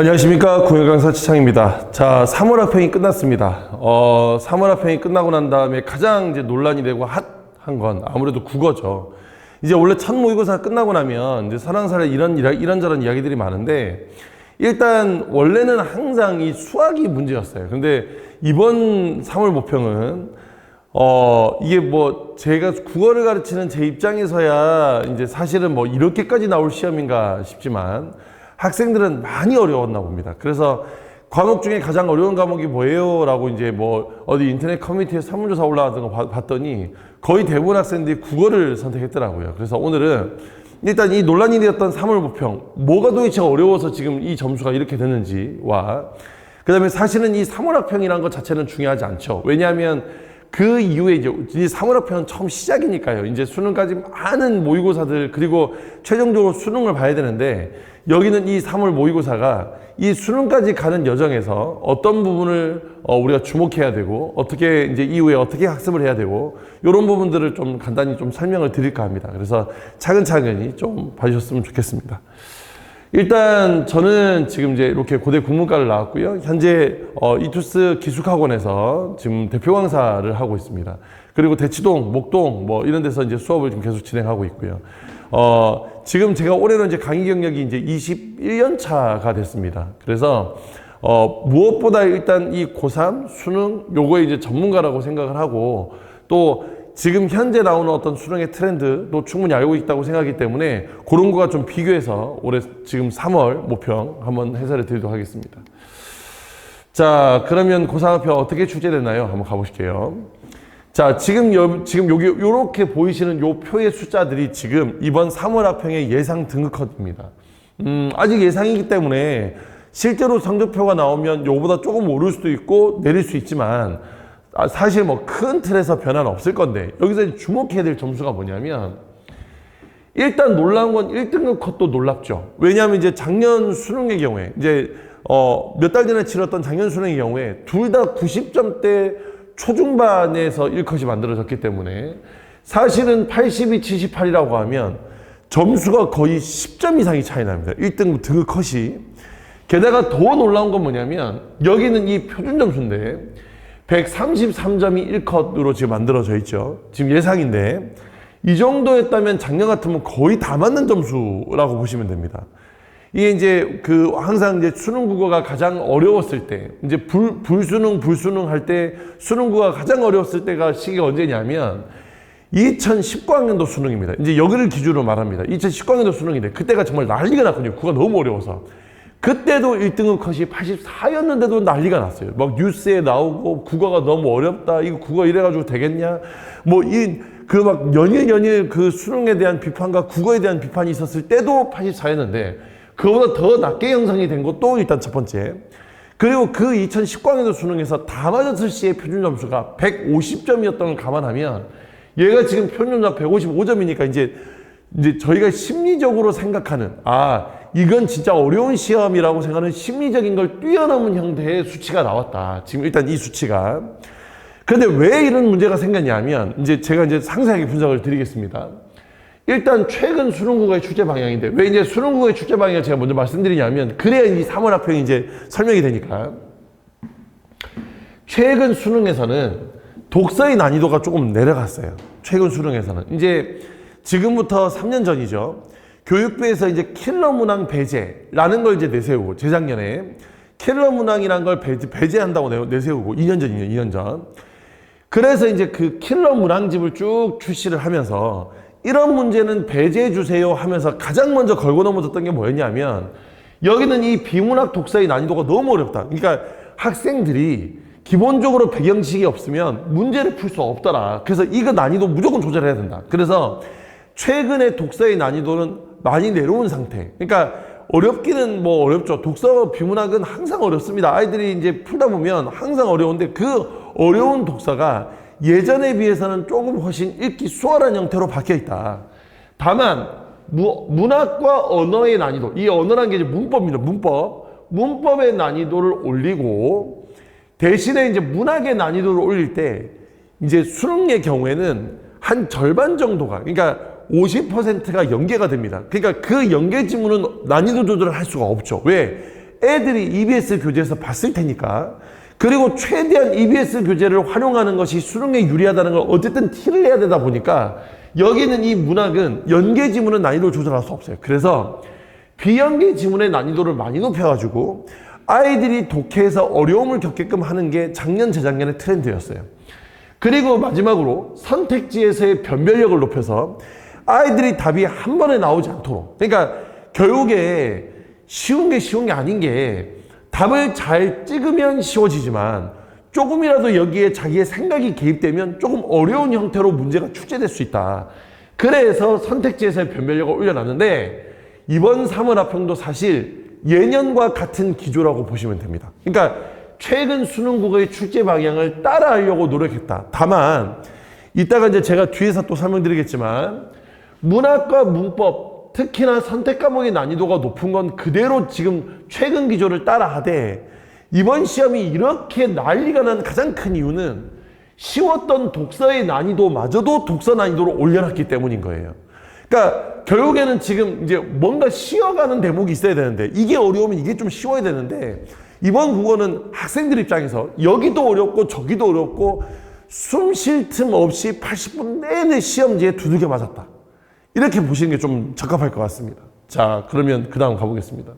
안녕하십니까, 공인강사 치창입니다. 자, 3월 학평이 끝났습니다. 3월 학평이 끝나고 난 다음에 가장 이제 논란이 되고 핫한 건 아무래도 국어죠. 이제 원래 첫 모의고사 끝나고 나면 이제 설왕설래 이런저런 이야기들이 많은데, 일단 원래는 항상 이 수학이 문제였어요. 근데 이번 3월 모평은 이게 뭐 제가 국어를 가르치는 제 입장에서야 이제 사실은 뭐 이렇게까지 나올 시험인가 싶지만 학생들은 많이 어려웠나 봅니다. 그래서 과목 중에 가장 어려운 과목이 뭐예요? 라고 이제 뭐 어디 인터넷 커뮤니티에 설문조사 올라왔던 거 봤더니 거의 대부분 학생들이 국어를 선택했더라고요. 그래서 오늘은 일단 이 논란이 되었던 3월 모평, 뭐가 도대체 어려워서 지금 이 점수가 이렇게 됐는지와 그 다음에 사실은 이 3월 학평이라는 것 자체는 중요하지 않죠. 왜냐하면 그 이후에 이제 3월 학평은 처음 시작이니까요. 이제 수능까지 많은 모의고사들 그리고 최종적으로 수능을 봐야 되는데 여기는 이 3월 모의고사가 이 수능까지 가는 여정에서 어떤 부분을 우리가 주목해야 되고 어떻게 이제 이후에 어떻게 학습을 해야 되고 이런 부분들을 좀 간단히 좀 설명을 드릴까 합니다. 그래서 차근차근히 좀 봐주셨으면 좋겠습니다. 일단 저는 지금 이제 이렇게 고대 국문과를 나왔고요. 현재 이투스 기숙학원에서 지금 대표 강사를 하고 있습니다. 그리고 대치동, 목동 뭐 이런 데서 이제 수업을 좀 계속 진행하고 있고요. 지금 제가 올해로 이제 강의 경력이 이제 21년 차가 됐습니다. 그래서 무엇보다 일단 이 고3 수능 요거에 이제 전문가라고 생각을 하고 또 지금 현재 나오는 어떤 수능의 트렌드도 충분히 알고 있다고 생각하기 때문에 그런 거가 좀 비교해서 올해 지금 3월 모평 한번 해설해 드리도록 하겠습니다. 자, 그러면 고3 학평 어떻게 출제됐나요? 한번 가보실게요. 자, 지금 여기 요렇게 보이시는 요 표의 숫자들이 지금 이번 3월 학평의 예상 등급컷입니다. 아직 예상이기 때문에 실제로 성적표가 나오면 요보다 조금 오를 수도 있고 내릴 수 있지만 사실 뭐 큰 틀에서 변화는 없을 건데 여기서 주목해야 될 점수가 뭐냐면 일단 놀라운 건 1등급 컷도 놀랍죠. 왜냐하면 이제 작년 수능의 경우에 이제 몇 달 전에 치렀던 작년 수능의 경우에 둘 다 90점대 초중반에서 1컷이 만들어졌기 때문에 사실은 82, 78이라고 하면 점수가 거의 10점 이상이 차이 납니다. 1등급 등급 컷이. 게다가 더 놀라운 건 뭐냐면 여기는 이 표준 점수인데 133점이 1컷으로 지금 만들어져 있죠. 지금 예상인데 이 정도였다면 작년 같으면 거의 다 맞는 점수라고 보시면 됩니다. 이게 이제 항상 이제 수능 국어가 가장 어려웠을 때 이제 불수능 할 때 수능 국어가 가장 어려웠을 때가 시기가 언제냐면 2019학년도 수능입니다. 이제 여기를 기준으로 말합니다. 2019학년도 수능인데 그때가 정말 난리가 났거든요. 국어가 너무 어려워서. 그때도 1등급 컷이 84였는데도 난리가 났어요. 막 뉴스에 나오고 국어가 너무 어렵다. 이거 국어 이래가지고 되겠냐? 뭐 막 연일 그 수능에 대한 비판과 국어에 대한 비판이 있었을 때도 84였는데 그거보다 더 낮게 형성이 된 것도 일단 첫 번째. 그리고 그 2019학년도 수능에서 다 맞았을 시의 표준 점수가 150점이었던 걸 감안하면 얘가 지금 표준 점수가 155점이니까 이제 저희가 심리적으로 생각하는 이건 진짜 어려운 시험이라고 생각하는 심리적인 걸 뛰어넘은 형태의 수치가 나왔다. 지금 일단 이 수치가. 그런데 왜 이런 문제가 생겼냐면 제가 상세하게 분석을 드리겠습니다. 일단 최근 수능국어의 출제 방향인데 왜 이제 수능국어의 출제 방향을 제가 먼저 말씀드리냐면 그래야 이 3월 학평이 이제 설명이 되니까. 최근 수능에서는 독서의 난이도가 조금 내려갔어요. 최근 수능에서는. 이제 지금부터 3년 전이죠. 교육부에서 이제 킬러 문항 배제라는 걸 이제 내세우고 재작년에 킬러 문항이라는 걸 배제한다고 내세우고 2년 전이에요. 2년 전. 그래서 이제 그 킬러 문항집을 쭉 출시를 하면서 이런 문제는 배제해 주세요 하면서 가장 먼저 걸고 넘어졌던 게 뭐였냐면 여기는 이 비문학 독서의 난이도가 너무 어렵다. 그러니까 학생들이 기본적으로 배경지식이 없으면 문제를 풀 수 없더라. 그래서 이거 난이도 무조건 조절해야 된다. 그래서 최근에 독서의 난이도는 많이 내려온 상태. 그러니까 어렵기는 뭐 어렵죠. 독서 비문학은 항상 어렵습니다. 아이들이 이제 풀다 보면 항상 어려운데 그 어려운 독서가 예전에 비해서는 조금 훨씬 읽기 수월한 형태로 바뀌어 있다. 다만 문학과 언어의 난이도, 이 언어라는 게 이제 문법입니다. 문법의 난이도를 올리고 대신에 이제 문학의 난이도를 올릴 때 이제 수능의 경우에는 한 절반 정도가, 그러니까 50%가 연계가 됩니다. 그러니까 그 연계 지문은 난이도 조절을 할 수가 없죠. 왜? 애들이 EBS 교재에서 봤을 테니까, 그리고 최대한 EBS 교재를 활용하는 것이 수능에 유리하다는 걸 어쨌든 티를 내야 되다 보니까 여기는 이 문학은 연계 지문은 난이도를 조절할 수 없어요. 그래서 비연계 지문의 난이도를 많이 높여가지고 아이들이 독해에서 어려움을 겪게끔 하는 게 작년, 재작년의 트렌드였어요. 그리고 마지막으로 선택지에서의 변별력을 높여서 아이들이 답이 한 번에 나오지 않도록. 그러니까 결국에 쉬운 게 아닌 게 답을 잘 찍으면 쉬워지지만 조금이라도 여기에 자기의 생각이 개입되면 조금 어려운 형태로 문제가 출제될 수 있다. 그래서 선택지에서의 변별력을 올려놨는데 이번 사문화평도 사실 예년과 같은 기조라고 보시면 됩니다. 그러니까 최근 수능 국어의 출제 방향을 따라하려고 노력했다. 다만 이따가 이제 제가 뒤에서 또 설명드리겠지만 문학과 문법, 특히나 선택 과목의 난이도가 높은 건 그대로 지금 최근 기조를 따라하되 이번 시험이 이렇게 난리가 난 가장 큰 이유는 쉬웠던 독서의 난이도마저도 독서 난이도를 올려놨기 때문인 거예요. 그러니까 결국에는 지금 이제 뭔가 쉬어가는 대목이 있어야 되는데 이게 어려우면 이게 좀 쉬워야 되는데 이번 국어는 학생들 입장에서 여기도 어렵고 저기도 어렵고 숨 쉴 틈 없이 80분 내내 시험지에 두들겨 맞았다. 이렇게 보시는 게 좀 적합할 것 같습니다. 자, 그러면 그 다음 가보겠습니다.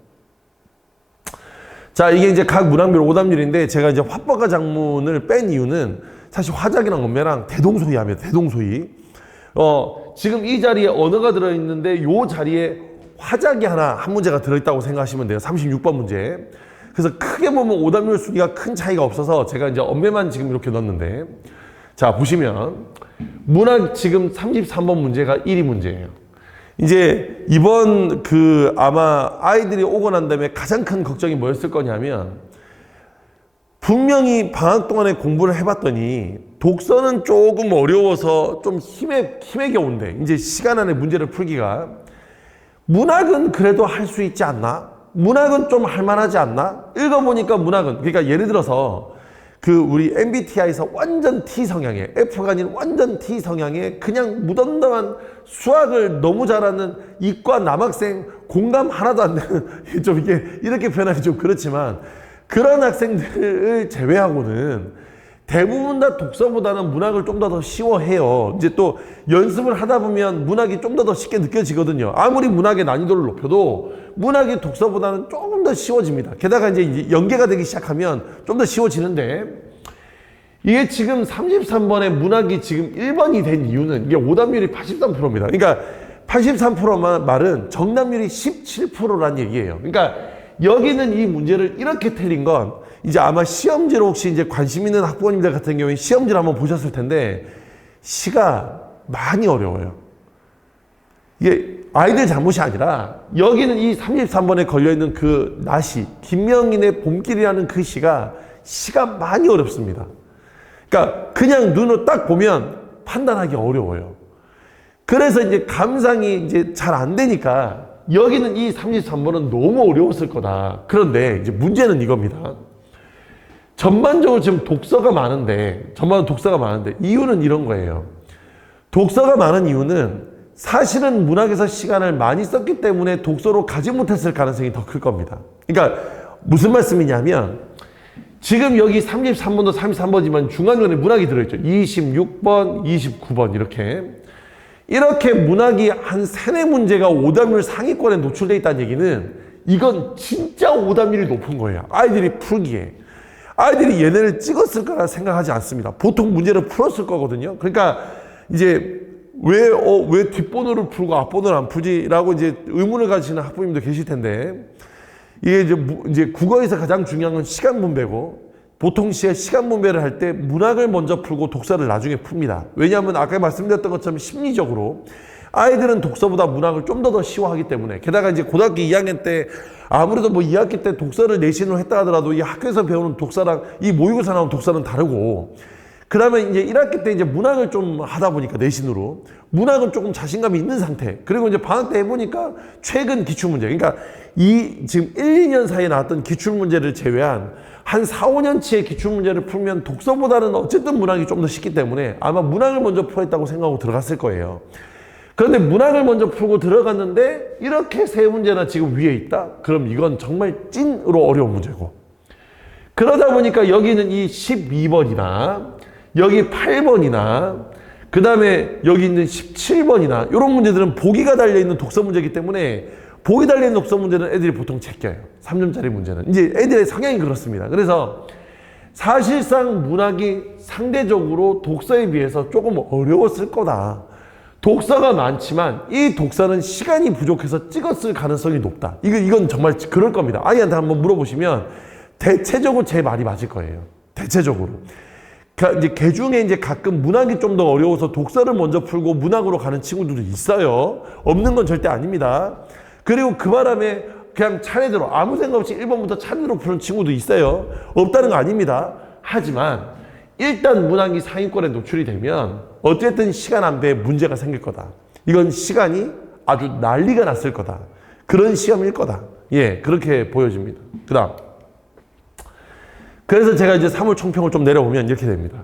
자, 이게 이제 각 문항별 오답률인데 제가 이제 화법과 작문을 뺀 이유는 사실 화작이랑 언매랑 대동소이 합니다. 대동소이. 지금 이 자리에 언어가 들어있는데 요 자리에 화작이 한 문제가 들어있다고 생각하시면 돼요. 36번 문제. 그래서 크게 보면 오답률 순위가 큰 차이가 없어서 제가 이제 언매만 지금 이렇게 넣었는데 자, 보시면 문학 지금 33번 문제가 1위 문제예요. 이제 이번 아마 아이들이 오고 난 다음에 가장 큰 걱정이 뭐였을 거냐면 분명히 방학 동안에 공부를 해봤더니 독서는 조금 어려워서 좀 힘에 겨운데 이제 시간 안에 문제를 풀기가 문학은 그래도 할 수 있지 않나? 문학은 좀 할만하지 않나? 읽어보니까 문학은 그러니까 예를 들어서 우리 MBTI에서 완전 T 성향의 F가 아닌 완전 T 성향의 그냥 무덤덤한 수학을 너무 잘하는 이과 남학생 공감 하나도 안 되는 좀 이게 이렇게 표현하기 좀 그렇지만 그런 학생들을 제외하고는 대부분 다 독서보다는 문학을 좀 더 쉬워해요. 이제 또 연습을 하다 보면 문학이 좀 더 쉽게 느껴지거든요. 아무리 문학의 난이도를 높여도 문학이 독서보다는 조금 더 쉬워집니다. 게다가 이제 연계가 되기 시작하면 좀 더 쉬워지는데 이게 지금 33번의 문학이 지금 1번이 된 이유는 이게 오답률이 83%입니다. 그러니까 83% 말은 정답률이 17%란 얘기예요. 그러니까 여기는 이 문제를 이렇게 틀린 건 이제 아마 시험지로 혹시 이제 관심 있는 학부모님들 같은 경우에 시험지를 한번 보셨을 텐데 시가 많이 어려워요. 이게 아이들 잘못이 아니라 여기는 이 33번에 걸려있는 나시, 김명인의 봄길이라는 시가 많이 어렵습니다. 그러니까 그냥 눈으로 딱 보면 판단하기 어려워요. 그래서 이제 감상이 이제 잘 안 되니까 여기는 이 33번은 너무 어려웠을 거다. 그런데 이제 문제는 이겁니다. 전반적으로 지금 독서가 많은데 이유는 이런 거예요. 독서가 많은 이유는 사실은 문학에서 시간을 많이 썼기 때문에 독서로 가지 못했을 가능성이 더 클 겁니다. 그러니까 무슨 말씀이냐면 지금 여기 33번도 33번이지만 중간중간에 문학이 들어있죠. 26번, 29번 이렇게 문학이 한 3-4문제가 오답률 상위권에 노출되어 있다는 얘기는 이건 진짜 오답률이 높은 거예요. 아이들이 풀기에. 아이들이 얘네를 찍었을 거라 생각하지 않습니다. 보통 문제를 풀었을 거거든요. 그러니까 이제 왜 뒷번호를 풀고 앞번호를 안 풀지라고 이제 의문을 가지시는 학부모님도 계실 텐데 이게 이제 국어에서 가장 중요한 건 시간 분배고 보통 시간 분배를 할 때 문학을 먼저 풀고 독서를 나중에 풉니다. 왜냐하면 아까 말씀드렸던 것처럼 심리적으로 아이들은 독서보다 문학을 좀 더 쉬워하기 때문에 게다가 이제 고등학교 2학년 때 아무래도 2학기 때 독서를 내신으로 했다 하더라도 이 학교에서 배우는 독서랑 이 모의고사 나오는 독서는 다르고 그러면 이제 1학기 때 이제 문학을 좀 하다 보니까 내신으로 문학은 조금 자신감이 있는 상태. 그리고 이제 방학 때 해보니까 최근 기출문제. 그러니까 지금 1-2년 사이에 나왔던 기출문제를 제외한 한 4-5년치의 기출문제를 풀면 독서보다는 어쨌든 문학이 좀 더 쉽기 때문에 아마 문학을 먼저 풀었다고 생각하고 들어갔을 거예요. 그런데 문학을 먼저 풀고 들어갔는데 이렇게 세 문제나 지금 위에 있다? 그럼 이건 정말 찐으로 어려운 문제고. 그러다 보니까 여기는 이 12번이나 여기 8번이나 그 다음에 여기 있는 17번이나 이런 문제들은 보기가 달려있는 독서 문제이기 때문에 보기 달려있는 독서 문제는 애들이 보통 제껴요. 3점짜리 문제는. 이제 애들의 성향이 그렇습니다. 그래서 사실상 문학이 상대적으로 독서에 비해서 조금 어려웠을 거다. 독서가 많지만 이 독서는 시간이 부족해서 찍었을 가능성이 높다. 이건 정말 그럴 겁니다. 아이한테 한번 물어보시면 대체적으로 제 말이 맞을 거예요. 대체적으로. 이제 개 중에 이제 가끔 문학이 좀 더 어려워서 독서를 먼저 풀고 문학으로 가는 친구들도 있어요. 없는 건 절대 아닙니다. 그리고 그 바람에 그냥 차례대로 아무 생각 없이 1번부터 차례대로 푸는 친구도 있어요. 없다는 거 아닙니다. 하지만 일단 문학이 상위권에 노출이 되면 어쨌든 시간 안배에 문제가 생길 거다. 이건 시간이 아주 난리가 났을 거다. 그런 시험일 거다. 예, 그렇게 보여집니다. 그 다음. 그래서 제가 이제 3월 총평을 좀 내려보면 이렇게 됩니다.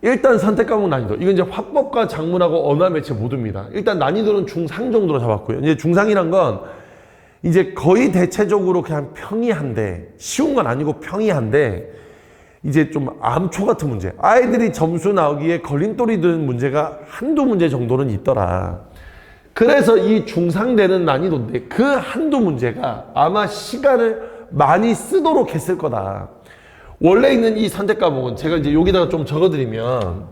일단 선택 과목 난이도. 이건 이제 화법과 작문하고 언어 매체 모두입니다. 일단 난이도는 중상 정도로 잡았고요. 이제 중상이란 건 이제 거의 대체적으로 그냥 평이한데, 쉬운 건 아니고 평이한데, 이제 좀 암초 같은 문제. 아이들이 점수 나오기에 걸림돌이 되는 문제가 한두 문제 정도는 있더라. 그래서 이 중상되는 난이도인데 그 한두 문제가 아마 시간을 많이 쓰도록 했을 거다. 원래 있는 이 선택 과목은 제가 이제 여기다가 좀 적어드리면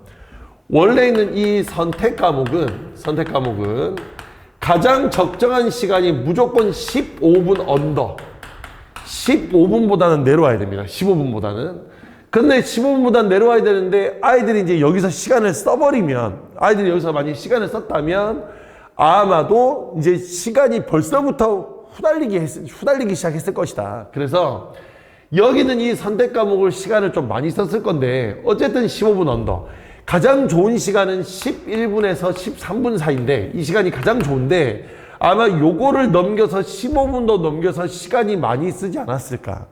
원래 있는 이 선택 과목은 가장 적정한 시간이 무조건 15분 언더. 15분보다는 내려와야 됩니다. 15분보다는. 근데 15분보다 내려와야 되는데 아이들이 이제 여기서 시간을 써버리면 아이들이 여기서 만약에 시간을 썼다면 아마도 이제 시간이 벌써부터 후달리기 시작했을 것이다. 그래서 여기는 이 선택 과목을 시간을 좀 많이 썼을 건데 어쨌든 15분 언더. 가장 좋은 시간은 11분에서 13분 사이인데 이 시간이 가장 좋은데 아마 요거를 넘겨서 15분도 넘겨서 시간이 많이 쓰지 않았을까.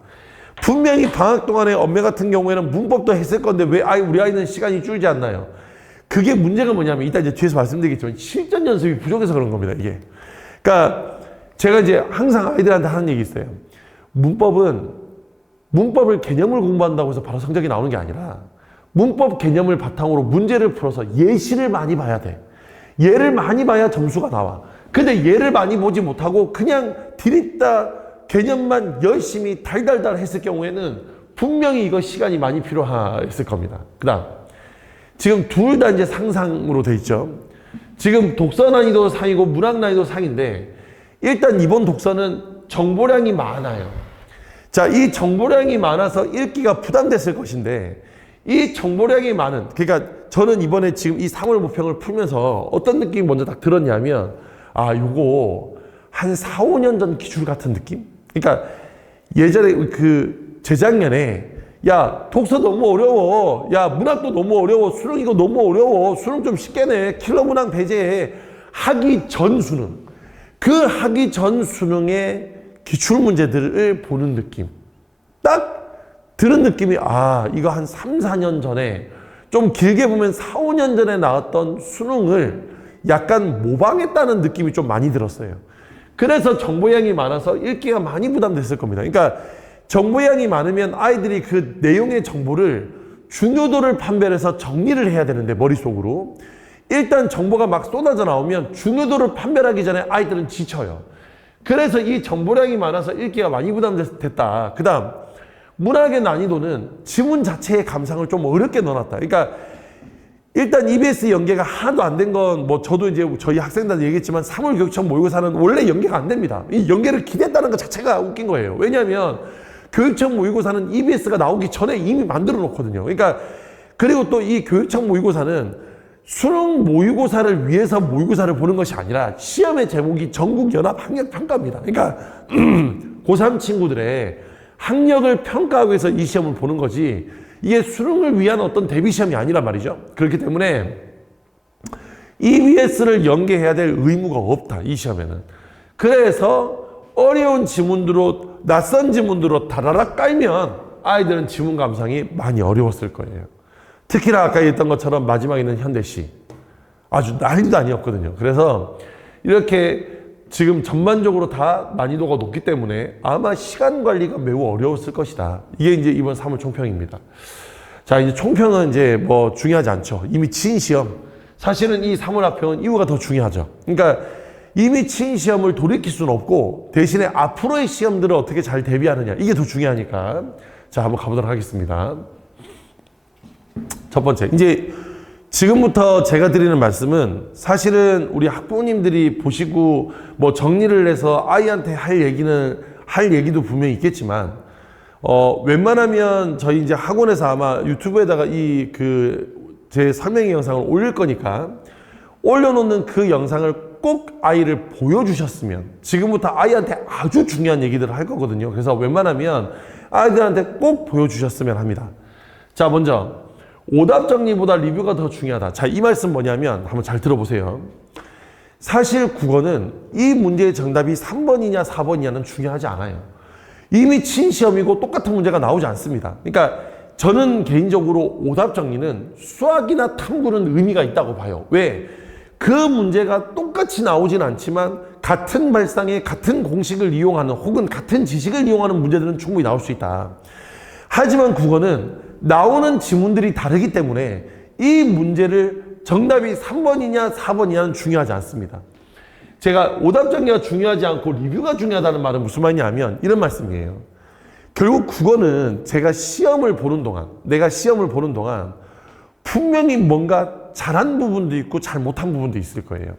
분명히 방학 동안에 엄매 같은 경우에는 문법도 했을 건데 왜 우리 아이는 시간이 줄지 않나요? 그게 문제가 뭐냐면 이따 이제 뒤에서 말씀드리겠지만 실전 연습이 부족해서 그런 겁니다, 이게. 그러니까 제가 이제 항상 아이들한테 하는 얘기 있어요. 문법을 개념을 공부한다고 해서 바로 성적이 나오는 게 아니라 문법 개념을 바탕으로 문제를 풀어서 예시를 많이 봐야 돼. 예를 많이 봐야 점수가 나와. 근데 예를 많이 보지 못하고 그냥 디립다 개념만 열심히 달달달 했을 경우에는 분명히 이거 시간이 많이 필요했을 겁니다. 그 다음. 지금 둘 다 이제 상상으로 돼 있죠. 지금 독서 난이도 상이고 문학 난이도 상인데 일단 이번 독서는 정보량이 많아요. 자, 이 정보량이 많아서 읽기가 부담됐을 것인데 이 정보량이 많은, 그러니까 저는 이번에 지금 이 3월 모평을 풀면서 어떤 느낌이 먼저 딱 들었냐면 요거 한 4, 5년 전 기출 같은 느낌? 그러니까 예전에 재작년에 야, 독서 너무 어려워. 야, 문학도 너무 어려워. 수능 이거 너무 어려워. 수능 좀 쉽게 내. 킬러 문항 배제해. 하기 전 수능. 그 하기 전 수능의 기출 문제들을 보는 느낌. 딱 들은 느낌이 이거 한 3, 4년 전에 좀 길게 보면 4, 5년 전에 나왔던 수능을 약간 모방했다는 느낌이 좀 많이 들었어요. 그래서 정보량이 많아서 읽기가 많이 부담됐을 겁니다. 그러니까 정보량이 많으면 아이들이 그 내용의 정보를 중요도를 판별해서 정리를 해야 되는데 머릿속으로 일단 정보가 막 쏟아져 나오면 중요도를 판별하기 전에 아이들은 지쳐요. 그래서 이 정보량이 많아서 읽기가 많이 부담됐다. 그 다음 문학의 난이도는 지문 자체의 감상을 좀 어렵게 넣어놨다. 그러니까 일단 EBS 연계가 하나도 안 된 건 저도 이제 저희 학생들한테 얘기했지만 3월 교육청 모의고사는 원래 연계가 안 됩니다. 이 연계를 기대했다는 것 자체가 웃긴 거예요. 왜냐하면 교육청 모의고사는 EBS가 나오기 전에 이미 만들어 놓거든요. 그러니까 그리고 또 이 교육청 모의고사는 수능 모의고사를 위해서 모의고사를 보는 것이 아니라 시험의 제목이 전국연합학력평가입니다. 그러니까 고3 친구들의 학력을 평가하기 위해서 이 시험을 보는 거지 이게 수능을 위한 어떤 대비시험이 아니란 말이죠. 그렇기 때문에 EBS를 연계해야 될 의무가 없다, 이 시험에는. 그래서 어려운 지문으로, 낯선 지문으로 다라락 깔면 아이들은 지문 감상이 많이 어려웠을 거예요. 특히나 아까 얘기했던 것처럼 마지막에 있는 현대시. 아주 난리도 아니었거든요. 그래서 이렇게 지금 전반적으로 다 난이도가 높기 때문에 아마 시간 관리가 매우 어려웠을 것이다. 이게 이제 이번 3월 총평입니다. 자, 이제 총평은 이제 뭐 중요하지 않죠. 이미 친 시험. 사실은 이 3월 합평은 이후가 더 중요하죠. 그러니까 이미 친 시험을 돌이킬 수는 없고 대신에 앞으로의 시험들을 어떻게 잘 대비하느냐. 이게 더 중요하니까. 자, 한번 가보도록 하겠습니다. 첫 번째. 이제 지금부터 제가 드리는 말씀은 사실은 우리 학부모님들이 보시고 뭐 정리를 해서 아이한테 할 얘기도 분명히 있겠지만 웬만하면 저희 이제 학원에서 아마 유튜브에다가 제 설명의 영상을 올릴 거니까 올려놓는 그 영상을 꼭 아이를 보여주셨으면 지금부터 아이한테 아주 중요한 얘기들을 할 거거든요. 그래서 웬만하면 아이들한테 꼭 보여주셨으면 합니다. 자, 먼저 오답 정리보다 리뷰가 더 중요하다. 자, 이 말씀 뭐냐면 한번 잘 들어보세요. 사실 국어는 이 문제의 정답이 3번이냐 4번이냐는 중요하지 않아요. 이미 친 시험이고 똑같은 문제가 나오지 않습니다. 그러니까 저는 개인적으로 오답 정리는 수학이나 탐구는 의미가 있다고 봐요. 왜? 그 문제가 똑같이 나오진 않지만 같은 발상에 같은 공식을 이용하는 혹은 같은 지식을 이용하는 문제들은 충분히 나올 수 있다. 하지만 국어는 나오는 지문들이 다르기 때문에 이 문제를 정답이 3번이냐 4번이냐는 중요하지 않습니다. 제가 오답 정리가 중요하지 않고 리뷰가 중요하다는 말은 무슨 말이냐면 이런 말씀이에요. 결국 국어는 내가 시험을 보는 동안 분명히 뭔가 잘한 부분도 있고 잘 못한 부분도 있을 거예요.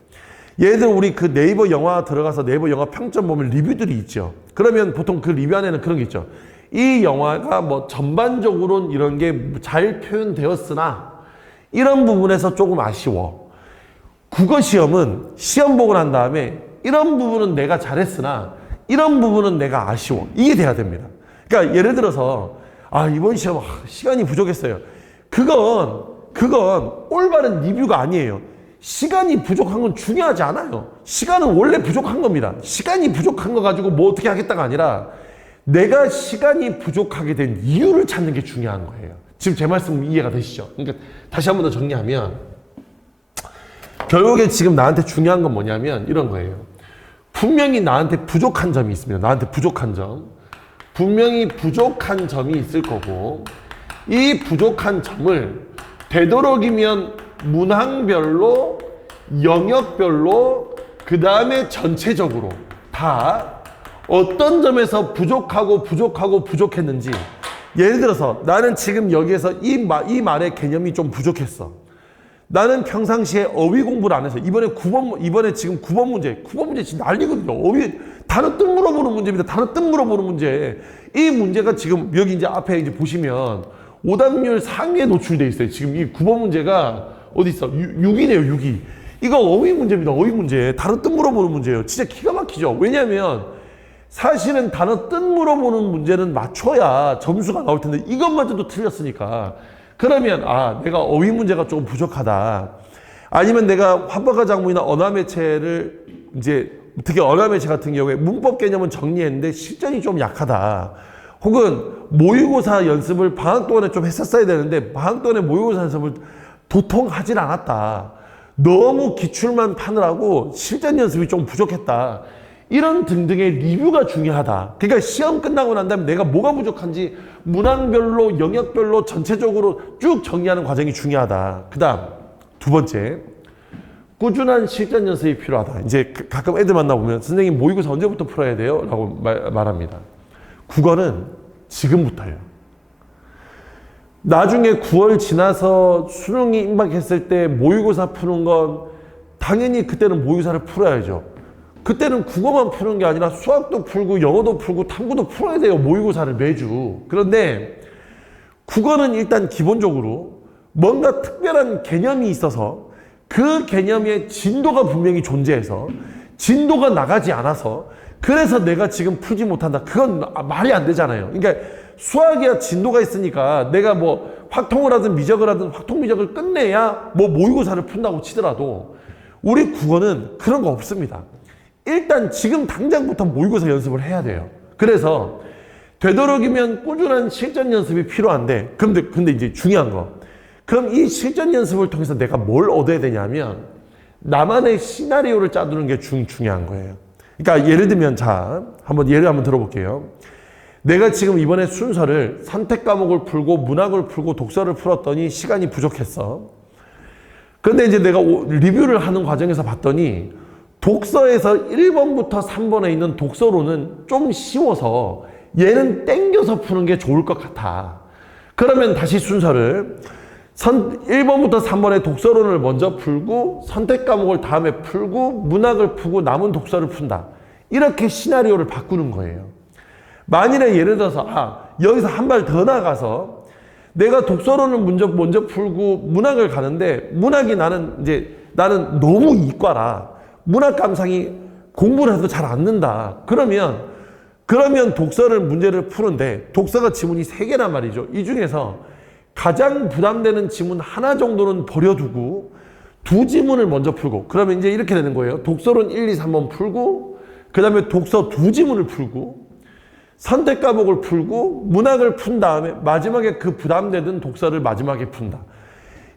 예를 들어 우리 그 네이버 영화 들어가서 네이버 영화 평점 보면 리뷰들이 있죠. 그러면 보통 그 리뷰 안에는 그런 게 있죠. 이 영화가 뭐 전반적으로는 이런 게 잘 표현되었으나 이런 부분에서 조금 아쉬워. 국어 시험은 시험 보고 난 다음에 이런 부분은 내가 잘했으나 이런 부분은 내가 아쉬워. 이게 돼야 됩니다. 그러니까 예를 들어서 이번 시험 시간이 부족했어요. 그건 올바른 리뷰가 아니에요. 시간이 부족한 건 중요하지 않아요. 시간은 원래 부족한 겁니다. 시간이 부족한 거 가지고 뭐 어떻게 하겠다가 아니라 내가 시간이 부족하게 된 이유를 찾는 게 중요한 거예요. 지금 제 말씀 이해가 되시죠? 그러니까 다시 한 번 더 정리하면 결국에 지금 나한테 중요한 건 뭐냐면 이런 거예요. 분명히 나한테 부족한 점이 있습니다. 나한테 부족한 점. 분명히 부족한 점이 있을 거고 이 부족한 점을 되도록이면 문항별로 영역별로 그 다음에 전체적으로 다 어떤 점에서 부족했는지 예를 들어서 나는 지금 여기에서 이 말의 개념이 좀 부족했어. 나는 평상시에 어휘 공부를 안 해서 이번에 지금 9번 문제 지금 난리거든요. 어휘 단어 뜻 물어보는 문제입니다. 단어 뜻 물어보는 문제. 이 문제가 지금 여기 이제 앞에 이제 보시면 오답률 상위에 노출돼 있어요. 지금 이 9번 문제가 어디 있어? 6이네요, 6이. 이거 어휘 문제입니다. 어휘 문제. 단어 뜻 물어보는 문제예요. 진짜 기가 막히죠. 왜냐하면 사실은 단어 뜻 물어보는 문제는 맞춰야 점수가 나올 텐데 이것마저도 틀렸으니까 그러면 내가 어휘 문제가 조금 부족하다. 아니면 내가 화법과 작문이나 언어 매체를 이제 특히 언어 매체 같은 경우에 문법 개념은 정리했는데 실전이 좀 약하다. 혹은 모의고사 연습을 방학 동안에 좀 했었어야 되는데 방학 동안에 모의고사 연습을 도통 하질 않았다. 너무 기출만 파느라고 실전 연습이 좀 부족했다. 이런 등등의 리뷰가 중요하다. 그러니까 시험 끝나고 난 다음에 내가 뭐가 부족한지 문항별로 영역별로 전체적으로 쭉 정리하는 과정이 중요하다. 그 다음 두 번째, 꾸준한 실전 연습이 필요하다. 이제 가끔 애들 만나보면 선생님 모의고사 언제부터 풀어야 돼요? 라고 말합니다. 국어는 지금부터예요. 나중에 9월 지나서 수능이 임박했을 때 모의고사 푸는 건 당연히 그때는 모의고사를 풀어야죠. 그때는 국어만 푸는 게 아니라 수학도 풀고 영어도 풀고 탐구도 풀어야 돼요. 모의고사를 매주. 그런데 국어는 일단 기본적으로 뭔가 특별한 개념이 있어서 그 개념의 진도가 분명히 존재해서 진도가 나가지 않아서 그래서 내가 지금 풀지 못한다. 그건 말이 안 되잖아요. 그러니까 수학이야 진도가 있으니까 내가 뭐 확통을 하든 미적을 하든 확통 미적을 끝내야 뭐 모의고사를 푼다고 치더라도 우리 국어는 그런 거 없습니다. 일단 지금 당장부터 모의고사 연습을 해야 돼요. 그래서 되도록이면 꾸준한 실전 연습이 필요한데 근데 이제 중요한 거. 그럼 이 실전 연습을 통해서 내가 뭘 얻어야 되냐면 나만의 시나리오를 짜두는 게 중요한 거예요. 그러니까 예를 들면 한번 예를 한번 들어볼게요. 내가 지금 이번에 순서를 선택 과목을 풀고 문학을 풀고 독서를 풀었더니 시간이 부족했어. 그런데 이제 내가 리뷰를 하는 과정에서 봤더니 독서에서 1번부터 3번에 있는 독서로는 좀 쉬워서 얘는 땡겨서 푸는 게 좋을 것 같아. 그러면 다시 순서를 1번부터 3번의 독서론을 먼저 풀고 선택 과목을 다음에 풀고 문학을 풀고 남은 독서를 푼다. 이렇게 시나리오를 바꾸는 거예요. 만일에 예를 들어서 여기서 한 발 더 나가서 내가 독서론을 먼저 풀고 문학을 가는데 문학이 나는 너무 이과라. 문학 감상이 공부를 해도 잘 안 는다. 그러면 독서를 문제를 푸는데 독서가 지문이 3개란 말이죠. 이 중에서 가장 부담되는 지문 하나 정도는 버려두고 2지문을 먼저 풀고 그러면 이제 이렇게 되는 거예요. 독서론 1, 2, 3번 풀고 그 다음에 독서 2지문을 풀고 선택 과목을 풀고 문학을 푼 다음에 마지막에 그 부담되는 독서를 마지막에 푼다.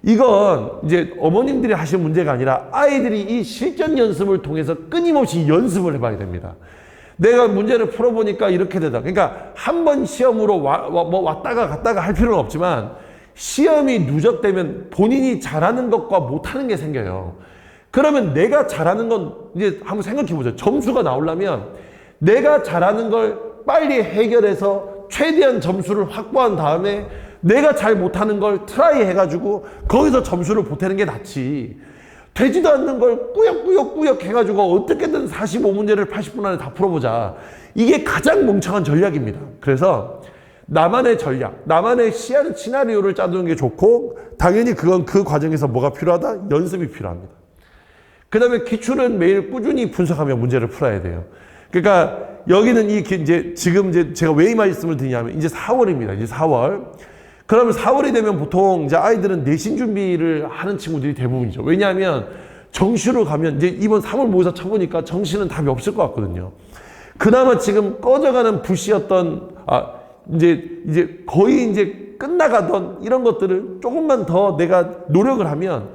이건 이제 어머님들이 하시는 문제가 아니라 아이들이 이 실전 연습을 통해서 끊임없이 연습을 해봐야 됩니다. 내가 문제를 풀어보니까 이렇게 되다. 그러니까 한 번 시험으로 왔다가 갔다가 할 필요는 없지만 시험이 누적되면 본인이 잘하는 것과 못하는 게 생겨요. 그러면 내가 잘하는 건 이제 한번 생각해 보죠. 점수가 나오려면 내가 잘하는 걸 빨리 해결해서 최대한 점수를 확보한 다음에 내가 잘 못하는 걸 트라이 해가지고 거기서 점수를 보태는 게 낫지. 되지도 않는 걸 꾸역꾸역 해가지고 어떻게든 45문제를 80분 안에 다 풀어보자. 이게 가장 멍청한 전략입니다. 그래서 나만의 전략, 나만의 시나리오를 짜두는 게 좋고 당연히 그건 그 과정에서 뭐가 필요하다? 연습이 필요합니다. 그 다음에 기출은 매일 꾸준히 분석하며 문제를 풀어야 돼요. 그러니까 여기는 지금 제가 왜 이 말씀을 드리냐면 이제 4월입니다. 이제 4월. 그러면 4월이 되면 보통 이제 아이들은 내신 준비를 하는 친구들이 대부분이죠. 왜냐하면 정시로 가면 이제 이번 3월 모의고사 쳐보니까 정시는 답이 없을 것 같거든요. 그나마 지금 꺼져가는 불씨였던 이제 거의 이제 끝나가던 이런 것들을 조금만 더 내가 노력을 하면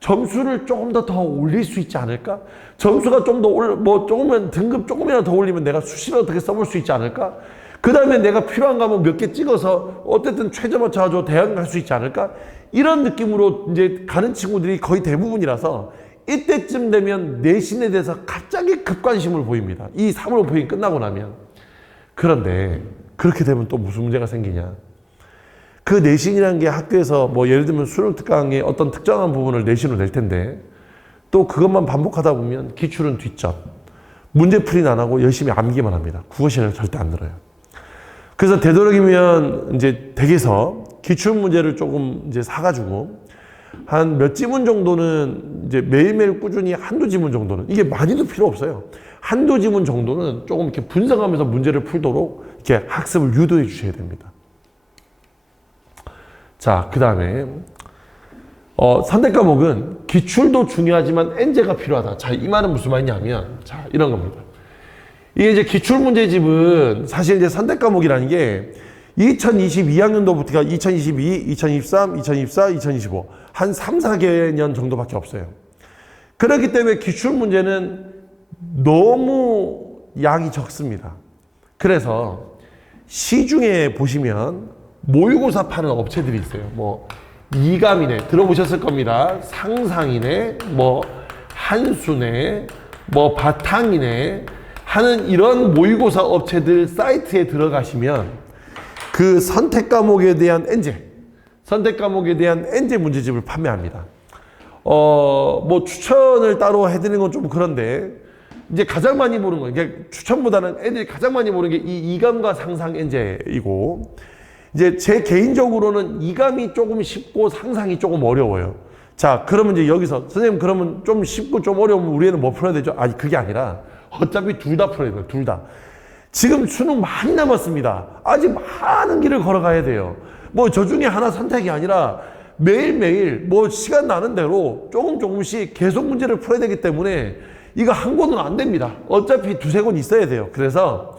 점수를 조금 더 올릴 수 있지 않을까? 점수가 좀 더 조금만 등급 조금이라도 더 올리면 내가 수시를 어떻게 써볼 수 있지 않을까? 그 다음에 내가 필요한 과목 몇 개 찍어서 어쨌든 최저 맞춰가지고 대학 갈 수 있지 않을까? 이런 느낌으로 이제 가는 친구들이 거의 대부분이라서 이때쯤 되면 내신에 대해서 갑자기 급관심을 보입니다. 이 3월 모의고사 끝나고 나면. 그런데 그렇게 되면 또 무슨 문제가 생기냐? 그 내신이라는 게 학교에서 예를 들면 수능 특강의 어떤 특정한 부분을 내신으로 낼 텐데 또 그것만 반복하다 보면 기출은 뒷전. 문제풀이는 안 하고 열심히 암기만 합니다. 국어시간을 절대 안 들어요. 그래서 되도록이면 이제 댁에서 기출 문제를 조금 이제 사가지고 한 몇 지문 정도는 이제 매일매일 꾸준히 한두 지문 정도는 이게 많이도 필요 없어요. 한두 지문 정도는 조금 이렇게 분석하면서 문제를 풀도록 이렇게 학습을 유도해 주셔야 됩니다. 자, 그 다음에 선택 과목은 기출도 중요하지만 엔제가 필요하다. 자, 이 말은 무슨 말이냐면 자, 이런 겁니다. 이게 이제 기출 문제집은 사실 이제 선택 과목이라는 게 2022학년도부터가 2022, 2023, 2024, 2025 한 3, 4개년 정도밖에 없어요. 그렇기 때문에 기출 문제는 너무 양이 적습니다. 그래서 시중에 보시면 모의고사 파는 업체들이 있어요. 이감이네 들어보셨을 겁니다. 상상이네, 한수네, 바탕이네 하는 이런 모의고사 업체들 사이트에 들어가시면 그 선택 과목에 대한 엔제 문제집을 판매합니다. 추천을 따로 해드리는 건 좀 그런데 이제 가장 많이 보는 거, 이게 추천보다는 애들이 가장 많이 보는 게 이 이감과 상상 엔제이고, 이제 제 개인적으로는 이감이 조금 쉽고 상상이 조금 어려워요. 자, 그러면 이제 여기서 선생님 그러면 좀 쉽고 좀 어려우면 우리 애는 뭐 풀어야 되죠? 아니, 그게 아니라 어차피 둘 다 풀어야 돼요. 둘 다. 지금 수능 많이 남았습니다. 아직 많은 길을 걸어가야 돼요. 저 중에 하나 선택이 아니라 매일매일 시간 나는 대로 조금씩 계속 문제를 풀어야 되기 때문에 이거 한 권은 안 됩니다. 어차피 두세 권 있어야 돼요. 그래서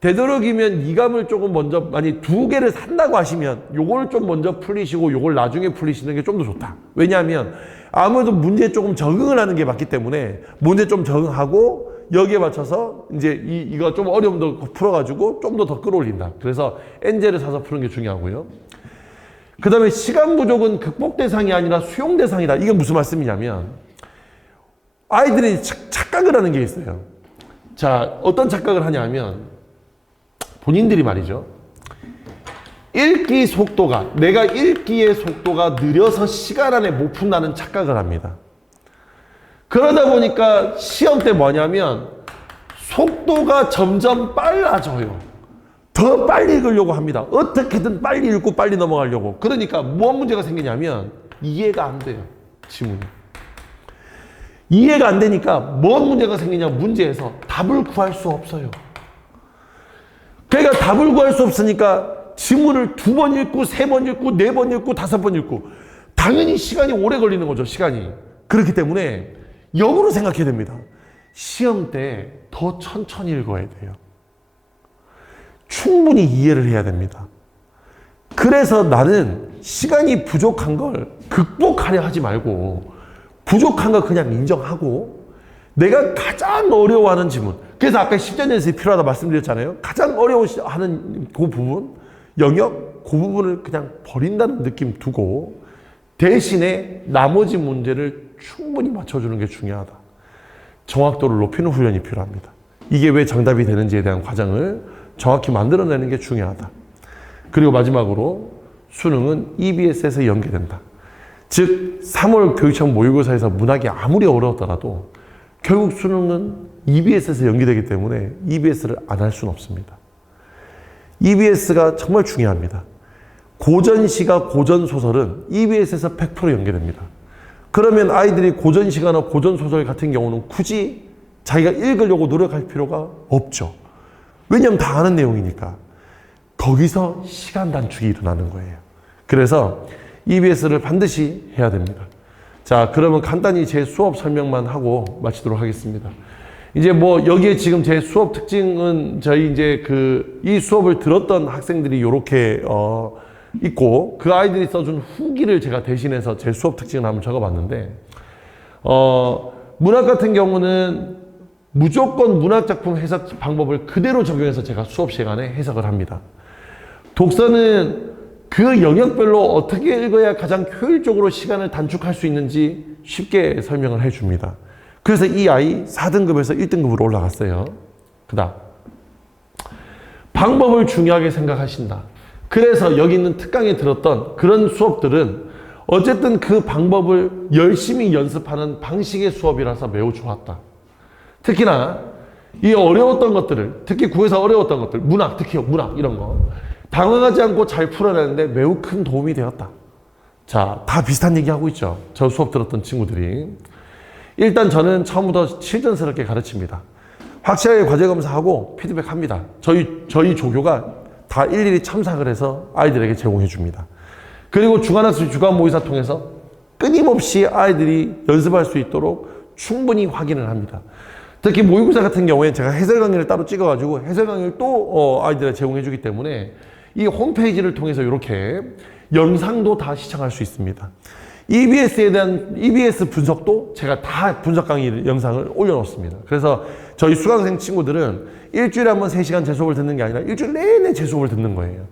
되도록이면 이감을 조금 먼저, 만약 두 개를 산다고 하시면 요걸 좀 먼저 풀리시고 요걸 나중에 풀리시는 게 좀 더 좋다. 왜냐하면 아무래도 문제에 조금 적응을 하는 게 맞기 때문에 문제 좀 적응하고 여기에 맞춰서 이제 이거 좀 어려움도 풀어가지고 좀 더 끌어올린다. 그래서 엔젤을 사서 푸는 게 중요하고요. 그 다음에 시간 부족은 극복 대상이 아니라 수용 대상이다. 이게 무슨 말씀이냐면 아이들이 착각을 하는 게 있어요. 자, 어떤 착각을 하냐면 본인들이 말이죠. 읽기 속도가, 내가 읽기의 속도가 느려서 시간 안에 못 푼다는 착각을 합니다. 그러다 보니까 시험 때 뭐냐면 속도가 점점 빨라져요. 더 빨리 읽으려고 합니다. 어떻게든 빨리 읽고 빨리 넘어가려고. 그러니까 무슨 문제가 생기냐면 이해가 안 돼요. 지문이. 이해가 안 되니까 뭔 문제가 생기냐 문제에서 답을 구할 수 없어요. 그러니까 답을 구할 수 없으니까 지문을 2번 읽고 3번 읽고 4번 읽고 5번 읽고 당연히 시간이 오래 걸리는 거죠. 시간이. 그렇기 때문에 역으로 생각해야 됩니다. 시험 때 더 천천히 읽어야 돼요. 충분히 이해를 해야 됩니다. 그래서 나는 시간이 부족한 걸 극복하려 하지 말고 부족한 거 그냥 인정하고 내가 가장 어려워하는 지문, 그래서 아까 10전 연습이 필요하다 말씀드렸잖아요. 가장 어려워하는 그 부분, 영역, 그 부분을 그냥 버린다는 느낌 두고 대신에 나머지 문제를 충분히 맞춰주는 게 중요하다. 정확도를 높이는 훈련이 필요합니다. 이게 왜 정답이 되는지에 대한 과정을 정확히 만들어내는 게 중요하다. 그리고 마지막으로 수능은 EBS에서 연계된다. 즉 3월 교육청 모의고사에서 문학이 아무리 어려웠더라도 결국 수능은 EBS에서 연계되기 때문에 EBS를 안 할 수는 없습니다. EBS가 정말 중요합니다. 고전시가 고전소설은 EBS에서 100% 연계됩니다. 그러면 아이들이 고전시가나 고전소설 같은 경우는 굳이 자기가 읽으려고 노력할 필요가 없죠. 왜냐하면 다 아는 내용이니까. 거기서 시간 단축이 일어나는 거예요. 그래서 EBS를 반드시 해야 됩니다. 자, 그러면 간단히 제 수업 설명만 하고 마치도록 하겠습니다. 이제 뭐 여기에 지금 제 수업 특징은 저희 이제 이 수업을 들었던 학생들이 요렇게 있고 그 아이들이 써준 후기를 제가 대신해서 제 수업 특징을 한번 적어봤는데 문학 같은 경우는 무조건 문학작품 해석 방법을 그대로 적용해서 제가 수업 시간에 해석을 합니다. 독서는 그 영역별로 어떻게 읽어야 가장 효율적으로 시간을 단축할 수 있는지 쉽게 설명을 해줍니다. 그래서 이 아이 4등급에서 1등급으로 올라갔어요. 그 다음 방법을 중요하게 생각하신다. 그래서 여기 있는 특강에 들었던 그런 수업들은 어쨌든 그 방법을 열심히 연습하는 방식의 수업이라서 매우 좋았다. 특히나 이 어려웠던 것들을, 특히 구에서 어려웠던 것들, 문학, 특히 문학 이런 거 당황하지 않고 잘 풀어내는데 매우 큰 도움이 되었다. 자, 다 비슷한 얘기 하고 있죠. 저 수업 들었던 친구들이. 일단 저는 처음부터 실전스럽게 가르칩니다. 확실하게 과제검사하고 피드백합니다. 저희 조교가 다 일일이 참석을 해서 아이들에게 제공해 줍니다. 그리고 주간학습, 주간모의사 통해서 끊임없이 아이들이 연습할 수 있도록 충분히 확인을 합니다. 특히 모의고사 같은 경우에 제가 해설 강의를 따로 찍어가지고 해설 강의를 또 아이들에게 제공해 주기 때문에 이 홈페이지를 통해서 이렇게 영상도 다 시청할 수 있습니다. EBS에 대한 EBS 분석도 제가 다 분석 강의 영상을 올려놓습니다. 그래서 저희 수강생 친구들은 일주일에 한 번 3시간 제 수업을 듣는 게 아니라 일주일 내내 제 수업을 듣는 거예요.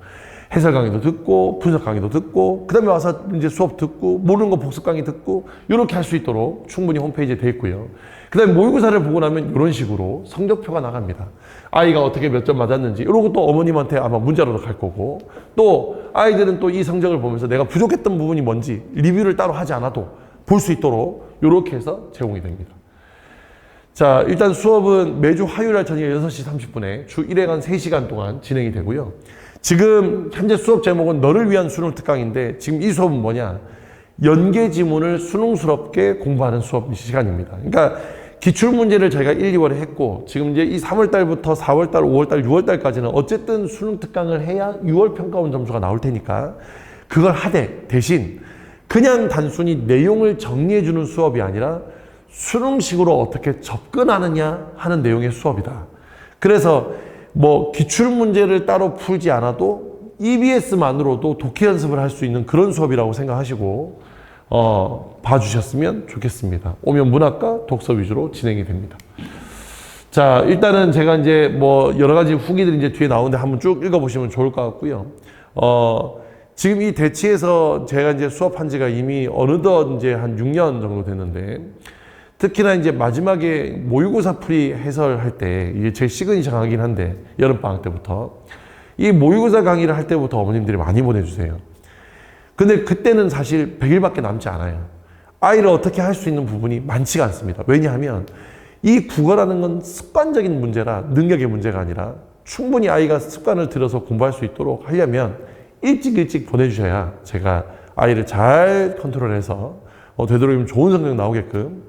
해설 강의도 듣고 분석 강의도 듣고 그 다음에 와서 이제 수업 듣고 모르는 거 복습 강의 듣고 이렇게 할 수 있도록 충분히 홈페이지에 되어 있고요. 그 다음에 모의고사를 보고 나면 이런 식으로 성적표가 나갑니다. 아이가 어떻게 몇 점 맞았는지 이런 것도 어머님한테 아마 문자로도 갈 거고 또 아이들은 또 이 성적을 보면서 내가 부족했던 부분이 뭔지 리뷰를 따로 하지 않아도 볼 수 있도록 이렇게 해서 제공이 됩니다. 자, 일단 수업은 매주 화요일날 저녁 6시 30분에 주 1회간 3시간 동안 진행이 되고요. 지금 현재 수업 제목은 너를 위한 수능 특강인데 지금 이 수업은 뭐냐? 연계 지문을 수능스럽게 공부하는 수업 시간입니다. 그러니까 기출문제를 저희가 1, 2월에 했고 지금 이제 이 3월달부터 4월달, 5월달, 6월달까지는 어쨌든 수능 특강을 해야 6월 평가원 점수가 나올 테니까 그걸 하되 대신 그냥 단순히 내용을 정리해주는 수업이 아니라 수능식으로 어떻게 접근하느냐 하는 내용의 수업이다. 그래서 뭐 기출 문제를 따로 풀지 않아도 EBS만으로도 독해 연습을 할 수 있는 그런 수업이라고 생각하시고 봐주셨으면 좋겠습니다. 오면 문학과 독서 위주로 진행이 됩니다. 자, 일단은 제가 이제 뭐 여러 가지 후기들이 이제 뒤에 나오는데 한번 쭉 읽어보시면 좋을 것 같고요. 지금 이 대치에서 제가 이제 수업한 지가 이미 어느덧 이제 한 6년 정도 됐는데, 특히나 이제 마지막에 모의고사 풀이 해설할 때, 이게 제 시그니처 강의긴 한데, 여름방학 때부터. 이 모의고사 강의를 할 때부터 어머님들이 많이 보내주세요. 근데 그때는 사실 100일밖에 남지 않아요. 아이를 어떻게 할 수 있는 부분이 많지가 않습니다. 왜냐하면 이 국어라는 건 습관적인 문제라 능력의 문제가 아니라 충분히 아이가 습관을 들여서 공부할 수 있도록 하려면 일찍 보내주셔야 제가 아이를 잘 컨트롤해서 되도록이면 좋은 성적 나오게끔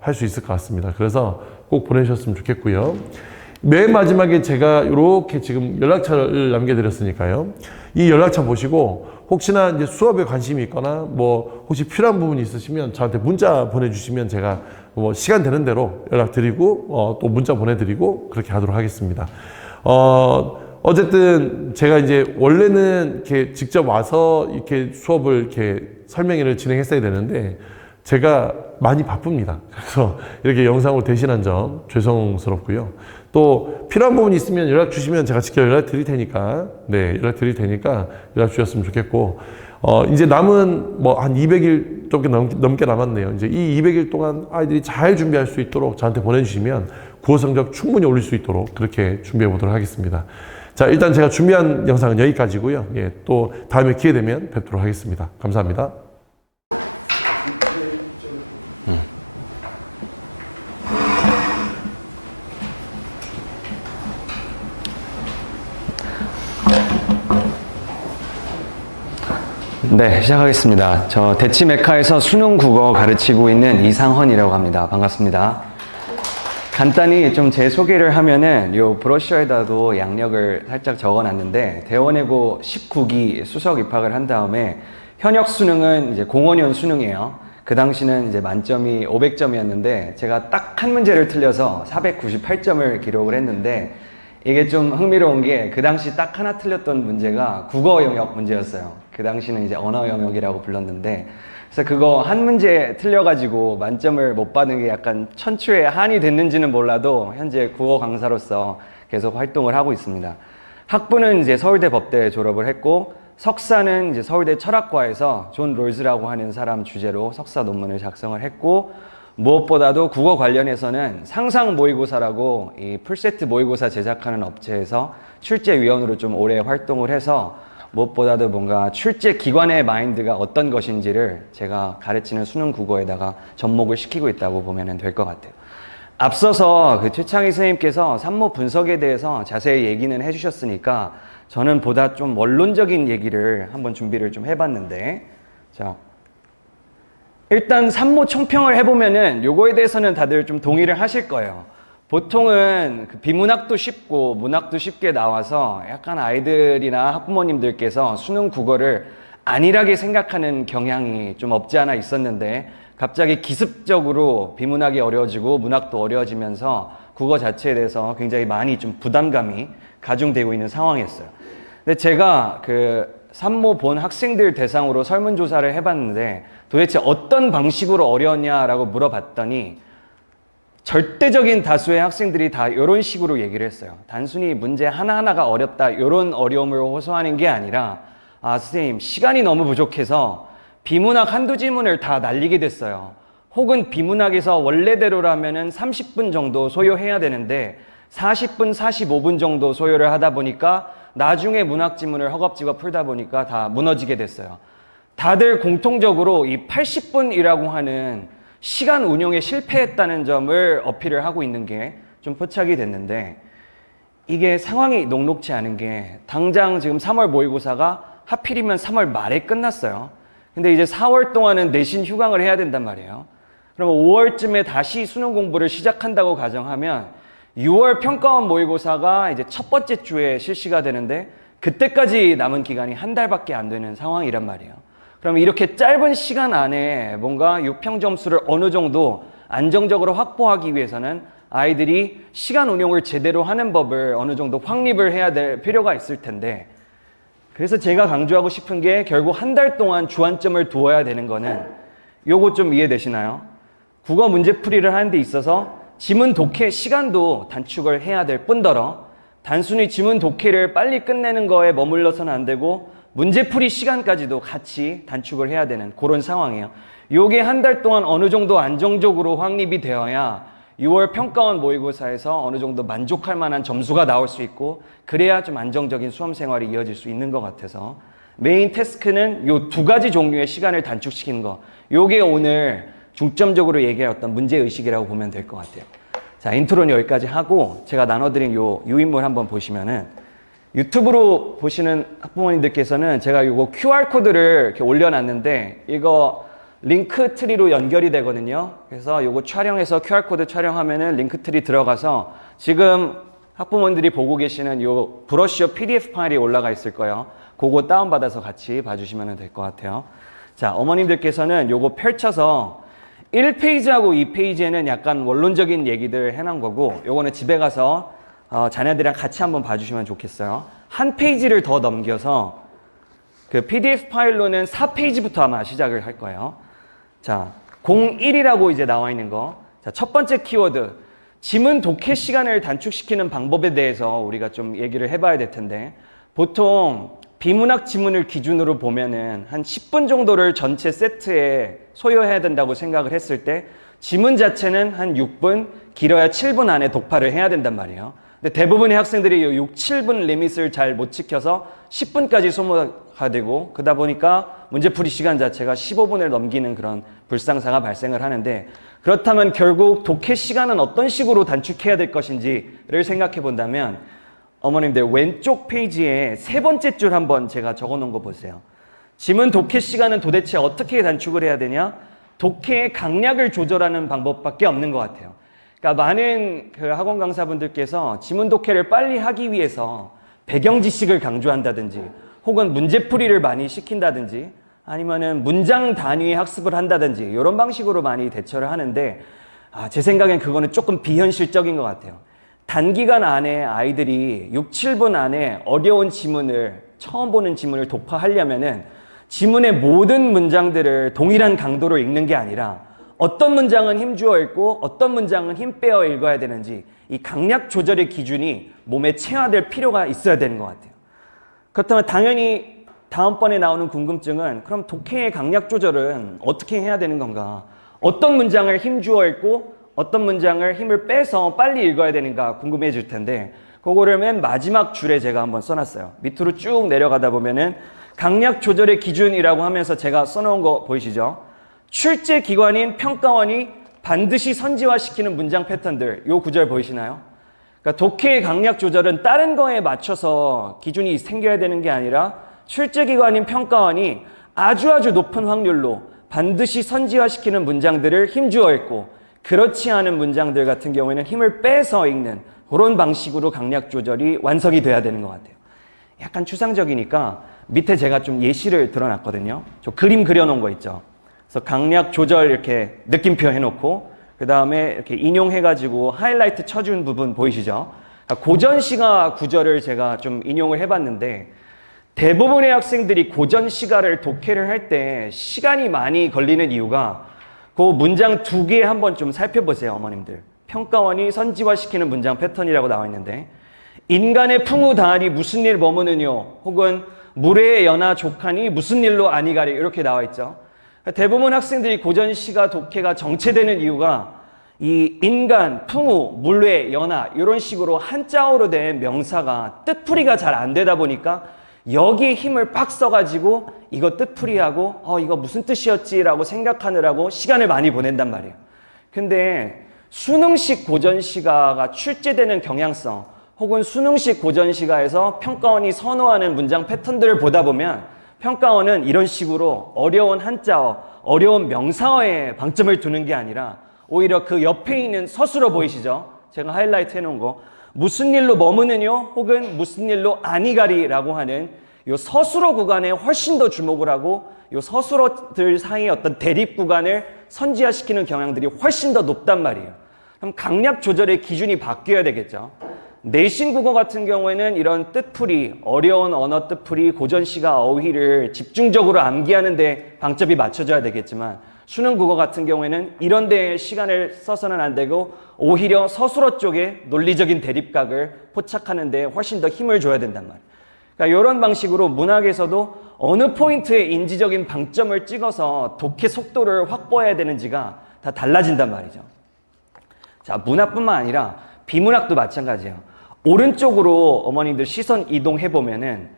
할 수 있을 것 같습니다. 그래서 꼭 보내주셨으면 좋겠고요. 맨 마지막에 제가 이렇게 지금 연락처를 남겨드렸으니까요. 이 연락처 보시고 혹시나 이제 수업에 관심이 있거나 뭐 혹시 필요한 부분이 있으시면 저한테 문자 보내주시면 제가 뭐 시간 되는 대로 연락드리고 또 문자 보내드리고 그렇게 하도록 하겠습니다. 어쨌든 제가 이제 원래는 이렇게 직접 와서 이렇게 수업을 이렇게 설명회를 진행했어야 되는데 제가 많이 바쁩니다. 그래서 이렇게 영상으로 대신한 점 죄송스럽고요. 또 필요한 부분이 있으면 연락 주시면 제가 직접 연락 드릴 테니까, 네, 연락 드릴 테니까 연락 주셨으면 좋겠고, 이제 남은 뭐 한 200일 좀 넘게 남았네요. 이제 이 200일 동안 아이들이 잘 준비할 수 있도록 저한테 보내주시면 국어 성적 충분히 올릴 수 있도록 그렇게 준비해 보도록 하겠습니다. 자, 일단 제가 준비한 영상은 여기까지고요. 예, 또 다음에 기회 되면 뵙도록 하겠습니다. 감사합니다. 네, 시작하겠습니다. 저 대치 메카에서 수능 국어 가르치고 있는 이상헌이라고 합니다. 반갑습니다. 간단히 좀 제 소개를 하면은 요 브로셔에다도 양력을 살짝 적어놨는데 대원외고 19기 수석 입학을 한 다음에 현역 수능은 이제 05년 수능이에요. 그 당시는 이제 만점이 500점이었는데 제가 딱 한 문제를 틀려서 498점을 기록을 했는데 이게 좀 흥미로운 게 그 당시 딱 하나 틀렸던 문제가 국어 영역 문제였어요. 그 당시는 이제 언어 영역이라고 불렀는데 그래서 그거 한 문제 틀려가지고 만점을 못 받은 게 약간 천추의 한이 됐는지는 몰라도 현재 국어 강사로서 계속 활동을 하고 있습니다. 학부는 이제 서울대 법대 졸업을 했고 석사는 이제 서울대 철학과에서 존 롤즈라고 하는 사람 주제로 석사 논문을 작성을 했고 무엇보다도 국어 관련해서는 상상 모의고사라고 이 풀세트 모의고사 제작하는 업체에서 출제위원으로 좀 오래 활동을 해서 무엇보다도 뭔가 출제 기관의 마인드가 어떤 것인지를 제가 가르치는 수능 국어에다가 접목을 시키고 있다고 보면 될 것 같아요. 앞서서 그 최창희 선생님께서 산모 분석에 대해서 자세히 얘기는 해주셨으니까 저는 보다 좀 원론적인 얘기를 한번 준비를 좀 해봤는데, 자, 일단 산모 총평을 해보면은 요거에 대해서는 다들 좀 동의를 하실 거예요. 보통은 그 비문학도 쉽고 문학도 쉽게 나와서 약간 아이들이나 학부모님들께서 수능 국어를 안일하게 생각하는 경향이 좀 없지 않아 있었는데 갑자기 기습적으로 비문학이 어려워지고 문학도 어려워지면서 국어 자체에 대해서 굉장히 많이 좀 부담감이 가중되고 있는 상황이었어요. 근데 제가 그 산모 본 학생들 대상으로 설문조사를 해봤는데 도대체 어떤 방식으로 어려웠냐라고 물어봤더니 절대적인 다수의 학생들이 다 이런 식으로 얘기를 했어요. 단순히 문제 하나하나가 어렵다 이런 어려움을 호소하는 게 아니라 선생님 시간이 너무 부족해서 비문학 한두 지문을 다 날리게 됐어요. 혹은 비문학에서 원래대로라면은 30분 정도 소요해야 되는데 40분, 45분 정도 소요를 하다 보니까 나중에 문학 지문을 허겁지겁 풀다 보니까 다 무너지게 됐어요. 다들 공통적으로 이 80분이라고 하는 시간 운용에 실패했다는 점을 어필을 하고 있는 게 좀 포착이 됐는데 이게 상황이 녹록치 않은 게 당장 지금 3월 모의고사가 하필이면 3월 말에 끝났어요. 근데 이제 4월 동안은 내신 휴강을 해야 된단 말이에요. 그러면 5월쯤에 다시 수능 공부를 시작한다고 가정하면 6월 평가원 모의고사가 이제 첫 번째 주에 실시가 되는데 그때까지 남은 기간이 한 달밖에 안 되는 상황이란 말이에요. 그러면 이렇게 짧은 시간 안에 뭔가 유평 점수를 어느 정도 안정적으로 확보하기 위해서는 아이들이 시간 운용을 제대로 하는 법을 어느 정도 확립을 해야 될 필요가 있을 텐데, 그래서 제가 강조하고 싶은 게 결국 한 달 동안 주안점을 두어야 되는 거는 요거 좀 이해되시나요? 국어 문제풀이를 하는 데 있어서 지문 독해 시간도 단축을 해야 될 뿐더러 단순히 지문 독해를 빨리 끝내는 거에 머물러서는 안 되고 문제풀이 시간까지도 같이 단축을 해야 되는 그런 상황이에요. 요게 한 달 동안 어느 정도 안정적으로 확립이 되어야 6월 평가원 모의고사에서 어느 정도 만족할 만한 점수가 나올 수 있고, 그래야 좀 안정적인 수험 생활이 이어질 수 있는 것 같아서 메인 태스크는 요 두 가지 종류의 시간을 단축시키는 거, 요게 오늘 중점적으로 얘기할 어떤 문제의식이라고 보면 될 것 같아요. 자, 인트로는 여기까지 하고 제가 나눠드린 요 유인물 한번 보시면은, 유튜브로 보시는 학부모님들께서는 제가 요거 QR코드를 이렇게 올려놨는데 이거 링크 트리로 연결이 되거든요. 그래서 요거 촬영해서 QR코드 촬영하면은 링크 트리 들어가서 지금 학부모님들이 보고 계시는 요 브러쉬어 PDF 파일이 올라가 있을 거예요. 그거 다운받아서 같이 봐주시면 될 것 같아요. 자, 어머님들께서는 요거 펼쳐서 1페이지하고 2페이지에는 약간 원론적인 얘기들 해놓은 거고, 요거는 집에 가서 자녀들이랑 같이 한번 봐주시면 좋겠어요. 한 페이지를 더 넘겨서 그 PDF 파일로는 4페이지부터 아마 시작을 할 거예요. 자, 01이라고 이제 나와 있는 거. 자, 첫 번째 키워드. 지문 독해 시간을 단축시키는 방법에 대해서 우리가 좀 얘기를 해봐야 될 텐데, 보통 비문학 지문을 기준으로 보면은 한 10분 정도를 전체 세트에 소요해야 된다고 생각을 했을 때, 지문 자체는 한 6분, 길어야 7분 안에 독파를 해야 된단 말이에요. 근데 대부분의 학생들이 이 6, 7분 리밋을 잘 못 지켜서 10분까지 소모가 되고, 그러다 보니까 문제풀이 시간 자체가 15분을 넘기는 그런 불상사가 발생을 하는데, 그렇다면 결국 독해 시간은 어떤 식으로 단축해야 될 것인지를 생각해 본다면, 어머님들 왼쪽 페이지에 세 번째 줄 한번 제가 적어 놓은 거 보세요. 지문 독해 시간은 도대체 어떻게 단축을 해야 되냐? 독해의 강약을 조절하는 방법밖에 없는 것 같아요. 그러니까 많은 그 학원 강사분들께서 지문 독해를 빨리 하기 위해서 배경 지식을 강조한다든지, 혹은 문제풀이를 많이 시킨다든지, 아니면은 문장 단위의 학습을 한다든지, 이런 방식으로 많이 대처를 하는데, 제 생각엔 그거는 조금 비현실적인 것 같아요. 단기간 안에 아이들이 6, 7분 안에 어려운 지문을, 처음 보는 지문을 독파하려면은 지문의 모든 문장들을 동일한 강도로 읽는 게 아니라 어떤 문장은 힘주어 읽고 어떤 문장은 힘 빼어 읽어야 되는지, 이 강약 조절의 기준이 몸에 체화될 필요가 있어야 되는 것 같아요. 그렇다면 당연히 다음번에 나오는 궁금증은, 그럼 독해의 강약 조절은 어떻게 해야 되는 건가? 어떤 문장을 힘주어 읽고 어떤 문장을 힘을 빼서 빨리 읽어야 되는가 궁금해질 텐데, 그거를 맨 마지막 줄에 제가 한번 써놨어요. 밑으로 쭉 내려가다 보면은 강약 조절의 기준이라고 하면서 제가 써놓은 거 보이시죠? 출제 기관인 평가원이 반드시 선지화시키는 문장 패턴들, 요 구절 보이시나요? 그러니까 독해의 강약 조절은 다른 거에 맞춰서 기준이 생겨야 되는 게 아니라 출제 기관인 평가원이 아주 높은 확률로 반드시 선지화시키는 문장들을 힘주어 읽고, 그렇지 않은 문장들 같은 경우에는 힘을 빼서 읽는 그런 방식으로 강약 조절이 완성이 돼야 되는 것 같아요. 약간 추상적이니까 밑에 제가 좀 예시를 들어놨거든요. 저 그림 그려놓은 거 있죠. 그래서 강약 조절 이렇게 느낌표 해놓고, 그 다음에 이렇게 인용해가지고 하이라이트 쳐준 부분 보이시죠? 고전시가 구절을 제가 좀 인용을 해봤는데, 대부분의 학생들이 고전시가를 독해를 할 때 시간이 많이 걸리는 이유가, 그 문장 두 개 한번 좀 살펴보세요, 어머님들. 평가원이 선지화시키는 문장 패턴이라고 나와 있는데, 인간의 풍우 다하니 무슨 일 머무느뇨, 혹은 물의 연하 족하니 무슨 일로 아니가리, 이렇게 나와 있죠. 대부분 학생들이 고전시가 독해가 정체되는 이유가, 이 인간, 풍우, 물의 연하 이런 식으로 한자어로 된 명사가 뜻풀이가 잘 안 되다 보니까 여기에 힘을 빡 써가지고 이거 뜻풀이하고 이거 무슨 뜻이었지라고 생각하느라고 시간을 많이 보낸단 말이에요. 근데 수능식 고전시가가 출제되는 경향성, 혹은 수능식 고전시가에서 평가원이 선호하는 문장 패턴들을 보다 보면, 평가원은 이런 식으로 어려운 한자어, 어려운 명사어에 방점을 두는 게 아니라 오히려 그 옆에 있는 서술어 보이시죠? 제가 하이라이트 해놓은 거, 무슨 일로 머무느뇨, 혹은 무슨 일로 아니가리라고 하는 이 서술어 구간에 훨씬 더 주목을 하고, 이 서술어들 사이의 어떤 대립 구간을 선지화시키는 경향들이 훨씬 더 높단 말이에요. 그럼 강약 조절의 기준이 바뀌어야 되겠죠. 내신 국어 같은 경우에는 이런 뜻풀이, 어려운 언어 뜻풀이, 고전시가, 어휘를 집중적으로 암기하는 데 방점이 맞춰져야 되겠지만 수능 국어 같은 경우에는 이런 데에 시간을 써서는 안 되고 오히려 서술어 쪽에 논리적인 대립각을 포착하는 데 훨씬 더 힘을 줘야 된단 말이에요. 그러니까 이런 방식으로 문학에서도 어느 포인트에 인지적인 방점을 찍어서 독해 속도를 확보해야 되는지가 다 달라진단 말이죠. 자, 문학뿐만 아니라 비문학도 마찬가지예요. 오른쪽으로 어머님들 시선 이동해 보면은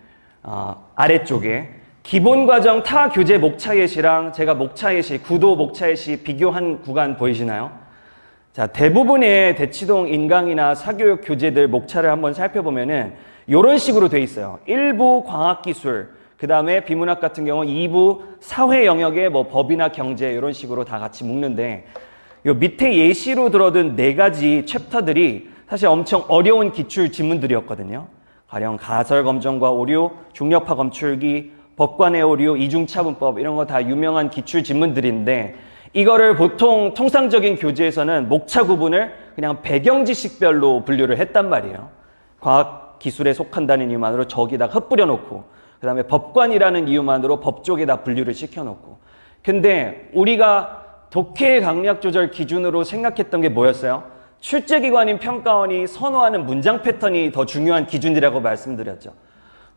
아래쪽에 기본과정 타 교재 목차예시랑 제가 목차예시, 구도 목차예시 비교한 구간 보이시나요? 자, 대부분의 대치동 인강이나 사교육 교재들 목차를 한번 살펴보면은 이런 식으로 돼 있어요. 1부 과학기술, 그 다음에 비문학 같은 경우 2부 사회 영역의 뭐 법이나 경제 이런 식으로 다 같이 묶는데 요 밑에 예시로 들어둔 4가지 챕터들이 사실 엄청 어려운 기출 지문들이었거든요. 가령 가설검정과 오류, 중력파 검출기, 법관의 오류, 이중차분법 이런 거 다 유명한 기출 지문들인데 이거를 보통 통상적인 교재에서는 목차 구분을 그냥 배경지식별로 분류를 했단 말이에요. 과학기술에 속한다는 이유만으로 저기다 흩뿌려 놓고 그 다음에 법관이라는 이유만으로 법 쪽에다 분류를 시켜놓고 근데 우리가 독해 강약 조절 기준으로 생각했던 게 뭐였어요? 출제기관인 평가원이 선호하는 문장 패턴이 더 중요한 기준이라고 말씀드렸죠.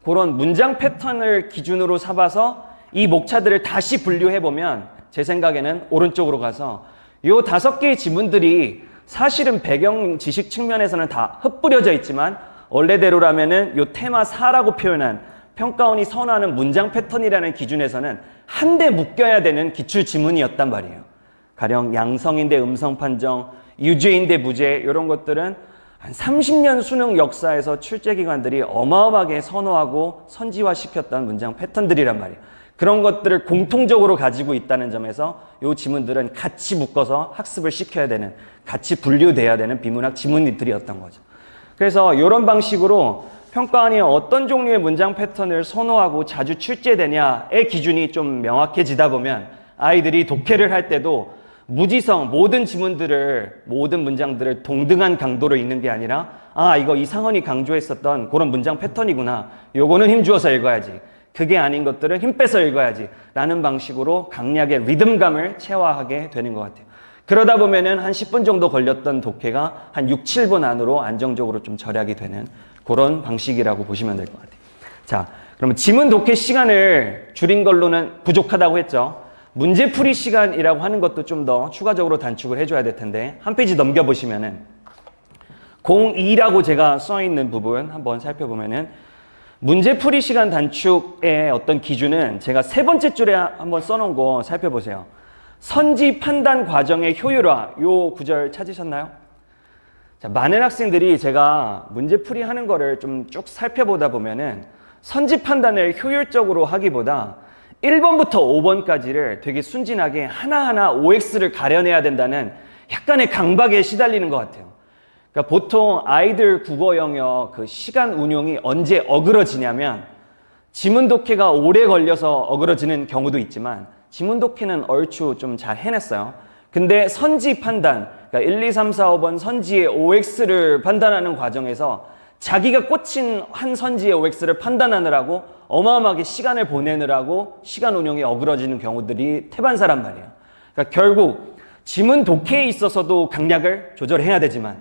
그런 문장 패턴을 기준으로 삼아서 이 목차들을 다시 분류해보면 제 생각에는 오른쪽으로 가서 이 5개의 지문들이 사실은 배경 지식 측면에서는 다 흩뿌려져 있지만 원래대로라면은 이 테마 4라고 표현한 평가원이 선호하는 문장 패턴이라는 기준에서는 한데 묶여야 되는 기출 지문이었단 말이에요. 가령 양성인대 음성 판정, 유죄인대 무죄 이런 것들은 한 30년 수능 역사에서 출제기관들이 어마어마하게 선호하고 선지화시켰던 문장 패턴들이란 말이에요. 그런 것들을 공통적으로 가지고 있다는 점에서 이 지문들은 같이 묶어서 학습을 시켜야 되는, 같이 분류돼야 되는 비문학 지문들이었던 거죠. 그래서 이런 방식으로 평가원이 어떤 종류의 문장 패턴을 선호하고 자주 출제되냐의 기준이 좀 명확해지다 보면 아이들이 독해를 할 때도 무지성, 모든 지문들을, 모든 문장들을 동등한 강도로 읽는 게 아니라 이거 이상헌이 강조했었던 그런 문장 패턴이구나. 요거는 힘주어서 읽어야지. 그게 아닌 것들은 힘 빼서 읽어야지. 라는 방식으로 강약의 리듬감을 체화하게 되는 것 같아요. 그러다 보면은 한 10분 정도 걸렸던 독해가 한 6, 7분 안으로 안정적으로 좀 절약이 되는 그런 방식이라고 보시면 될 것 같아요. 자, 그러면 지문 독해 시간을 줄인 걸로는 부족하다고 했죠. 문제풀이 시간이라고 하는 것도 좀 더 추가적으로 단축을 해줘야 될 텐데 한 페이지 넘겨보시면은 02라고 제가 써있는 부분 한번 살펴보면은 문제풀이 시간 단축의 어떤 기준은 제가 3번째 줄에 한번 써놓은 거 살펴보세요. 선지 판단 과정의 효율화, 요 구절 찾으셨나요? 자, 많은 학생들이 제가 문제풀이 하는 거를 좀 쭉 살펴보다 보면은 선지 판단을 효율적으로 하기보다 1번부터 5번까지를 되게 순진하게 하나하나 OX를 가려내야 된다는 약간의 강박에 시달리는 것 같아요. 그러니까 보통 아이들 국어 영역 그 시간 운용이 언제 어그러지냐면 지문 독해가 오래 걸려서 어그러지는 경우도 있지만 지문 독해는 얼추 좀 잘 해냈어요. 근데 선지 판단, 그러니까 1, 2, 3, 4, 5번 선지의 OX를 판단하는 과정에서 자기가 꽂힌 한 선지의 OX를 판단하느라고 어마어마하게 시간을 보내느라고 시간 운용이 어그러지는 경우들이 태반사란 말이에요. 그러니까 결국 지문 독해에 있어서도 강약을 조절해야 되지만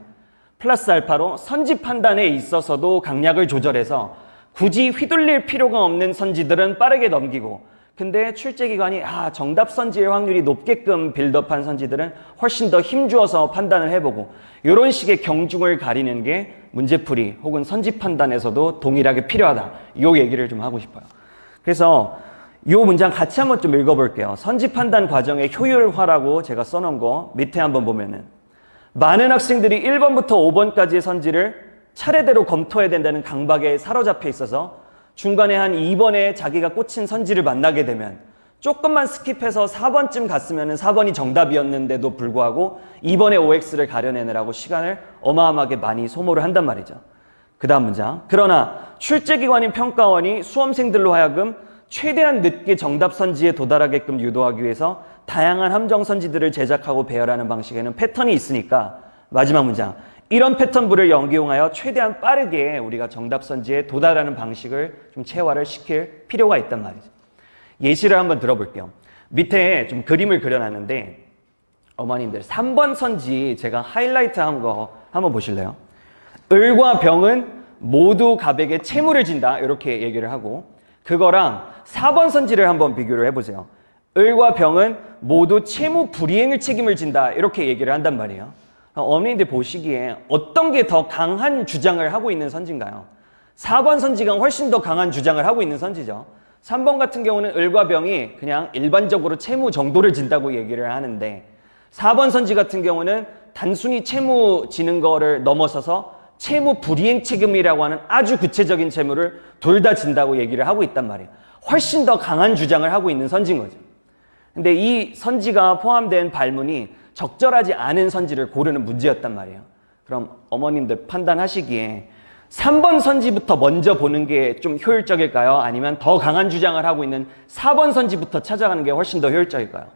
플러스 알파로 선지 판단에 있어서도 강약을 조절해서 굳이 휘둘릴 필요가 없는 선지들은 빠르게 넘기고 근데 출제기관이 정답 선지의 확률이 높게끔 빌드업한 선지들은 훨씬 더 힘주어서 판단을 해보고 이런 식의 경중을 가리는 게 문제풀이 혹은 선지 판단에서도 동일하게 필요하다. 이 얘기를 좀 하고 싶어요. 그래서 이 문장 같이 한번 좀 읽어볼게요. 선지 판단 과정의 효율화라고 제가 써놓은 거 밑에 한번 보면은 많은 학생들이 1번부터 5번까지의 선지를 차례대로 검토해야 된다는 강박에 사로잡혀 있어서 중간에 한 2번에 자기가 꽂힌 선지를 만나게 되면 조금만 스킵해서 4번쯤 갔으면 4번이 정답이었는데도 불구하고 2번의 OX를 가려내느라고 시간을 어마어마하게 많이 소모를 한단 말이죠. 그 다음 문장. 그러나 출제기관인 평가원이 수험생들로 하여금 최대한 늦게 정답 선지에 도달하게끔 유도하기 위해서 다양한 함정 선지들을 제작하고 배열하는 방식에는 패턴이 있으니까 마지막 문장. 이런 패턴부를 연기용하여 최대한 빠르게 우리가 정답 선지에 도달하는 방식을 좀 체화를 시킬 필요가 있단 말이죠. 예시를 한번 들어볼게요. 밑에 좀 그림을 그려놨는데 어머님들 3번 선지 제가 하이라이트 한 거 한번 보실래요? 을과 병은 모두 갑에게 채무를 진다 이렇게 얘기를 하고 그거랑 4번 선지를 한번 비교를 해보세요. 을과 병은 모두 채무 불이행을 책임을 진다 이렇게 얘기를 한단 말이에요. 어머니들 보시기에 어떤 게 더 강한 주장을 하고 있는 선지인가요? 4번 선지가 훨씬 더 강한 주장을 하고 있는 선지죠. 3번 같은 경우는 을과 병이 그냥 일반적으로 채무 정도를 진다고 얘기를 하는데 4번 선지 같은 경우는 단순히 채무 지는 거를 넘어서서 채무 불이행 책임이라고 하는 아주 구체적인 채무를 둘 다 진다고 얘기를 하고 있단 말이에요. 훨씬 더 강한 주장을 하고 있는 선지인 거죠. 근데 이 선지가 포함된 발문이 적절하지 않은 선지를 고르는 문제였단 말이에요. 그럼 어머님들 판단하시기에 3번 선지부터 먼저 보는 게 좀 효율적일까요? 아니면 더 강한 주장을 하고 있는 4번 선지부터 찾아가는 게 훨씬 더 효율적일까요?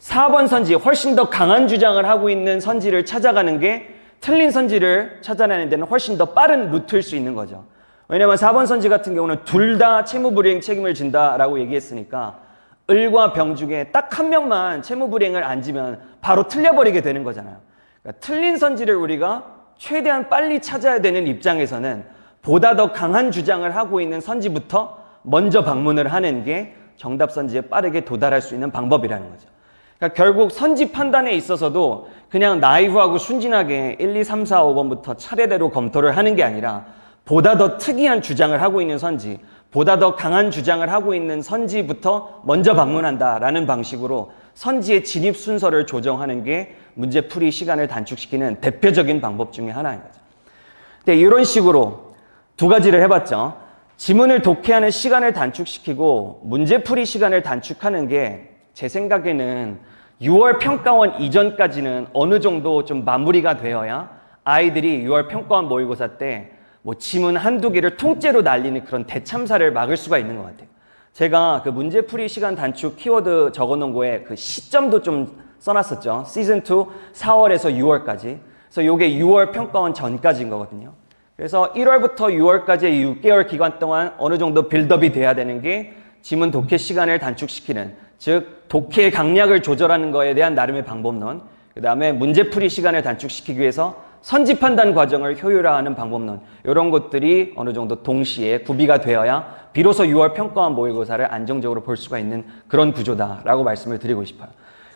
4번 선지, 훨씬 더 강한 주장을 하고 있는 선지를 찾아가는 게 틀린 선지를 찾아내는 데는 훨씬 더 빠른 루트일 수 있는 거죠. 왜냐하면 4번 선지 같은 경우는 둘 다 채무불이행 책임을 진다라고 얘기했으니까 을과 병 중에 딱 한 명만 채무불이행을 안 지면 바로 틀려버리게 되는 거잖아요. 그러니까 틀린 선지를 우리가 최대한 빨리 찾아야 되는 입장에서는 보다 더 강한 주장을 하고 있는 선지부터 먼저 방문을 하는 게 정답 선지에 빠르게 도달할 수 있는 방법이라는 거죠. 그러니까 결국 선지 판단에 있어서도 그냥 나이브하고 순진하게 1, 2, 3, 4, 5번부터 차례대로 검토를 하는 게 아니라 보다 더 특이한 주장을 하고 있는 선지, 보다 더 강한 주장을 하고 있는 선지부터 먼저 방문한다라는 방식으로 선지의 진입 순서를 조정하는 게 문제풀이 시간을 단축시키는 대표적인 방법 중에 하나인 거죠. 근데 이런 식으로 두 가지를 해봤죠. 지문을 독해하는 시간을 단축시키고 문제풀이 시간을 단축하는 게 제 생각에는 6월 평가원 이전까지는 어느 정도 좀 마무리가 되어야 아이들이 6월 평가원 모의고사 때 뭐 지문 한두 개를 통째로 날리는 그런 대참사를 막을 수가 있는 것 같아요. 제가 그 문제풀이 시간 단축 키워드 적어놓은 거에 그 시점도 좀 써놨었죠. 시즌2 4월에서 6월까지. 그래서 이게 6월 평가원 전까지인 거거든요. 그래서 1월부터 6월까지의 6개월 기간 동안 어느 정도 빌드업이 돼야 되는 게 지문 독해 시간을 단축시키는, 즉 독해 강약을 조절하는 거에 대한 나름의 방법론, 그 다음에 문제풀이 시간을 단축시키기 위해서 선지 판단 과정을 효율화하는 방법론, 이런 것들이 어느 정도 동시에 구비가 되어야 비로소 6월 평가원 모의고사를 안정적으로 볼 수가 있는 그런 구조다라고 말씀을 드리고 싶어요.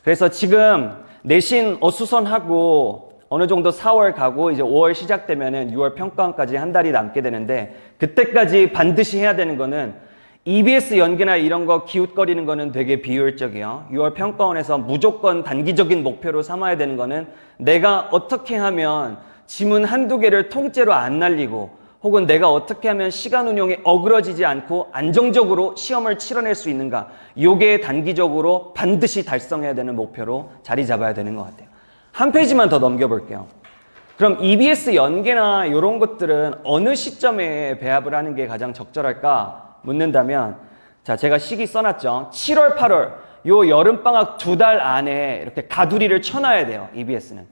그래서 지금 내신 어수선하고 어느 정도 4월 가고 이제 5월 시작되면은 6월 평가원까지 한 달이 남게 되는데, 그때까지 반드시 해야 되는 거는 EBS 연계나 이런 거 기웃거리는 거는 되게 비효율적이에요. 6월 평가원에서 무조건 단기적인 목표로 삼아야 되는 거는 내가 어떻게 하면 지문 한두 개를 통째로 안 날리고, 혹은 내가 어떻게 하면 시간 운용에 어그러지지 않고 안정적으로 시험을 치러낼 수 있는가, 요게 단기적으로 반드시 달성해야 되는 목표로 자리 잡아야 되는 것 같아요. 한 페이지만 더 넘겨볼게요. 그럼 EBS 연계나 이런 것들은 어느 시점에 배합을 하는 게 가장 적절할까 묻는다면, 자, 제가 시기 써놨죠. 7월, 8월 요 여름방학 2달 안에 이렇게 가두리를 쳐놔야 돼요. EBS는.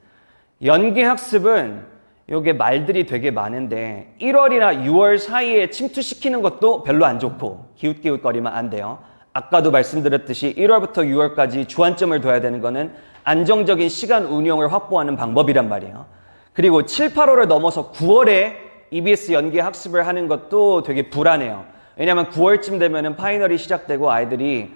연계학습은 요게 말들이 되게 많은데 1월이나 6월 사이에 침투시키는 것도 별로 안 좋고 기웃기웃거리면 안 돼요. 아까도 말씀드렸듯이 1월부터 6월까지 주안점을 둬야 되는 거는 안정적인 시간 운용을 확보하는 방법이란 말이에요. 그리고 7, 8월을 넘어서 9월에 EBS 연계 학습을 하는 것도 되게 불안해요. 왜냐하면 9월쯤 되면은 파이널이 시작되고 아이들이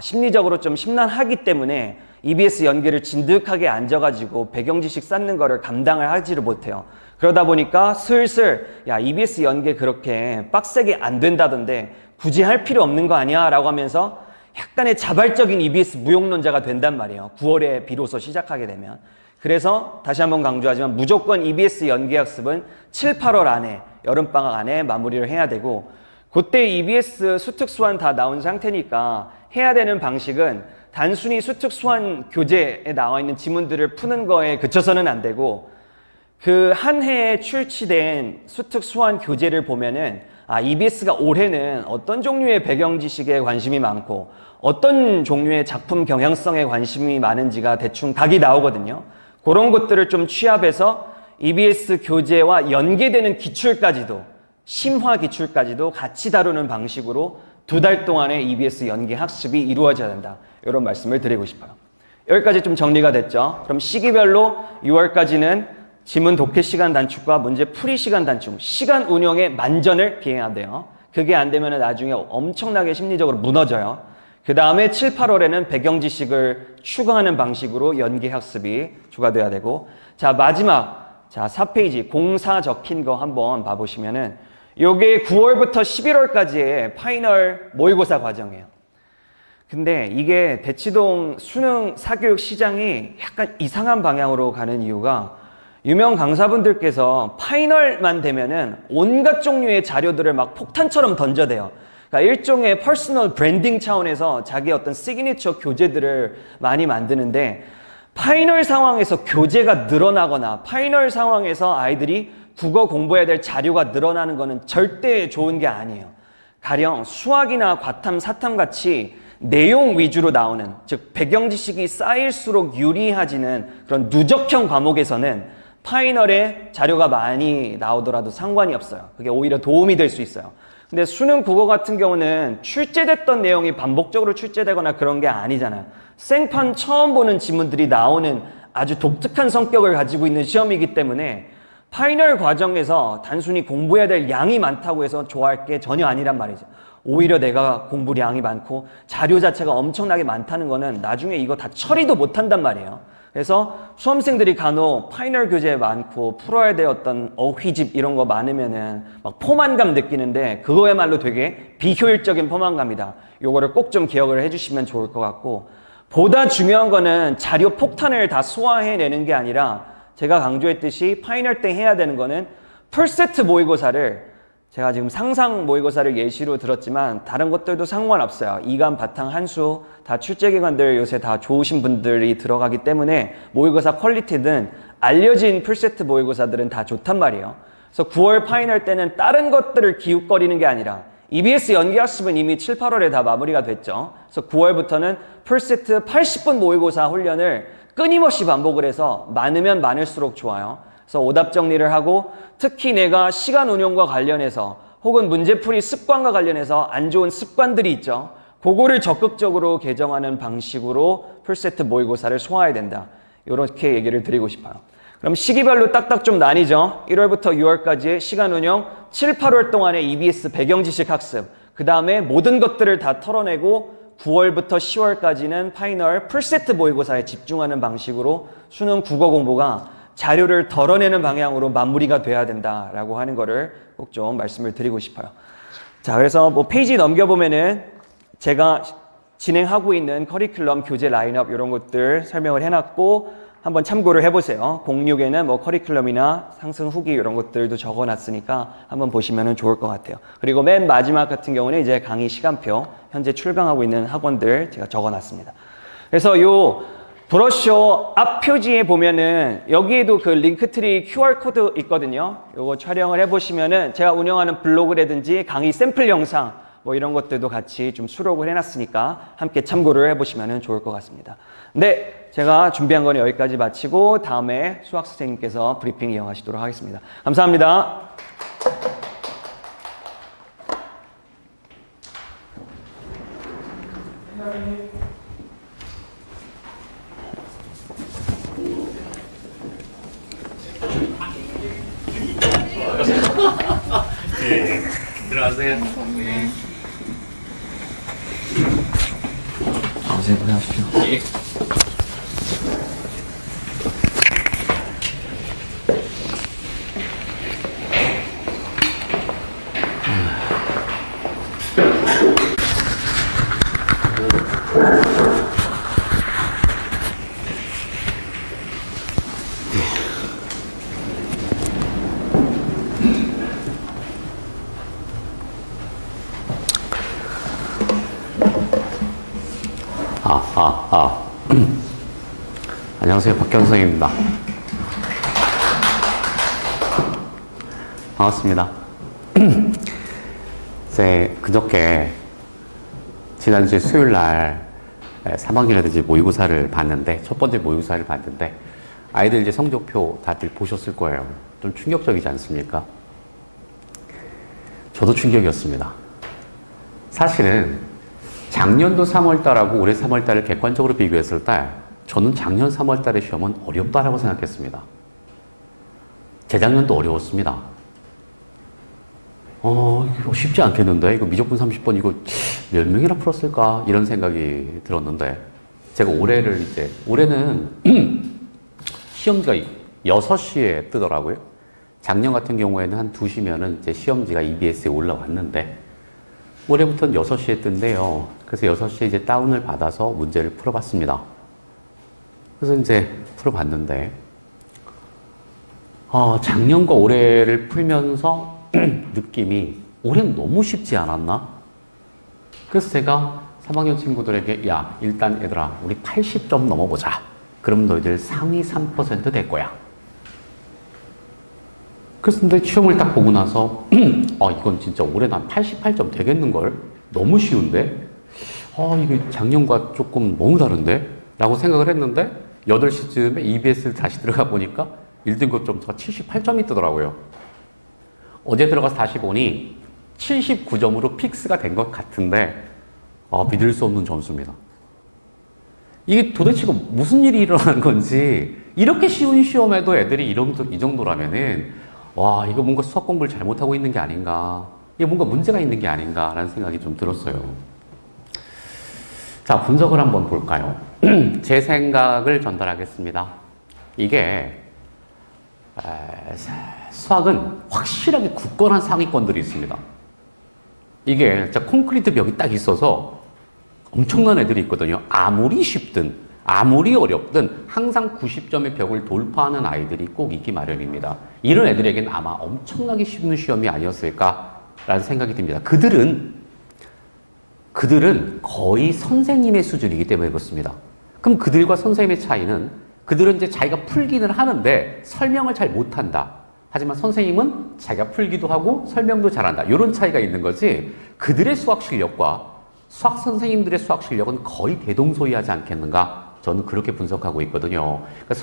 심리적으로 좀 심란하기 때문에 EBS 연계를 진득하게 앉아가지고 배경 지식 쌓는 거를 감당을 하지를 못해요. 그러다 보니까 슬슬 야, EBS 연계 그렇게 빡세게 안 된다던데 굳이 할 필요 없는 거 아니야? 라고 하면서 약간의 자발적인 EBS 무용론자가 된단 말이에요. 9월에 비로소 시작하게 되면. 그래서 다시 한번 강조하지만 무조건 EBS 연계 학습은 7, 8월 안에, 여름방학 안에 마무리를 해야 되고, 그때 EBS 수특수완 다 나온 상태니까 해야 되는 방식은 단순히 수특수완 교재에 나와 있는 지문들을 푸는 거에 그쳐서는 안 되고, 그 한 해에 출시된 수특수완 교재를 보면은 EBS가 올해는 어떤 종류의 배경 지식에 관심이 많고 어떤 종류의 작품 경향성에 관심이 많은지가 대충 각이 나오거든요. 그런 것들을 좀 취합해서 EBS 교재와 연계되는 기출까지도, 심화 기출까지도 같이 다루는 방식으로 2달 동안의 EBS 연계 학습이 이루어져야 된다. 이런 말씀을 드리고 싶어요. 여기까지 좀 정리가 됐죠? 그럼 시기별로 6월까지는 지문 독해 시간 단축과 문제 풀이 시간 단축, 시간 운영의 만전을 기해야 돼요. 그게 안 되면 나중에 엄청나게 심리적으로 무너져요. 그 다음에 7, 8월에는 배경 지식을 추가하는 방식으로 연계 학습이 추가돼야 되고, 자, 마지막, 자, 4페이지 공사 적힌 거 한번 봐보시면은 요게 9월부터 11월까지의 파이널 모의고사 과정이에요. 근데 이게 대치동 수능 사교육 시장이 약간 이상한 방향으로 가는 이유가 유명 강사분들께서 파이널만 되면은 온갖 종류의 자료들을 막 폭탄처럼 던져대요. 그러니까 일종의 퍼스널 브랜딩 차원에서 자기 어떤 시그니처 교재들을 많이 만드는데, 파이널 상황에서 교재가 늘어나거나 파이널 상황에서 아이들이 국어 공부해야 될 자료가 늘어나는 것은 절대 좋은 게 아니에요. 가령 수학이나 과탐, 사탐 같이 내용 위주로 나오는, 즉 배경 지식이 쌓일수록 유리해지는 그런 누적형 과목에서는 파이널에 자료가 많이 나오더라도 상관이 없어요. 그게 오히려 도움이 될 수 있어요. 근데 수능 국어 같은 경우는 출제됐던 내용이 반복적으로 출제되거나 그런 게 아니잖아요. 생판 처음 보는 지문들이 나오는 아주 독특한 성격을 가지고 있는 시험이기 때문에 파이널 과정에서 단순히 공부해야 될 양이 많다고 해서 좋아할 게 전혀 아니란 말이죠. 오히려 내가 공부량이 많고 자료 자체가 엄청나게 많다는 거는 나중에 이거 다 처리도 못한단 말이에요. 그래서 수험생들이 간혹 파이널 교재 많고 풀어야 될 어떤 어휘집 이런 거 많으면은 막 포만감 느끼는데, 그거야말로 되게 비효율적인 포만감이다. 요거를 꼭 좀 기억을 해주시면 좋을 것 같고, 보다 중요한 거는 자료 폭탄을 다 소화해내는 게 아니라 제가 강조했듯이 파이널 때 해야 되는 거는 풀세트 모의고사를, 제가 지금 상상 모의고사를 예시로 들었지만 다른 것들도 상관없어요. 2간 바탕 한수 다 출제기관들 요새 다 좋으신 분들이 들어가기 때문에 모의고사 퀄리티든 알려진 풀세트 모의고사들은 다 좋단 말이에요. 그래서 9월 파이널 때는 다른 것들을 기웃거리는 게 아니라 EBS 연기학습은 이미 7, 8월에 다 마무리가 됐죠. 그래서 9월부터는 풀세트 80분 모의고사 훈련을 끊임없이 반복을 해서 많으면 많을수록 좋아요. 그래서 오답 정리를 하고, 특히 내가 시간 운용과 관련해서 혹은 문제풀이 습관과 관련해서 안 좋은 습관들이 있죠. 그거를 적극적으로 개정하는 방식으로 풀세트 모의고사를 소화해야 된다. 이렇게 얘기를 드리고 싶어요. 그럼 시기별로 딱딱 좀 나뉘죠. 1월부터 6월까지의 시간 운용, 7, 8월 동안의 EBS 배경 지식 학습, 그 다음에 모든 것들을 다 털어내고 9월부터 10월까지는 파이널 풀세트 모의고사에 집중하는 방식으로 수능 국어 공부가 자료를 덜어내는 방향으로 마무리가 돼야 된다라고 하는 거를 꼭 좀 말씀을 드리고 싶어요. 자, 그래서 뭐 페이지 넘겨보면은 제가 진행하고 있는 커리큘럼 교재 라인업 이런 것들 설명을 해놨고 한번 참고를 해보세요. 06에는 뭐 커리큘럼이나 상승 후기 이런 것들도 적어놨으니까 한번 보시면 좋을 것 같아요. 그리고 맨 마지막 같은 경우는 이제 강의 시간표, 현재 출강하고 있는 학원들 제가 적어놨습니다. 그래서 요 브로셔 앞 표지에 보면은 여기에도 그 링크트리 QR코드 있거든요. 요거 촬영을 해보시면은 제가 운영하는 블로그라든지 강의 샘플 영상 뭐 이런 것들도 같이 좀 수록을 해놨으니까 함께 참고를 해보시면 좋을 것 같습니다. 네, 제가 준비한 건 여기까지 마치고 다음에 수학 선생님께서 브리핑 이어가시도록 하겠습니다. 감사합니다. 네, 들어가세요. 네. 선생님 고생하십시오. 예. 안녕하세요. 박현 선생님입니다. 반갑습니다. 그저께 지난주 수요일 날 3학년이라든지 모의고사를 봤는데, 첫 번째 모의고사를 봤는데, 아이들 이제 성적표 다들 보셨을 거예요. 좀 충격적이지 않습니까? 저도 충격이었습니다. 사실은 작년도 3월달하고 올해 3월달을 객관적으로 비교했을 때 저는 작년 3월달의 시험은 어렵다라고 생각했습니다. 재작년도 어려웠습니다. 이거 쉽지 않겠는데? 이거 미적분 30번 이거 몇 명이나 풀었을까? 이런 생각이 들었는데 제가 올해는 시험지가 6시에 뜨더라고요. 작년 같은 경우에는 한 2시면은 이제 시험지가 EBS에 올라왔는데 올해부터는 6시에 뜬대요. 그래서 6시에 이제 다운을 받아서 문제를 풀어봤습니다. 그래서 이제 풀어봤는데 작년과 올해를 풀면서 느낌이 올해는 너무 쉽지 않았나? 그래서 제가 3학년 친구들에게 야 일단 얘들아 우리 80점 넘어보자. 그럼 너희들 상위 3% 될 거야. 그래서 근데 시험을 딱 보고 나서 이건 진짜 올해는 한 88점 되겠는걸? 너무 쉬운데? 이게 작년과 조금 너무 다른데? 라고 생각을 했는데 8시쯤에 EBS를 다시 들어가 보니까 1등급 점수가 78점이 뜨더라고요. 어제 들어가서 다시 보니 79점으로 픽스가 된 것 같은데 믿을 수 없는 점수입니다. 이게 도대체 무슨 일이 일어나는 건지 이렇게 쉬운 시험에도 애들이 이 정도라면은 와 이거 뭔가 수학 공부를 잘못하고 있는 게 아닌가 이게 뭔가 문제가 있는 게 아닌가라는 생각이 좀 들었어요. 자 분석을 한번 볼까요? 제 생각을 전달하겠습니다. 이게 수학은 확실하게 굳건한 상위권들이 있습니다. 이게 진짜 콘크리트 벽이 딱 있어서 엄청난 애들이 있거든요. 아무리 쉽든 아무리 어렵든 항상 90점의 벽을 돌파하는 아이들이 꼭 있기 마련입니다. 이런 애들에게는 아마 엄청나게 쉬운 시험이 아니었을까라는 생각이 듭니다. 그들은 거의 선생님의 수준이기 때문에 그렇습니다. 그럼 그들과 선생님의 차이는 그들은 이제 자기가 풀기는 하는데 설명을 잘 못한다. 하지만 선생님은 자기가 풀기도 하고 설명도 잘한다. 이런 차이가 있는 거지 그들의 수학 실력과 수학 선생님들의 수학 실력은 거의 대동소이하지 않겠는가? 저는 그렇게 분석하고 있거든요. 그러니까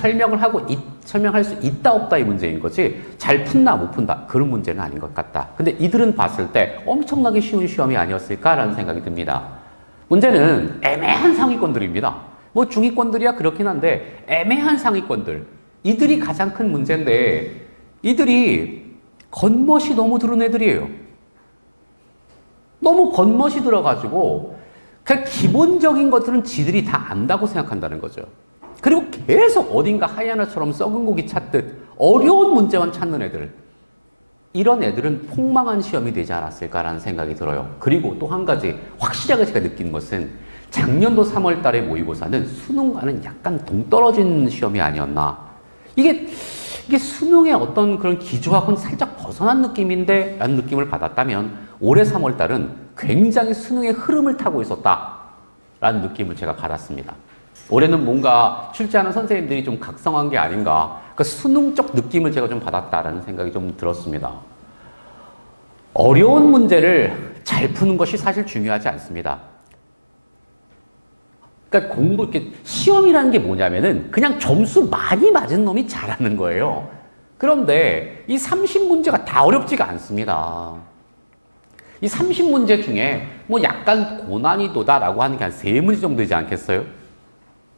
설명할 수 있다 없다의 문제인 거지 잘 푼다 못 푼다 그런 문제는 아닌 것 같다. 근데 이들은 봤을 때 엄청나게 쉬운 시험이 아니었을까라는 생각이 듭니다. 문제는 애매한 상위권들입니다. 뭐 중위권들이야 그렇긴 한데 애매한 상위권들 이들이 가장 큰 문제인데 이들이 겉멋이 너무 들은 애들이에요. 너무 겉멋이 들어가지고 그 기본적인 것들은 지들이 다 안다고 생각한다는 거죠. 그리고 계속 어딘가 하이에나처럼 썩은 고기 찾듯 어려운 문제만 찾는 애들 이런 애들은 폭망한 시험이 되지 않았을까라는 생각이 들어요. 그리고 또 한 가지 확실하게 제가 느낀 것은 작년도 3월 달에 모의고사는 수능과는 약간 동떨어진 시험이 아니었나. 이게 수능의 어떤 그런 기조하고는 살짝 벗어난 느낌인데 라는 느낌을 받았다면 올해 3월 달은 굉장히 수능의 흐름을 타고 있었다라는 느낌을 제가 받았습니다. 올해는 뭔가 출제하는 선생님들이 좀 각성한 게 아닌가. 그러니까 수능적 느낌을 제가 좀 받았다라는 생각이 좀 들었습니다. 어려운 문제를 잘 푸는 것이 사실 중요하지 않습니다. 그러니까 이렇게 시험이라는 게 뭐냐면은 그냥 점수 많이 맞은 놈이 잘하는 거예요. 그런데 이 30문제가 다 어렵지가 않습니다. 이 30문제 중에 뭐 약간 고난이도다라고 하는 게 한 3문제 정도 되지 않겠어요?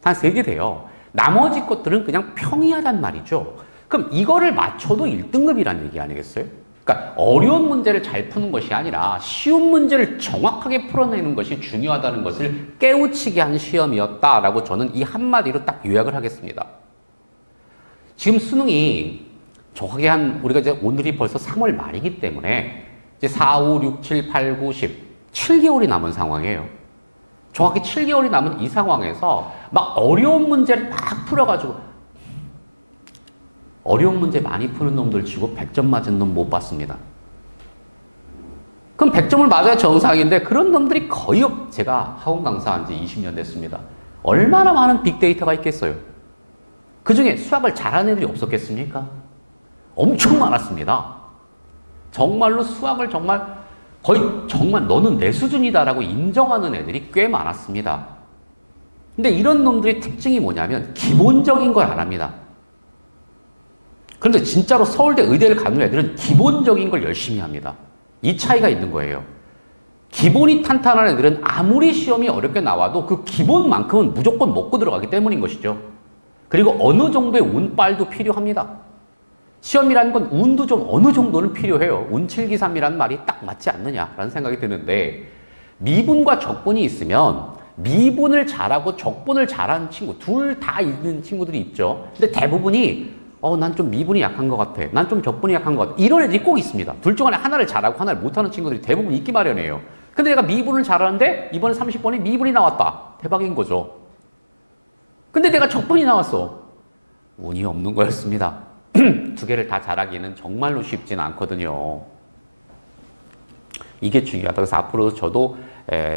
한 3개 돼요. 나머지 것들은 그냥 평이하단 말이죠. 그럼 이거를 맞춰도 1등급이라는 얘기 아니겠어요? 그러니까 어려운 문제를 잘 푸는 것이 아니라 쉬운 문제를 정확하게 풀어내는 것이 중요하다는 것을 깨우치게 한 시험이었다라고 저는 이 한마디로 딱 요약을 하겠습니다. 지금 수능이 정확하게 우리가 이제 오늘이 벌써 3월 말이기 때문에 이제 4, 5, 6, 7, 8, 9, 10, 7개월이 남은 상황이에요. 정확히 7개월이 남은 이 상황에서 막 어려운 문제를 막 풀어가지고 어려운 문제 많이 푸는 놈들 치고 100점 맞은 놈 못 봤습니다. 그럼 100점을 맞아야 정상인데 그런 놈들이 거의 제가 학원 강사한 지 20년 됐습니다. 얼마나 많은 빅데이터가 있겠어요? 그 중에 수학을 잘하는 애들이 없었겠습니까? 엄청 많았습니다. 정말로 수학을 거의 너는 내 수준이다라고 인정하는 애들이 꽤 많았습니다. 근데 이런 놈들의 특징이 뭐냐면 기본적인 걸 안 합니다. 그런데 진짜로 서울대 의대를 가는 애들은 기본적인 걸 열심히 합니다. 이 차이가 있는 거예요. 기본이 탄탄한 애들은 아무리 시험이 어렵게 나와도 그 기본만큼은 무조건 먹고 들어가기 때문인 것이죠. 그리고 어느 정도의 운빨도 필요합니다. 시험이라는 건 운도 좀 어느 정도는 필요해요. 운칠기삼이라는 말이 딱 맞지 않느냐라는 생각이 드는데, 미분과 적분이 있으면 미분을 잘하고 적분을 잘하는 친구, 둘 다 있는 친구들이 있죠. 근데 대부분이 난 좀 미분이 약한 것 같아. 난 좀 적분이 약한 것 같아. 이런 애들이 꼭 있습니다. 둘 중 안에 하나를 잘하고 하나를 못하는 친구들이 대부분 있기 마련이에요. 근데 내가 미분을 잘하는데 이번에 30번이 미분이 나왔다. 대박인 거죠. 근데 내가 적분이 나왔어. 운이 없는 거였습니다. 두 개를 다 잘하기는 정말로 쉽지는 않거든요. 이게 중요하다. 그래서 앞으로 저도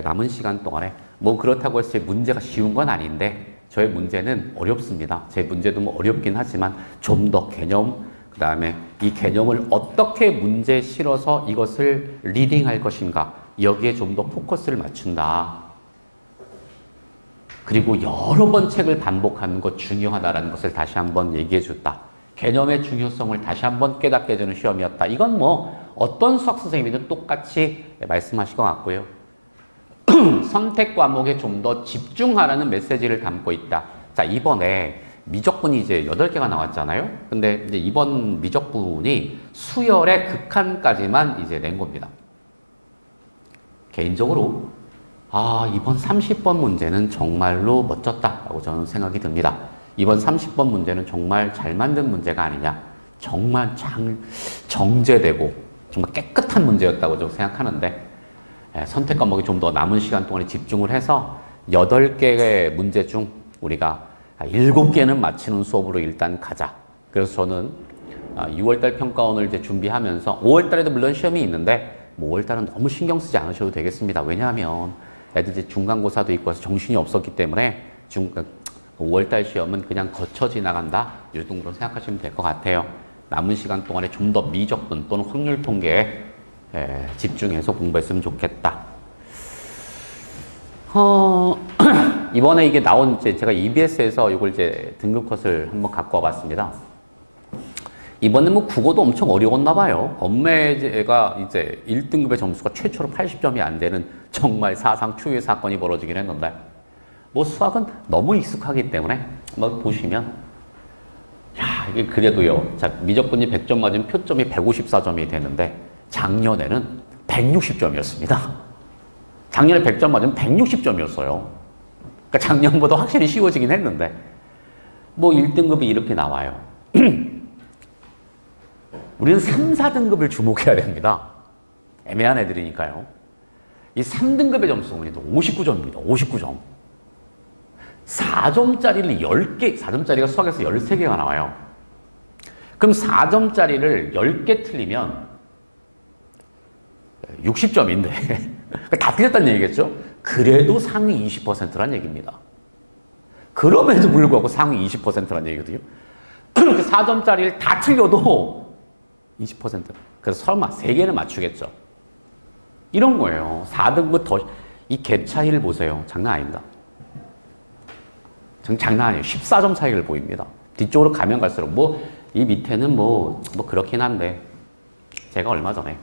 남은 시간 동안에 뭐 그렇다고 해서 제 문제가 쉬운 건 아닌데 저의 문제는 어렵습니다. 제 문제도 뭐 어렵긴 하지만 좀 더 개념, 그 다음에 이 개념을 어떻게 문제에 실어서 이것을 리딩할 것인가, 여기에 좀 더 포커스를 맞춘다. 그리고 여러 번 책을 반복하는 것 중요하다는 것을 다시 한번 얘기해 줬다. 개념의 중요성을 다시 한번 깨닫게 해주는 시험이었다. 이건 뭐 어떤 수학 선생님이든 똑같이 말씀하실 것 같고요. 선택 과목에 좀 더 집중하라는 메시지를 담고 있다. 자, 이번에 미적분이 이제 8개가 나왔잖아요. 근데 이제 이번 미적분이 수열의 극한까지만 이제 낸 겁니다. 개인적으로 이번 30번 문제는 정말로 멋졌다라고 저는 생각이 듭니다. 이번 30번 문제는 정말 잘 만든 문제가 아니냐. 정말 정제되고 정말 깨끗한 문제였다고 저는 생각하는데, 선택 과목이 좀 더 남은 시간 동안에 집중을 해서 8개의 문제 중 우리가 7개는 맞히는 수업으로 일단 가자. 그래서 저는 6월달 평가원을 이제 준비하면서 5월달에도 물론 시험이 있는데 뭐 5월달은 너무 신경 쓰지 않으셔도 되겠습니다. 왜냐하면 애들 이제 중간고사도 있고 해서 정신이 없었기 때문에 5월달 시험은 그냥 거쳐 지나간다. 이 정도로 생각하시면 될 것 같아요. 남은 시간 동안에 좀 더 미적분 또는 확률 통계에 집중해서 공부했으면 좋겠다. 이번에 이게 나온 제가 EBS에서 이걸 이제 등급 컷을 한번 갖고 와봤습니다. 이번에 뭐 국어도 엄청 어려웠나 봐요. 엄매가 이제 1등급의 점수가 최초로 80점이 안 되는 정말 사상 초유의 사건이 벌어지긴 했는데, 뭐 수학은 너무 익숙하기 때문에 한번 보시면, 이게 그래도요. 자, 미적분이 100점 맞으면 표점이 154점이 되는데 작년에는 160점이었습니다. 작년에 100점 맞으면 160점이었어요. 그러니까 작년보다 확실히 쉬워지긴 했는데, 뭐 1등급이 이렇게 나와요. 우리는 3, 4등급을 주목해야 됩니다. 애매한 애들이니까요. 이 3등급의 점수는 59점입니다. 59점. 4점짜리를 10개, 4점짜리가 수학에서 13개가 나와요. 그럼 4점짜리를 10개 틀리면 60점인데 다 틀렸다는 얘기겠죠? 그래도 상위 20%란 얘기입니다. 그럼에도 불구하고 상위 20%란 얘기거든요. 그렇게 4점짜리를 다 틀려도 20%. 그래서 설마 3개는 맞추겠죠. 이런 거예요. 4등부터 이 갭 차이를 보세요. 장난 아닙니다. 장난 아니에요. 14점 차이를 보입니다. 뒤쪽으로 가면 갈수록 이 밑에는 뭐 그렇긴 한데, 제가 얼마 전에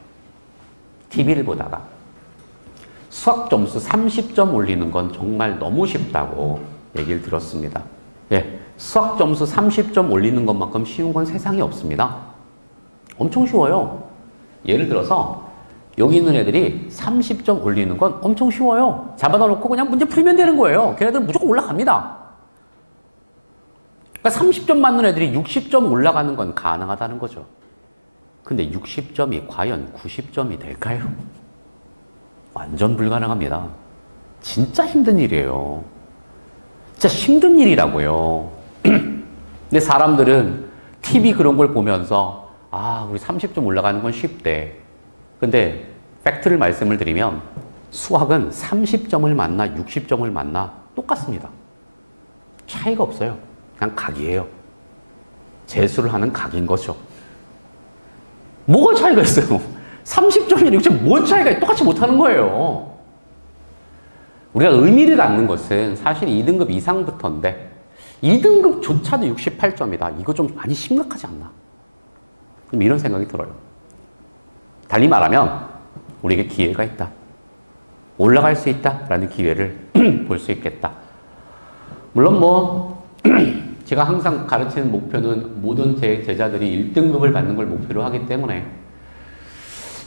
TV를 보다가 수학 점수 30점 올리는 건 정말 너무 쉽다고 얘기를 들었습니다. 수학 점수 30점 올리는 것만큼 쉬운 건 세상에 없습니다. 엄청 쉬워요. 예를 들어서 여기 있는 애들이 30점 올리는 건 엄청 쉬워요. 잡아다 놓고 그냥 문제 풀면 되는 거예요. 걔네들 무조건 올라갑니다. 그러니까 30점 맞는 애들이 60점 올라가는 건 가능하다는 거죠. 근데 60점이 과연 90점이 될까요? 완전 불가능합니다. 진짜 힘든 일이에요. 진짜 힘든 일이라고요. 근데 사람들은 TV 그런 걸 보면서 우리 30점 올라가는 건 쉽대. 근데 팩트를 말씀을 드리면 수학은 30점을 맞나 60점을 맞나 똑같습니다. 차이가 없어요. 그냥 각이에요. 재수를 하는 각인 거죠. 뭐가 차이가 있어요? 30점이나 60점 뭔 차이가 있어요? 똑같이 못하는 거예요. 우리가 의미를 갖는 것은 사실 2등급 이상부터인데 2등급조차도 68점이다. 이거 좀 많이 심각하지 않나? 그럼 이런 생각이 들어요. 달리 말하면 우리에게 기회가 있다. 올라갈 수 있다라는 기회를 볼 수 있겠다. 물론 뭐 제가 항상 가르치는 목표는 모든 제 제자들이 1등급을 받는 걸 목표로 하기 때문에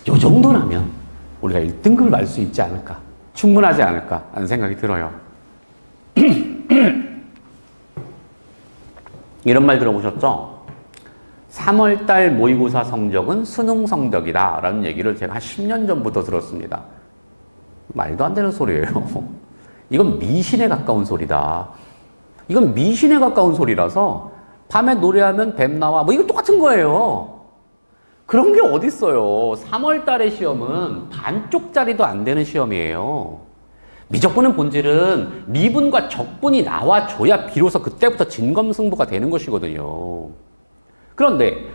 요 정도라면 우리가 1등급을 받을 수 있지 않을까, 충분하지 않을까 하는 생각이 들어요. 이런 말 들어보셨죠? 3월달 모의고사 성적은 수능 성적이다 라는 얘기를 제가 한 10년 전부터 들었습니다. 말도 안 되는 소리예요. 이건 미신에 가까운 소리다. 이건 미신에 가까운 소리라서 밤에 노래하면 뱀 나와 뭐 이거 똑같은 거예요. 그런 게 어딨어요. 3월 달의 시험은 반쪽짜리도 안 되는 시험이에요. 미적분의 본질은 미분과 적분이 나와줘야 비로소 그때부터 진검승부가 되는 것이거든요. 그런데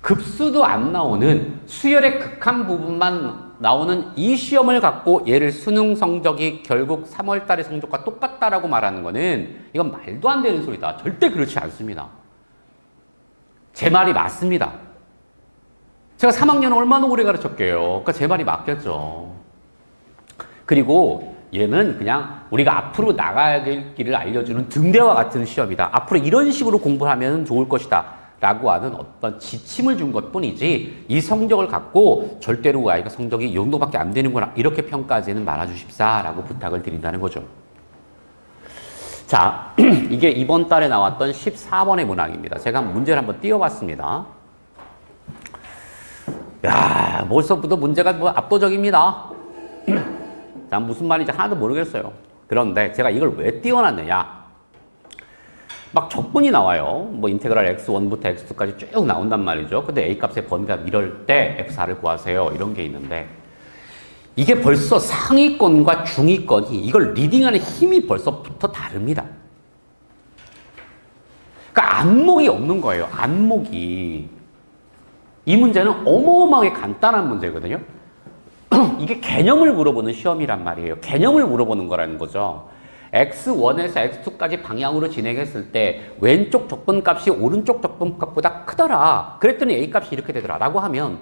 급수도 안 나오는 수열의 극한 부분만 나오는 이 시험을 갖고 얘를 수능 성적이 결국 3월 달의 성적과 똑같다라고 말하는 거는 이건 말도 안 되는 소리다. 절대 그렇지 않습니다. 제 말이 맞습니다. 제가 3학년 얼마나 오래 가르쳤게요. 그러니까 제 말이 맞겠죠. 그리고 얘는 그냥 우리가 앞으로 나가야 될 길을 알려주는 등대와 같은 시험이다. 앞으로 이런 식으로 공부하면 좋을 것이다. 라고 하는 어떤 지침을 준 것 뿐이지 이 성적을 갖고 절대로 아이가 성적이 이 정도밖에 안 되는구나 이렇게 평가하지는 말아주십사 라고 부탁을 드린다는 거죠. 자, 이게 이번 달에 나왔던 14번의 문항입니다. 제가 문제를 한번 띄워봤습니다. 야, 벌써부터 문제가 뭐 압도적입니다. 자, 무슨 말인지 하나도 모르겠어요. 그런데 제가 이걸 왜 띄워놨느냐? 막 적분이 나와요. 뭐 인테그랄 x1부터 x2까지 쭉 나온단 말이죠. 근데 a값의 범위가 이럴 때 f4를 구하세요. 이런 게 있는데 이게 벌써 상위권과 중위권이 이걸 리딩하는 힘이 벌써부터 다릅니다. 그러니까 안목이 없는 거예요. 안목이. 이 문제는 어마어마하게 간단한 문제거든요. 이게 개념을 물어보는 시험이란 말이에요. 개념을 물어보는 거라는 거죠. x1에서 x2까지 방향으로 진행했을 때 왼쪽 적분값이 오른쪽 적분값보다 크더라. 그랬더니 a값이 이렇게 되더라. 라고 하면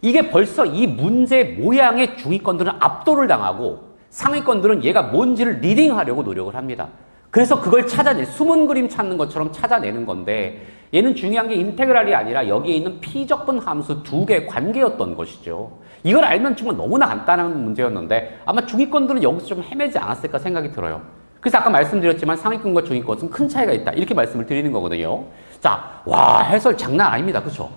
이게 벌써 이 문제 모양의 중위권들은 압도를 당하고 상위권들은 얘가 뭔지를 리딩하려고 노력을 합니다. 그래서 그걸 찾아내, 숨은 그림 찾는 것처럼 찾아내는 건데 얘는 중요한 게 인테그랄이 아니라 여기에 있는 피적분 함수 두 개의 관계였던 것이죠. 이걸 알면 정말 너무나 간단한 문제였는데 아마 중위권들은 여기서 좀 헤매지 않았을까 생각이 들어요. 그래서 아까 말씀드렸지만 상위권과 중위권은 큰 차이가 있다. 이렇게 말씀을 드리는 거거든요. 자, 와, 해설 장난 아닙니다. 그렇죠?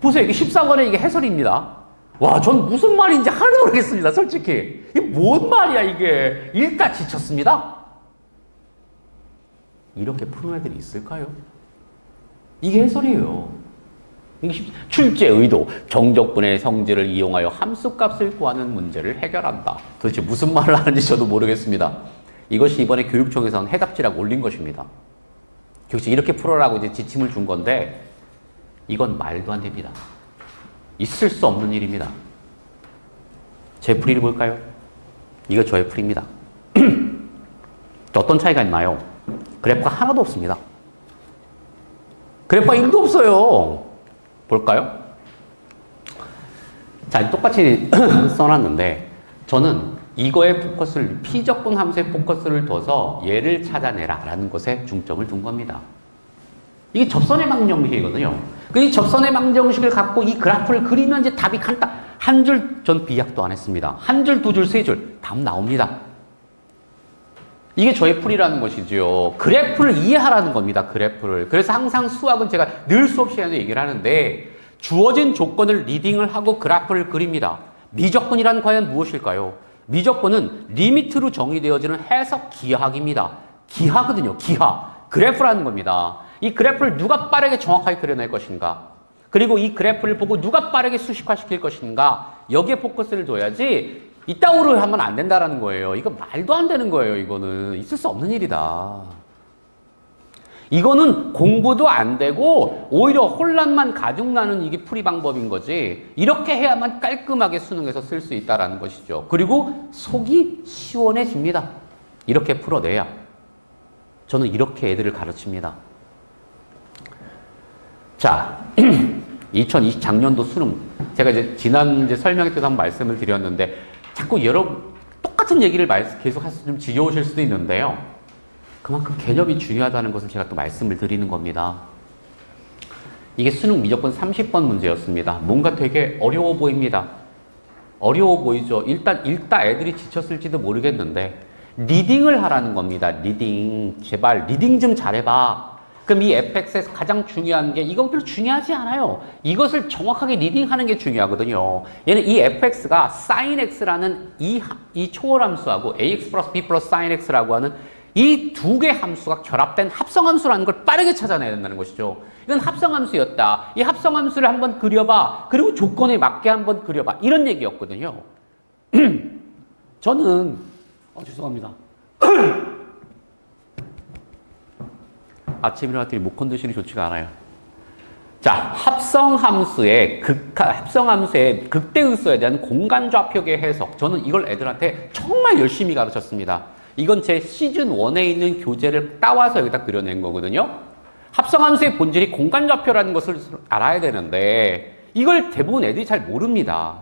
보세요. 이게 14번에 이게 해설입니다. 와, 전 무슨 말인지 하나도 모르겠습니다. 솔직히. 이게 뭔 말이야, 이게. 읽다 지쳤습니다. 이렇게 푸는 애들이 있을까요? 이게 해설이에요. 출제 의도, 정적분의 성질을 이용하여 함수값을 구하는 문제를 해결한다. 도대체 무슨 말을 하는지 저도 모르겠습니다. 이것이 이번에 교육청에서는 해답지라고 올린 것입니다. 교육청 이렇게 풀어라고 이제 지침을 준 건데 이건 말도 안 됩니다. 있을 수 없는 일입니다. 제 풀이를 볼까요? 이거 저의 풀이입니다. 어떤 차이가 있나요? 그래프가 하나도 없습니다. 그래프가 1도 없어요. 볼까요? 자, 똑같이 써놨는데 저는 이거에 포커스를, 피적분 함수에 포커스를 둬서 얘를 찾아내라 라는 것에 중점을 둔 겁니다. 이게 접선의 방정식이거든요. 이 접선의 방정식을 갖고 이 그래프를 그리면 이제 답이 간단. 한 줄 전 비약도 안 했습니다. 한 줄, 두 줄, 세 줄 답 나옵니다. 이게 저의 풀이라는 것이죠. 그래프를 이해하라는 겁니다. 그래프를. 그래서 항상 수학은 제가 늘 수업 시간에 얘기를 하는데 주어진 조건을 리딩을 하고 그래프를 그립니다. 미적분이란 과연 무엇일까요? 미적분은 리미트로 정의되어지는 해석 기하학입니다. 기하거든요. 기하. 그래프라는 겁니다. 이 그래프를 누가 빠르게 정확하게 그려낼 것인가? 그리고 이 그래프를 보고 누가 빠르게 수식화시킬 것인가? 여기에 포커스를 둬야지 이따구로 하면 안 된다라는 거예요. 이거 말도 안 되는 거예요. 이거는 있을 수 없는 일이다. 이거는 공부도 안 되고 오히려 혼란만 가중나는 이게 풀이 방법인 거지. 이렇게 해야만 깔끔하게 수능에서 쓸 수 있다라는 것이죠. 그리고 속이 시원해집니다. 이렇게 풀어내야. 저는 이렇게 애들을 가르칩니다. 자, 2020 작년도 수능. 제가 이제 지난 이제 설명회 때도 한번 말씀을 드렸는데 자꾸 똑같은 얘기를 계속 하셔서 좀 지겨우실 수도 있는데요. 그만큼 개념이 중요하다는 것을 제가 또 말씀을 드리는 겁니다. 이게 수능 미적분 30번 문제였습니다. 뭔가 되게 어려워 보입니다. 어려워 보이죠? 일단 읽다 애들이 지쳤을지도 모르겠는데 리딩을 하라는 겁니다. 리딩. 제발 리딩 좀 잘해봐. 그럼 이 fx에서 가장 중요한 게 이건 별로 중요하지 않아요. 이것을 정확하게 리딩하는 게 중요하거든요. 얘는 이 fx가 sin x라는 이 초월함수하고 ax 플러스 b 플러스 sin x라고 하는 이 두 개 함수가 결합된 합성함수라는 걸 빠르게 찾아내야 된다는 것이죠. 이건 합성함수였다. 이 합성함수를 한번 그려봐. 그리고 조건에 맞게 한번 그려봐. 이런 얘기였거든요. 저는 죄송합니다. 아침 일어났더니 목 컨디션이 좋지가 않아요. 자, 합성함수의 극대의수에 대한 공간좌표계 해석. 저는 이걸 애들한테 정말 열심히 가르쳤습니다. 이건 제 시즌 1에 있는 교재를 따와서 여기다 그려낸 거거든요. 합성함수의 본질이 공간좌표라는 것을 알아야 되는데 이걸 대부분 애들이 잘 모릅니다.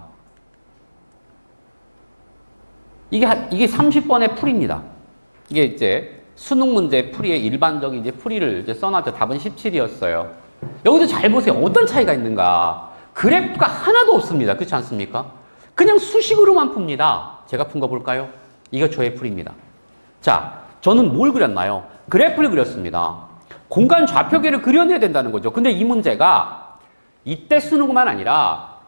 이게 30번의 풀입니다. 이게 이제 수능 문제 풀이의 일반적인 이제 풀이를 이제 써놨죠. 답은 17이었어요. 여기도 잘 보세요. 어떤 차이가 있는가? 그래프가 하나도 없습니다. 그렇지 않습니까? 그냥 수식으로만 풉니다. 제가 푼 거 볼까요? 이거 저의 풀입니다. 자, 저는 뭘 그렸나요? 그래프를 그렸습니다. 공간 좌표계를 그려내야 된다는 거죠. 근데 이 문제가 이때 수능만 아니라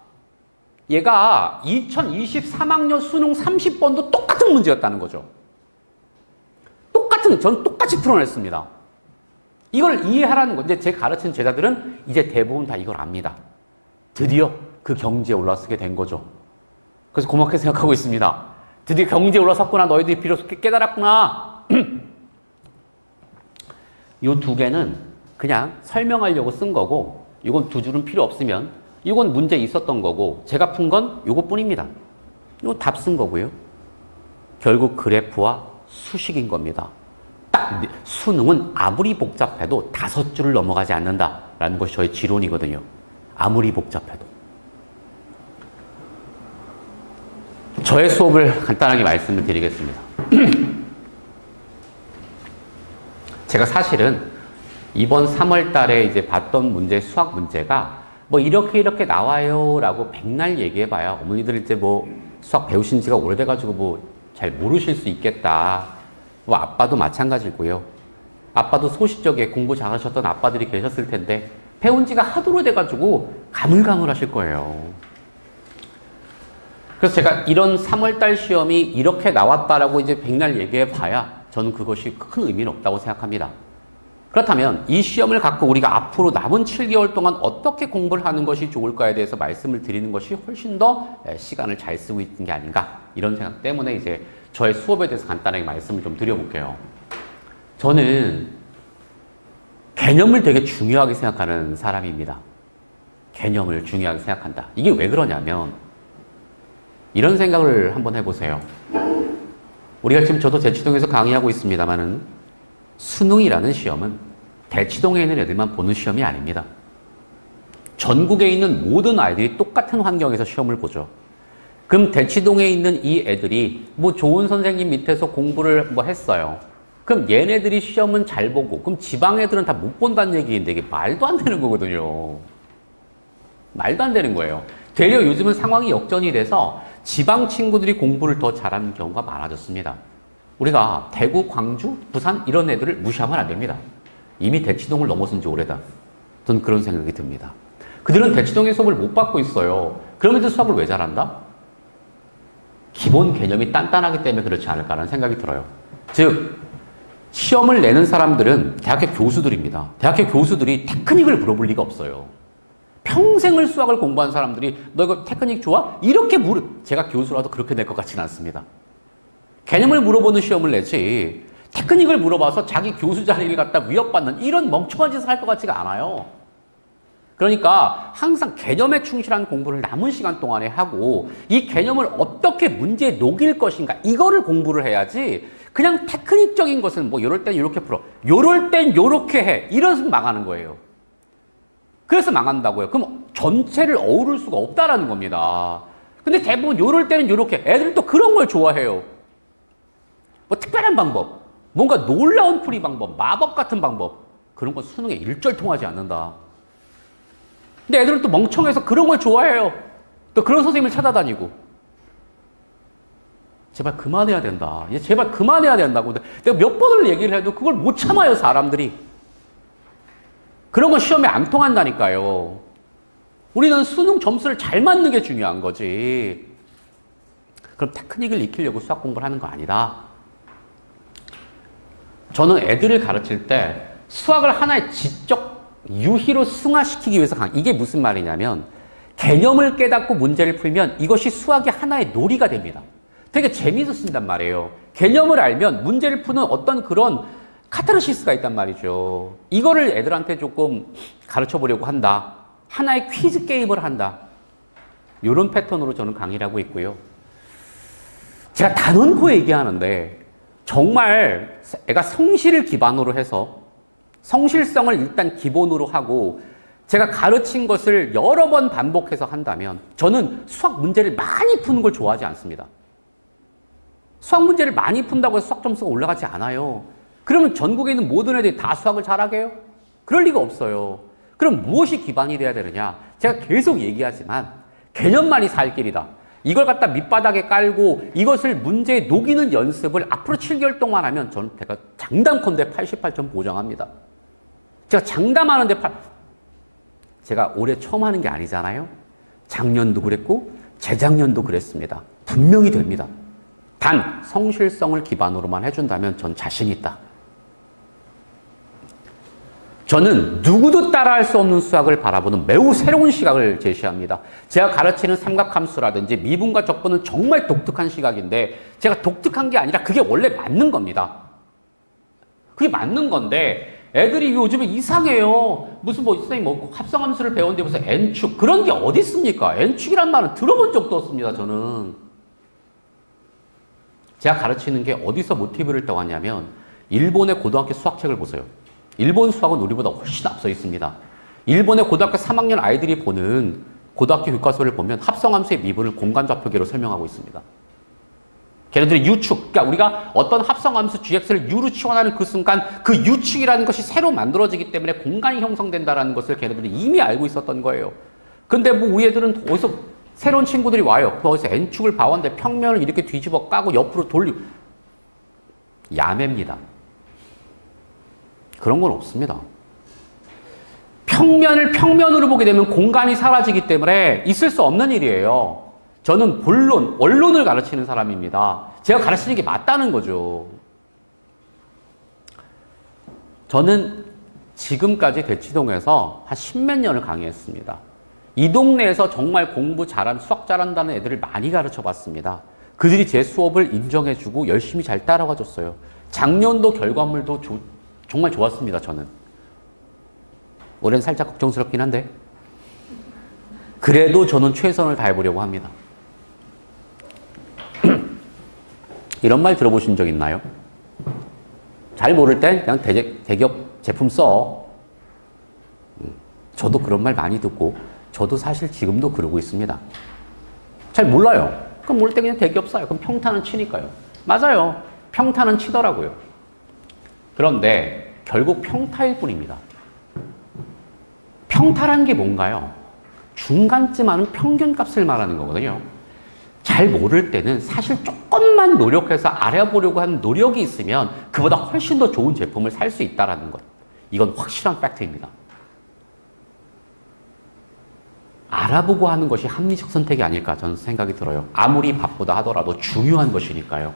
얘가 2023학년 수능 30번도 똑같은 문제였다는 거죠. 전 똑같이 풀어냈습니다. 이걸 이해하라는 건데 제 가르친 제자들은 이제 대부분 다 이걸 압니다. 드디어 그 경지에 올라서게 된 거죠. 그래서 고맙게 생각하고 있습니다. 드디어 경지에 올라섰구나. 너희들이 비로소 깨달았구나. 이 두 개는 그냥 설명하려고 쓴 거고 이건 두 줄은 필요 없으면 이건 문제 있었던 거고 제가 푼 건 이것뿐입니다. 이건 답 쓴 거고요. 결국 그래프와 수식인 겁니다. 딱 수능은 아무리 복잡해도 5줄을 넘어가지 않는다라는 것이 저의 지론이거든요. 아무리 복잡해도. 저의 수업을 간단하게 말씀을 드리겠습니다. 제가 사실은 이번 3월 달에 이제 봤던 문제, 수학 문제가 뭐 이렇게 나와요 라고 백날 얘기해봐야 어머니들 이제 뭐 수학 배우신 지가 오래돼가지고 뭐 잘 모르실 수 있겠다. 뭐 아빠도 마찬가지고요. 아빠도 소시적에 공부 잘하셨던 아빠들이 계셨을 텐데 배운 지가 하도 오래돼가지고 가물가물하실 거예요. 그래서 제가 이런 3월달 시험이 이렇게 나왔다라고 이제 백날 얘기해봐야 저는 그것이 큰 의미는 없다고 생각합니다. 그렇다면 이 시험을 갖고 우리가 앞으로 남은 7개월 동안 어떻게 공부를 하는 것이 좋을까에 대해서 말씀을 드리는 것이 훨씬 더 시간을 잘 쓰고 있는 게 아닌가 이런 생각 때문에 이제 저의 수업에 대해서 간단하게 말씀을 좀 드려볼게요. 저는 개념을 되게 중요하게 생각하는 사람입니다. 개념을 중요하게 생각한다. 이게 왜 그러냐면 이런 생각을 한번 해보세요. 우리가 지금 저도 대치동에서 강의하고 있습니다만은 수능이라는 시험은 대치동에 있는 애들만 보는 시험이 아닙니다. 전국에 있는 모든 아이들이 똑같은 환경에서 시험을 보죠. 그럼 대치동에 있는 이 애들이 뭐 좋은 선생님 밑에서 공부를 뭐 했어요. 그럼 얘네들이 시험은 잘 보고 그럼 지방 애들은 다 못 본다는 얘기인데 이게 말도 안 되는 거거든요. 말도 안 되는 거예요. 되려 요즘은 상황이 역전이 돼서 지방 친구들이 공부를 더 잘하는 경우가 많아졌습니다. 우리가 대구, 광주, 부산 이런 애들을 무시하면 안 됩니다. 이미 대치동을 넘어선 지 오래다. 저는 그런 생각이 듭니다. 그들은 대치동의 수업을 못 받고 있어요. 그러면서 수학을 왜 잘한다? 기본 개념이 단단하기 때문에 그렇지 않을까라는 생각이 들어요. 즉 시험을 내는 사람들은 대학교 교수들입니다. 대학교 교수들이 테크닉을 물어볼 리가 없어요. 평생을 수학을 공부한 사람들이 너 이거 테크닉 좋아? 이렇게 제가 교수라도 그렇게 낼 것 같지는 않습니다. 개념을 물어보는 시험을 내지 테크닉을 물어봐서 자기 교수 자리를 갖다 위협받는 이런 멍청한 짓을 할 것 같지가 않아요. 그러니까 항상 개념에 충실한 공부를 남은 시간 동안에 하고 이 개념을 어떻게 문제에 녹일 것인가 이거를 공부를 해야지 그냥 테크닉적인 것은 뭐 이럴 땐 이렇게 풀어 요럴 땐 요렇게 해 이러면 망하는 거예요. 그래서 망한다고요. 그럼 전체를 어우를 수가 없다라는 겁니다. 근데 대부분 요럴 때는 요렇게 애들은 또 그런 걸 좋아해요. 뭐 특별한 방법, 뭔가 놀라운 풀이 방법, 마법 같은 방법, 그런 건 수능에 일절 통하지 않는다. 근데 애들은 또 멍청해서 그런 걸 좋아해요. 또 그런 선생님을 찾아다니고. 제발 그만해야 된다. 제발 그만해야 된다고. 내가 몇 번을 얘기를 해도 그걸 못 참아요, 사람들이. 그런 건 시험에 안 통한다니까요. 우리는 수능 점수를 잘 맞는 게 중요한 거지. 그럼 테크닉을 익히려고 수학 공부를 하는 거 아니다. 저는 애들을 가르칠 때 수학을 하나의 지적 유희로 승화시키기 위해서 이게 무슨 말이냐면 개념을 깨닫고 문제를 풀면 이것이 수학의 하나의 놀이가 됩니다. 되게 재미있어 쓴단 말이에요. 개념을 알면 문제를 푸는 어떤 그런 카타르시스가 있단 말이죠. 이거를 애들한테 조금 가르쳐 보려고 한다. 하나의 퀴즈 게임을 한다. 이런 패턴으로 저는 강의를 하고 있고요. 제가 단언코 얘기하는데 정말 애가 성실을 기반으로 해서 성실성을 일단 기본으로 하고 제가 가르친 것을 여러 번 반복해서 한다면 저는 수학 문제를 많이 푸는 걸 좋아하지 않습니다. 수학 문제를 많이 푼다고 해서 수학 점수가 올라가지 않아요. 그러면 전국에 있는 모든 애들이 다 수학을 잘하게 해요? 그럴 리가 없어요. 그럼 무엇이 기반이 돼야 되느냐? 제가 계속 얘기하지만 개념만이 살 길이다. 이걸 갖다 밑바닥에 깔고 이것을 문제에 녹이는 연습을 앞으로 7개월 동안 하면 저는 제가 장담컨대 88점 보장합니다. 제가 장담하는데 제가 올해 처음 하는 게 아니잖아요. 작년도 그랬고 재작년도 그랬습니다. 분명히 됩니다. 단 성실성을 기반으로만 해준다면 전 자신 있다. 저는 누구도 따라할 수 없는 수학을 바라보는 매우 새로운 시각을 제시합니다. 제가 가르치는 삼각함수라든지 미분과 적분은 정말 독특한 시각인데 제가 독특한 게 아니라 그게 원래 맞는 겁니다. 그게 맞는 건데 애들이 요즘에 이상해요. 무슨 선생님 합성함수를 배웠는데 무슨 n축 그런 게 어디 있습니까? n축이란 말은 들어본 적도 없습니다. 저는. 제가 가르치는 게 어디서 모티브를 떠왔냐면 일본의 고등학교 수학책을 보세요. 일본 수학은 우리보다 훨씬 앞서 있습니다. 일본의 고등학교 3학년 아이들이 보는 고등학교 교과서를 보면 합성함수의 미분을 공간좌표계로 설명하고 있습니다. 걔네들이 유축, 그러니까 우리가 어떤 합성함수 gx를 u로 치환하는 그 순간 그 유축이라는 것이 새로 만들어지기 때문에 공간이 형성된다는 것을 걔네들이 이미 알고 있었던 거예요. 근데 뭐 우리 애들은 어디서 새로운 친구들이 와요. 거기서 n축을 봐왔는데 평면을 이렇게 뒤집어 까고 옆으로 돌리고 야매입니다. 그런 건 없습니다. 평면을 평면으로 보게 되면 공간이 사라지기 때문에 있을 수 없는 일이에요. 저는 본론, 원론을 가르치는 사람입니다. 제가 가르치는 게 맞다는 거죠. 저는 지금까지 대치동에서 한 10몇 년을 강의했습니다. 이 동네에서 정말 공부 잘한, 수학 잘한다는 애들을 많이 가르쳐 봤습니다. 그들이 제 수업을 인정해주고 열심히 잘 따라가 줬어요. 작년도 결과물도 정말 좋았습니다, 저는. 올해는 살짝 걱정스럽긴 한데 그래도 저는 최선을 다해보려고 합니다. 이런 말 들어보신 적 있나요? 잘 모를 땐 그냥 대기업 제품 써. 저도 그런 말 많이 듣고 저도 사실 지금도 그러고 있습니다. 잘 몰라요. 그럼 모를 때 그냥 대기업 써요. 그럼 평타는 치니까요. 맞아요. 평타는 치더라고요. 그런데 결국 평타일 뿐입니다. 평타라는 게 뭔가요? 중간쯤 하는 평균값을 말하는 거거든요. 잘 모를 때는 사실 조금만 노력해서 알아보려고 하는 노력이 있으면 그보다 훨씬 더 좋은 제품을 살 수 있다는 것. 이건 확실한 팩트입니다. 알아보고 하는 것이 합리적 선택이 아닐까 저는 생각이 들어요. 아무리 바쁘다 하더라도 중요한 것이니까요.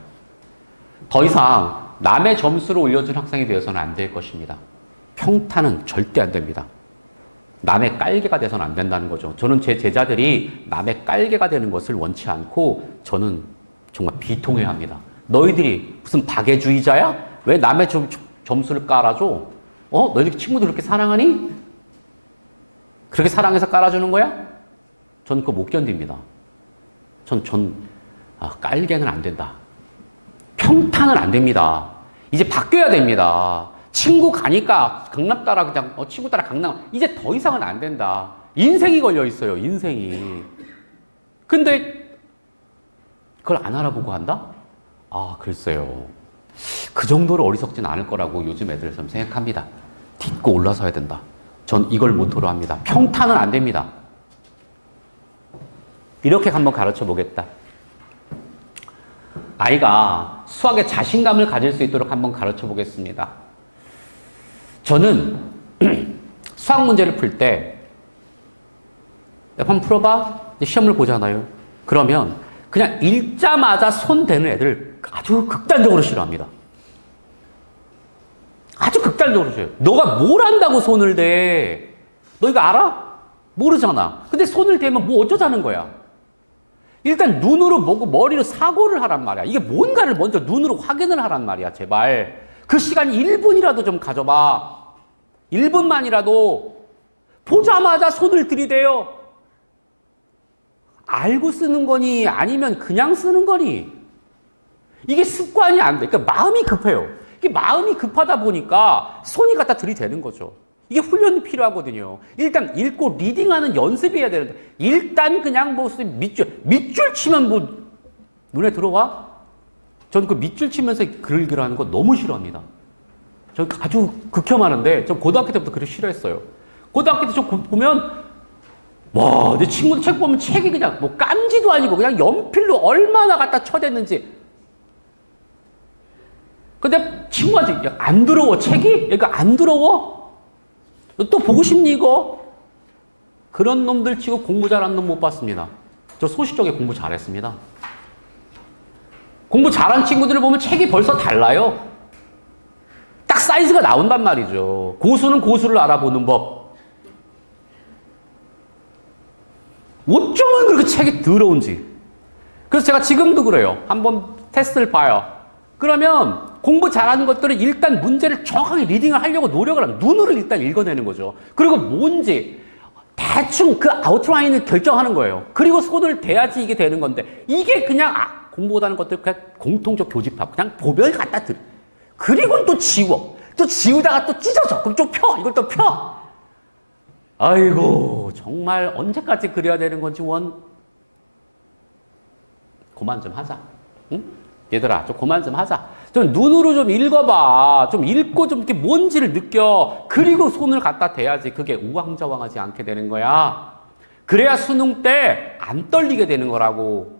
더 이상 남의 점수를 올려준 학생이 되어서는 안 될 것입니다. 평타는 절대 안 됩니다. 남의 깔개가 돼서는 안 된다는 거죠. 저는 제 제자들이 남의 깔개가 되는 것을 원치 않고 저는 정말 비통해합니다. 너희들이 무슨 박애주의자야? 왜 남의 점수를 깔아줘? 너희들 친구들 그렇게 사랑하니? 그렇게 사랑해서 깔아주는 거야? 전 그거 못 견딥니다. 깔개는 안 된다. 평타는 안 됩니다. 이제 바뀌어야 됩니다. 친구 가니까 강남 따라 그냥 친구 따라 강남. 이제 더 이상은 안 된다. 인생이 걸려 있어요. 인생이. 근데 그걸 안 알아보고 한다? 아, 글쎄요. 그 정도로 어리석진 않을 거라고 요즘 애들 좀 생각합니다. 딛고 올라서야 된다. 전 이걸 모토로 합니다. 평탄은 안 됩니다. 이렇게 한번 가르쳐 보겠다. 아이가 수학에 자신감을 가질 수 있도록 한번 가르쳐 보겠습니다. 저는 수학 문제를 풀 때 한번 풀어봐. 시험을 보잖아요. 그러면 그냥 읽자마자 손 대는 애들을 아주 극단적으로 싫어합니다. 아주 극단적으로 싫어요. 너가 뭘 안다고 손을 대? 너 이거 알아? 모르잖아. 근데 손을 대면 뭐 어쩌자는 거야? 일단 눈으로 보고 머리로 사고를 하란 말이야. 이게 뭔가를 먼저 눈으로 확인을 하란 말이야. 제발. 그 시간 1분이라도 좀 가져봐. 1분만이라도 보자마자 손을 들이대요. 알고 쓰는 거니 아니면 그냥 쓰는 거니? 이게 습관이 안 돼. 그러니까 마음이 급해요. 이게 마음이 급하다 보니까 손이 갖다 들이대는 거죠. 이게 훈련이 필요하거든요. 일단 읽고 리딩하는 연습해야 되는데 일단 그냥 뭐 밑줄 치면 뭐 눈에 들어와? 전 그 밑줄 치면서 글을 하는 거 너무 싫어합니다. 저 아주 극혐하는데 저 고등학교 때부터 글을 싫어했어요. 고등학교 때 저 보면 와, 내 친구들 책 보면 책이 그냥 뭐 깜지도 아니고 그냥 연필로 얼마나 갖다 쳐댔는지. 근데 친구한테 야, 안 더러워 책이? 이거 안 더러워? 너 또 보고 싶니 이거? 그런 놈들 치고 공부 잘하는 놈 못 봤습니다. 저 소시 쪽에 공부 잘했습니다. 공부 잘한 친구들을 보면 책이 벌써 달라요. 딱 사이즈가 나온단 말이죠. 고수는 고수를 알아보는 법. 어쩌면 그렇게 책이 더러운지. 그래서 제가 지금도 그래요. 한번 테스트를 봐요. 그러면 공부 잘하는 것들은 일단 문제를 정확하게 리딩을 하려고 노력을 하면 눈으로 일단 읽어내는 거죠. 그리고 뭔지 대충 그 아웃라인을 결정하는 거예요. 그리고 손을 대야지 이게 되는 건데 이게 그냥 공부 못하는 것들 그냥 공통적 교집합. 그냥 보별 갖다 들. 그리고는 또 지워. 또 지우다가 또 찢어져. 그럼 좀 펴. 이걸 또 펴. 아이고 정말 언제까지 그래야 되는 건지 그만 좀 하자. 응? 얘들아 좀 그만 좀 하자. 좀 눈으로 좀 읽어봐. 좀 읽고 좀 이렇게 뭔지를 느껴. 그리고 손을 갖다 대야지 그게 우왕좌왕하지 않게 되는 거야. 그래야 수능 때 안 떨리게 되는 거라고.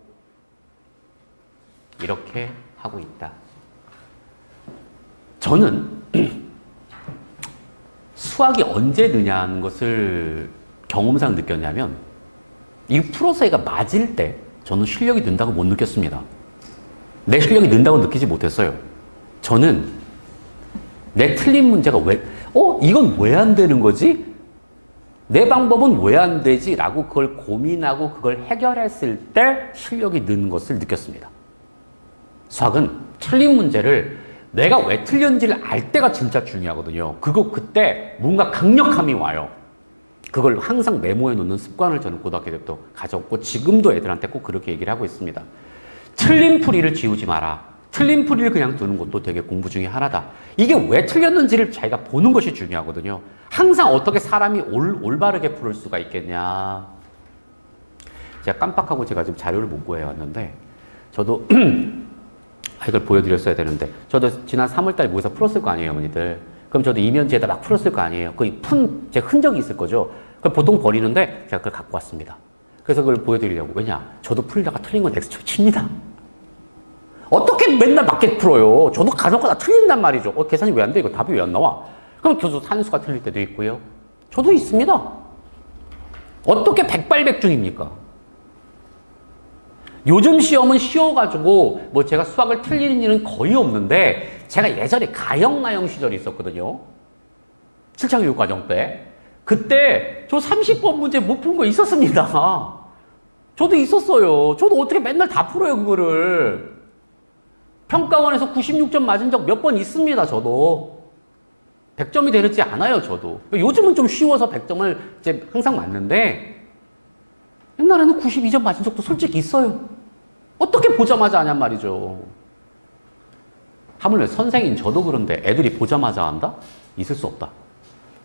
이렇게 하고 있다. 저는 수학이 언제 느냐는 것을 경험상 느꼈냐면 이 풀어서 얘가 맞을 때 저는 실력이 는다고 못 느꼈습니다. 내 실력이 는다고 느끼지 못했어요. 저는 내 틀린 문제가 이건 왜 안 되는 거지? 내 방법은 왜 안 되지? 라고 그걸 고민하고 그걸 해결했을 때 실력이 는 것을 느꼈습니다. 수학은 틀린 문제를 내가 왜 틀렸는지를 알 때가 진짜 중요하거든요. 그때 뭔가 강력함이 와요. 그걸 항상 메모해 놓는 습관을 저는 고등학교 때부터 가졌고 지금도 애들한테 꼭 그렇게 얘기를 하고 있습니다. 틀린 풀이를 지우지 마라. 틀린 풀이를 그냥 두는 것도 되게 공부 중에 하나다. 이게 왜 틀렸는지를 자기가 보는 것이 중요하거든요. 항상 어떻게 사람이 올바르게 풀을 수가 있겠냐. 제가 깜빡하고 제가 지금 자료를 못 구해왔는데 저도 이걸 보여드렸어야 되는데 저도 지난 3월달 모의고사 풀었을 거 아니에요, 어머니들. 그럼 저도 이면지에다 막 풀었을 거 아니에요. 거의 제 흔적이 있을 거죠. 그걸 보통 버리는데 제가 그걸 갖고 왔습니다. 그래서 그걸 보여드리려고. 왜냐? 저도 풀다가 틀린 건 엑스트로 칩니다. 어떻게 맨날 맞게 풀어요? 저도 간혹가다 틀린단 말이죠. 계산이 왜 안 돼? 이거 답이 왜 안 나와? 그럼 교수 산수가 틀릴 때도 있고요. 저도 있습니다. 어떻게 백발백중입니까? 요즘 시험은 쉬워가지고 뭐 제가 수학을 틀리는 일은 거의 없는데 제가 예전에 가형나형 시절이 있었거든요. 7차 교육 과정 때. 그때 저 30번 문제 못 푼 거 있었습니다. 저도 있었어요. 저도 어떻게 맨날 다 풀어요, 그거를. 평가원에서 96점 맞은 적 몇 번 있습니다, 저도. 100점이 되지 않아요, 저도. 요즘은 좀 쉬워서 100점을 이제 항상 맞는데 옛날에는 92점 맞은 적도 솔직히 있어요. 어떻게 보자마자 아냔 말이죠. 하물며 선생인 저도 그런데 애들이 보자마자 한다? 있을 수 없다.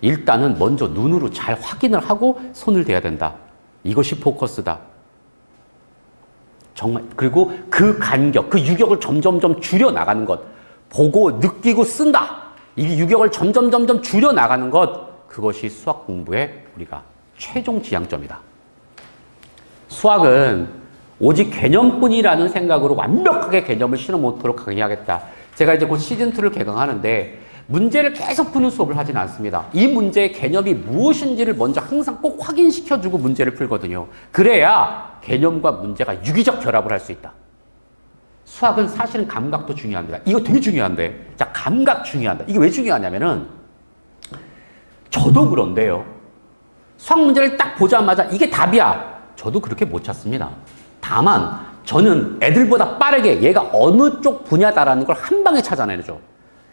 일단은 먼저 눈으로 잘 확인을 하고 손을 대야 된다. 이것이 포커스다. 정말. 그리고 그 간격, 그 유격을 점점점 줄여 나가는 것. 보고 느끼고 쓴다. 이 유격을 점점 줄여 나가는 것. 그것이 수학 공부의 우리가 최종 지향점이다. 수학은 오직 개념뿐이라는 생각으로 완벽하게 개념을 실어놓도록 강의하겠다. 제가 이제 곧 시즌2를 개강하는데 문제를 계속 푸는 수업을 하진 않습니다. 이 문제의 개념이 무엇인지를 먼저 항상 꼭 확인시켜주고 문제를 풀거든요. 그래야 개념과 문제가 유기적 결합을 할 수 있다. 수학은 사실은 감각도 중요합니다. 이거 되게 중요한데. 자, 감각 중요한다. 이게 왜 중요하냐면은 저도 그런데요. 수학 문제를 딱 보자마자 이게 답이야. 저도 그렇게 못 찾습니다. 다만 저는 애들보다 빠르게 얘가 어느 쪽 분야다라는 걸 한 방에 찾아내죠.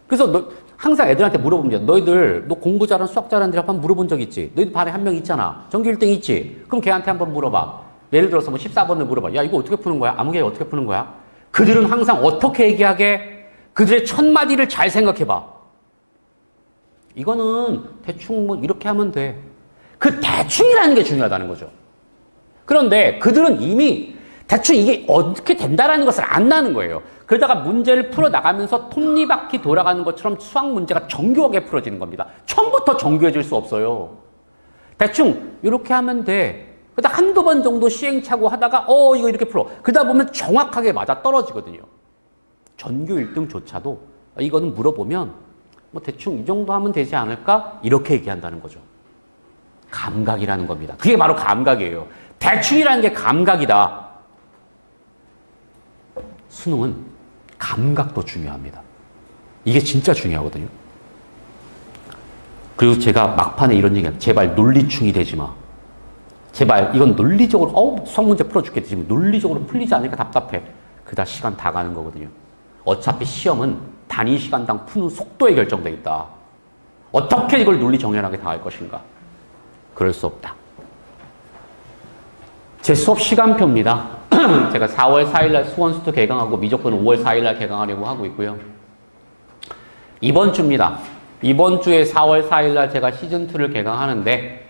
그래서 항상 애들한테 물어봅니다. 너희들 너 공부 잘하는 수학 잘하는 애들 한번 물어본 적 있지? 너희들 반에 한 명 있잖아. 전교 1등 있지? 그럼 걔한테 한번 물어봐. 예를 들어서 뭐 14번을 물어봐. 야, 이거 어떻게 푸는 거야? 아무개 어떻게 푸는 거야? 그들은 항상 어떻게 얘기하게? 그들의 첫 마디를 잘 생각해봐. 이거는 대충 뭐 이렇게 하면 돼. 그 대충이라는 게 중요하다는 거죠. 그런데 그들은 이미 대충 이게 어떻게 된다라는 것을 안다는 거예요. 그러다가 문제를 풀어나가면서 톱니바퀴 돌아가는 것처럼 수학 문제가 정교하게 풀어지는 겁니다. 처음부터 정교해질 수 없어요. 대충 이렇게 하면 돼. 그러다 한두 번 정도 시행착오 하다가 이거 이렇게 풀어. 그러다 보면 정확하게 맞아 떨어지거든요. 전교 1등조차도 이거는 물어보면 뭐 대충 이 정도 하면 되지 않을까? 이렇게 얘기한다는 거죠. 감각이라는 겁니다. 그게 바로 감각이에요. 대충이라는 게 감각이다. 수능은 감각도 중요합니다. 이게 진짜 중요하거든요. 그리고 제가 막판에 이런 얘기합니다. 제발 논리충이 되지 마. 제발 이건 논리적으로 수학 문제 풀어줄게. 지금 논리적으로 풀리지 않으니까 답답해. 그다 시간 다 가는 거거든요. 어차피 시험은 단위 시간당 푸는 속도에 결정돼 있다. 어떻게 이걸 논리 정연하게 다 할 것인가? 그럴 수 없다. 제 수업 시간표입니다. 제가 4월 4일날 수원수도 개강하고 미적분 5월 4일날 개강하려고 하고 있고요. 이번 주입니다. 이번 주에 4월 4일날 제가 시즌2를 개강하는데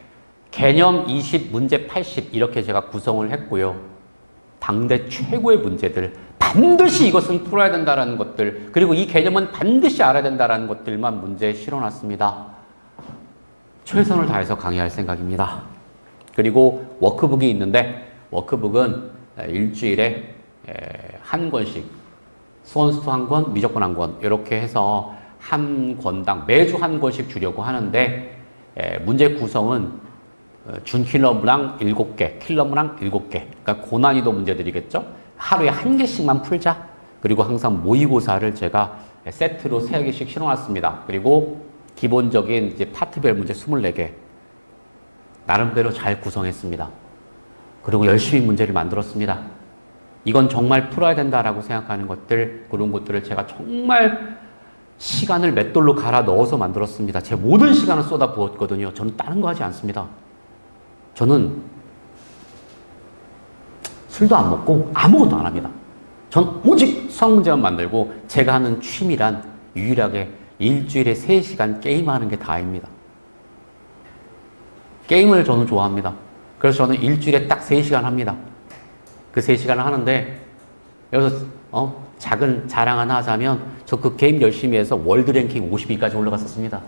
개념 20, 문제 80 이렇게 제가 구성을 했고요. 당대 최고의 문제들, 반드시 이것은 풀어야 된다는 것들, 그리고 이 개념은 반드시 알아야 된다는 것들만 문제에 실어놨습니다. 최선을 다해서 강의할 생각입니다. 그리고 워크북이 있는데 워크북은 일주일에 한 권씩 수원수도 한 권, 미적분 한 권 이렇게 해서 한 권당 매주 한 권씩 주려고 하는데 문제 구성은 준킬러무랑 7개, 킬러무랑 7개 그러니까 고난이도 문제들이겠죠. 하루에 한 개씩만 풀자. 그리고 항상 모의고사를 제가 세트로 3개씩 실어놨습니다. 그리고 기본적인 이제 파트별 문제 24개 나름대로 잘 구성했습니다. 그리고 열심히 문제를 만들었습니다. 이건 정말 풀어야 된다라고 생각하는 것들, 그런 것들을 제가 정말 시간을 맷돌로 갈아 넣어서 만들었습니다. 제 모든 시간을 쏟아 부었거든요. 저는 다른 거 하지 않습니다. 저는 술도 안 먹고 아무것도 안 합니다. 전 오직 수학 문제만 만들고 제가 하는 취미란 유일하게 일주일에 3시간 게임하는 게 다입니다. 게임을 저는 좋아합니다. 그래서 저는 일주일에 딱 3시간 합니다. 그 3시간을 하는데 여기서 작은 자랑 하나 하자면 저 그 게임 열심히 해서 월드 랭킹 50위까지 올라갔었습니다.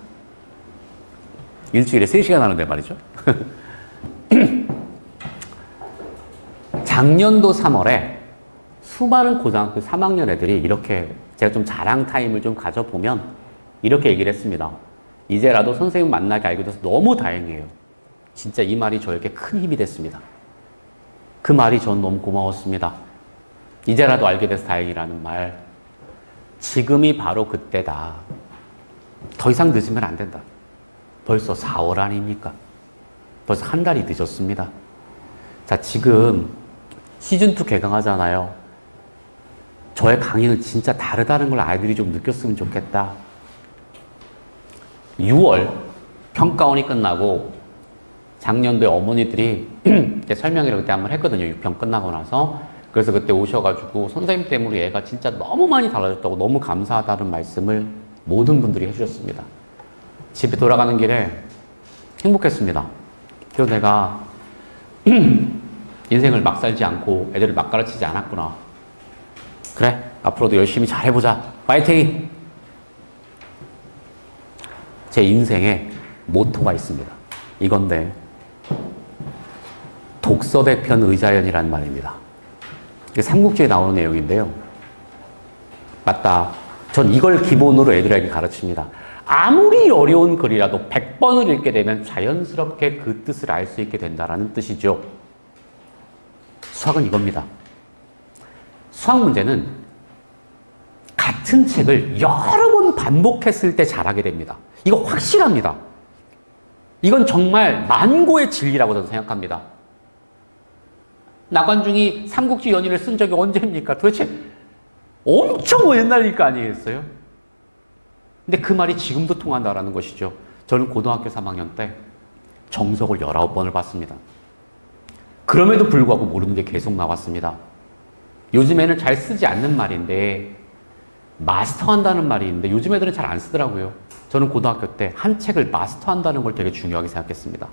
일주일에 3시간 하는데 말이죠. 작년도 3월에 수많은 고등학교 3학년 애들이 이렇게 제가 좀 자랑 타임을 좀 가져보면 이렇게 얘기를 했습니다. 이제라도 선생님 만나게 알게 돼서 너무 다행이에요. 진짜 이 말이 저에게 큰 힘이 됐습니다. 그 말이 전 너무 고마웠습니다. 이제라도 알게 돼서 다행이라는 말. 지금이 바로 그때다. 더 이상 늦으면 안 된다. 벌써 4월 아닙니까? 벌써 한 달이 늦었습니다. 자, 지금 시즌2 개강하잖아요. 저의 강의는 진짜 다르다는 걸 아이들이 좀 느꼈으면 좋겠다. 6월 평가원이 끝나고 작년도에 어머니들이 설명회를 그때 한번 했거든요. 6평 끝나고 나서. 그래서 그때 오셔가지고 선생님 때문에 얘가 진짜 너무 많이 달라졌다고 너무 감사하다는 말씀을 모든 분들이 해주셨습니다. 집에 돌아가는 길에 행복했습니다. 그리고 내가 인생을 막 살지 않고 애들을 막 가르치지 않았구나. 그래, 앞으로도 열심히 잘해보자. 파이팅! 제 인생에 모토가 있습니다. 이건데 독서대편 의자연이라는 말입니다. 이게 삼국지에 나오는 내용인데요. 맞다. 전 이걸 기본으로 애들에게 가르칩니다. 아무리 어려운 글이라도 100번을 읽게 되면 자연스럽게 그 뜻을 알 수 있게 된다는 뜻이죠. 수학은 이겁니다. 수학 문제는 같은 책을 여러 번 반복했을 때 잘하게 됩니다. 이거 확실합니다. 이건 정말 만고의 진리라고 저는 생각합니다. 나관중이 삼국지 연의를 쓴 적이 언제입니까? 도대체 엄청 옛날 거 아니겠어요? 근데 그 말이 지금도 통한다라는 것이죠. 저는 고등학교 3학년 때 정석을 19번을 봤습니다. 그럼에도 불구하고 모르는 게 계속 나왔습니다. 요즘에는 잘 쓰지 않는 말인데 마스터한다는 말이 있는데 요즘 애들은 잘 안 쓰더라고요. 저는 고등학교 때 한 책을 마스터한다는 걸 되게 중요하게 생각했습니다.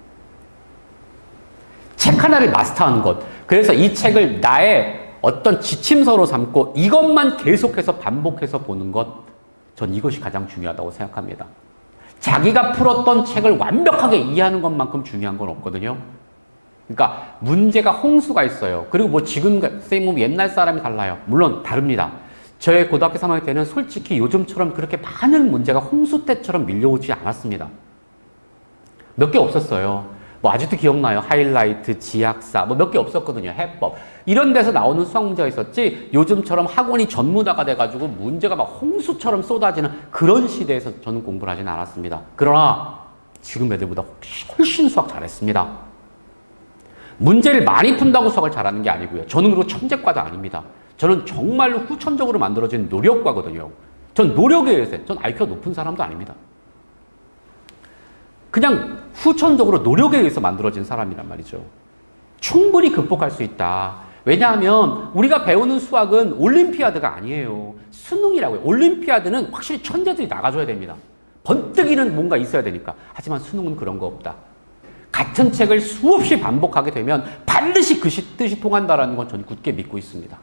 책 하나를 마스터하는 것. 그래서 이 책을 나의 어떤 지침서로 삼고 이것만 계속해서 반복해서 보는 것. 전 이것이 가장 중요하다고 생각합니다. 자기가 풀었던 책을 완벽하게 이해하는 것만큼 중요한 건 없거든요. 그러니까 문제가 홍수가 있어요. 그리고 뭐 지금 선생님 옛날 사람이 달라요. 물론 다릅니다. 저의 고등학교 3학년 때는 솔직히 요즘처럼 그렇게 많은 문제가 홍수 때처럼 밀려오지 않았습니다. 몇 개 없었어요. 뭐 아직도 기억나요. 하이라이트, 지약사 뭐 몇 개 없었거든요. 해법. 이런 데서 나오는 수학 문제가 있었지 요즘처럼 학원이 전문화가 돼가지고 문제가 막 홍수처럼 쏟아지는 그런 시대에서 저는 공부를 하진 않았습니다. 그러나 지금 애들보다 훨씬 수학 잘했습니다. 문제를 많이 푼다고 수학을 잘하는 게 아니고요. 저는 그리고 천재과도 아닙니다. 저는 정말로 후천적으로 만들어진 노력과거든요. 전 노력에 의해서, 전 IQ가 높은 사람도 아닙니다. 그냥 후천적으로 노력에 의해서 만들어진 사람이란 말이죠. 충분히 극복할 수 있다. 왜냐하면 우리가 배우는 수학은 올림피아드가 아니에요. 수능이라고요. 올림피아드는 확실히 천재들이 나가줘야 됩니다. 번뜩이는 뭔가 있어야 되니까. 하지만 수능은 그런 거 없다. 같은 책을 수없이 반복하게 되면 반드시 그 뜻이 통한다는 건 저는 굳게 믿고 있습니다.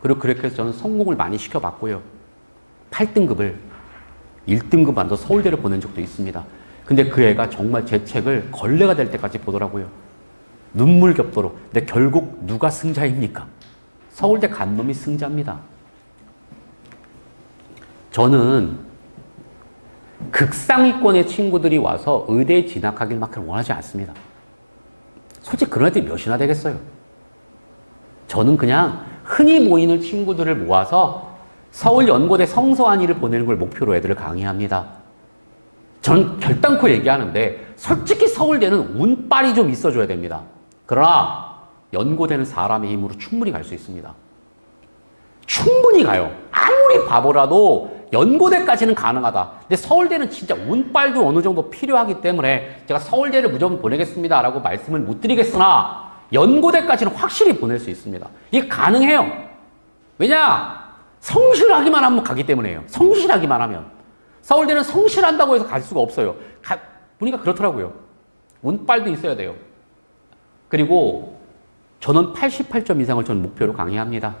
그리고 그렇게 해서 저는 성공을 많이 시켜봤고요. 8등급을 1등급 안서 서울대를 보낸 적도 있습니다. 근데 그 애가 정말 제 책을 걸레가 될 때까지 보더라고요. 눈물겹도록. 근데 결국 누가 승자입니까? 서울대 간 놈이 승자입니다. 저는 극상위권의 친구들이 와서 의대에 진학하길 막 원하지 않습니다. 솔직히 그런 애들이 몇이나 되겠어요. 저는 그냥 흔히 보이는 친구들을 모아서 서울연고대 성서환이를 보내는 걸 목표로 애들을 강의합니다. 전 결단코 얘기하는데 솔직히 서울대는 운빨이 좀 있어줘야 됩니다. 그러나 연고대는 사람의 힘으로 충분히 갈 수 있습니다. 충분히 가요. 아무리 바보라도 연고대까지는 가능하다. 근데 서울대는 진짜 운빨도 어느 정도 필요하기 때문에 제가 서울대를 무조건 보내겠습니다 라고 말씀을 못 드리겠으나 연고대까지는 확실히 보낼 수 있습니다. 이게 가능해요. 왜냐? 성실하기만 하면 가기 때문에요. 성실하기만 하면. 서울대는 성실한다고 해서 갈 수가 없어요. 보니까 그렇더라고요. 운빨도 있어야 돼요. 그리고 저는 88점 이상을 저는 목표로 강의합니다.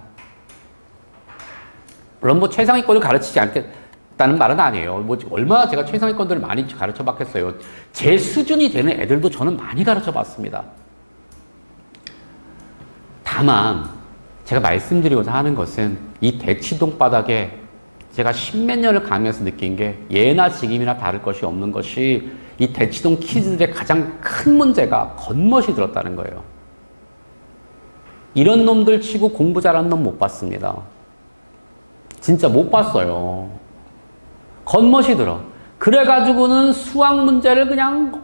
물론 뭐 최상위권을 가르치지 않겠다는 말은 아니에요. 뭐 얼마나 제가 최상위권들을 많이 가르쳐 봤겠어요. 제 수준이 되는 애들도 저는 많이 가르쳐 봤습니다. 다만 제가 말씀드리고자 하는 것은 이 대치동 바닥에 제가 십몇 년을 강의해서 느낀 게 예나 지금이나 다를 것이 없는 것이 이 대치동 키즈들의 가장 큰 문제가 겉멋이 들었다는 거예요. 이런 놈들 치고 공부 잘하는 놈 못 봤습니다. 진짜 못 봤어요. 겉멋이 들어. 그래가지고는 수학 문제를 그냥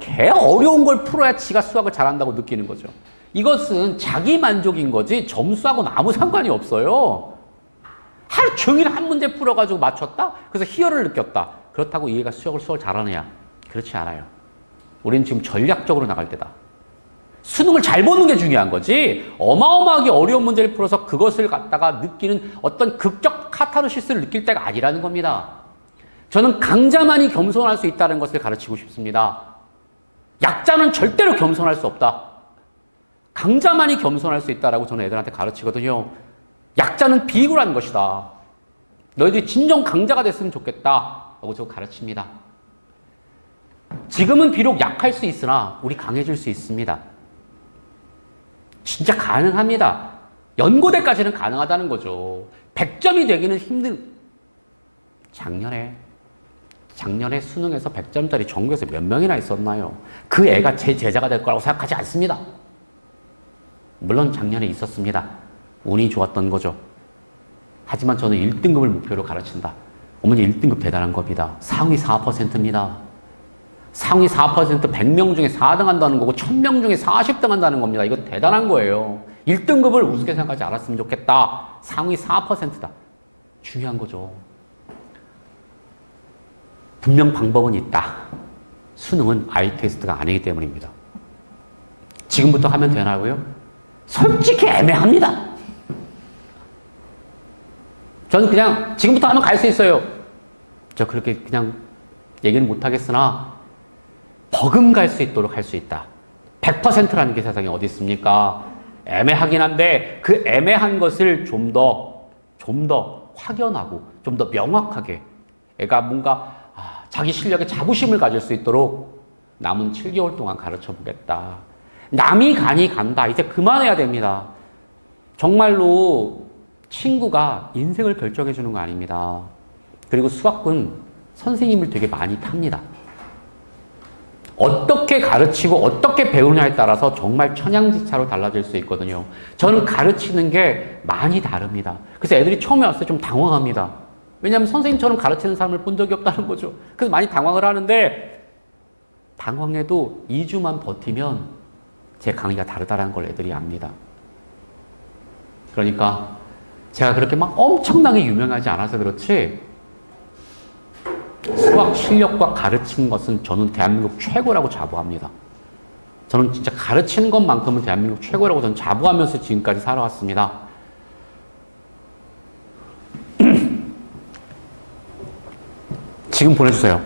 개 어려운 걸 풀어야 지가 수학을 잘한다고 느끼는 거죠. 이것은 자기 만족인 거지 점수하고는 아무 상관이 없어요. 하루 종일 한 문제 풀어가지고 맞췄다? 그래서 희열을 느꼈다. 그렇다고 얘가 수학을 잘하느냐? 그렇지 않아요. 우리는 지금 전략적으로 나갈 때다. 수능을 잘 보는 게 중요한 거지. 어마어마하게 어려운 문제를 풀어서 그것을 갖다가 느끼는 어떤 극적 카타르시스를 느낄 때가 아니라는 겁니다. 저는 강자만이 겸손할 수 있다는 것을 가르치고 싶습니다. 약자는 절대로 겸손할 수 없다. 강자만이 겸손할 수 있다라고 저는 애들한테 가르치거든요. 약자는 비굴한 것이다. 너희들이 진정 강자가 됐으면 좋겠다 라고 저 가르칩니다. 지금은 비록 약할 수 있으나 우리 강해질 수 있습니다. 진짜 가능합니다. 연고대까지는 가능하다는 거죠. 100점이 되기는 작년에 수능에서 100점짜리 전교에서 몇 명이나 있었나요? 그 애가 제 제자가 될 거라고 생각하지 않습니다. 물론 작년에 있었습니다. 운이 좋았던 거죠. 하지만 저는 1등급을 목표로 가르친다. 어머니 1등급 대단한 겁니다. 상위 4%입니다. 상위 4% 100명 중에 4등 한다는 거고 1000명 중에 40등 한다는 겁니다. 이거 대단한 거예요. 1등급을 우습게 생각하지 않았으면 좋겠다. 상위 4%다. 중요한 거죠. 분명 방법은 있다. 수능은 아이 테스트가 아니기 때문입니다. 지금부터 하면 되나고요? 솔직히 애매합니다. 저는 그냥 지금부터 하면 갈 수 있어요. 저 그렇게 그냥 얘기는 못하겠으나 버금갈 수 있도록 할 수 있다. 100%라는 게 세상에 어디 있습니까? 애매하긴 한데 그 애매한 것을 좀 더 확연하고 좀 더 명확하게 애가 뭔가 자기 실력에 자부심을 가질 수 있도록 남은 7개월 동안 가르쳐 보겠다. 남이 가니 간다. 이제 그만해야 됩니다. 정말로 친구가 인생을 결정해 주는 거 아닙니다. 그리고 수학은 선생님을 되게 많이 탑니다. 어떻게 가르치고 어떻게 배우냐에 따라서 정말 천양지차로 달라질 수 있거든요. 저는 가르치는 게 많이 다릅니다. 그래서 애들이 처음에 왔을 때 좀 당황합니다. 왜냐하면 선생님처럼 가르치는 사람을 본 적이 없다는 거죠. 그래서 많이 당황을 하는데 당황해도 2주만 버티면 제 강의가 다르다는 걸 애들이 압니다. 그러니까 제가 그렇게 막 엄청나게 유명하지 않아서 그렇지 수학 실력과 가르치는 것은 저는 대한민국 최고라고 자부합니다. 저는 진짜 가르치는 것만큼은 대한민국 최고라고 저는 자부하면서 지금까지 살아왔습니다. 지금 보내주세요.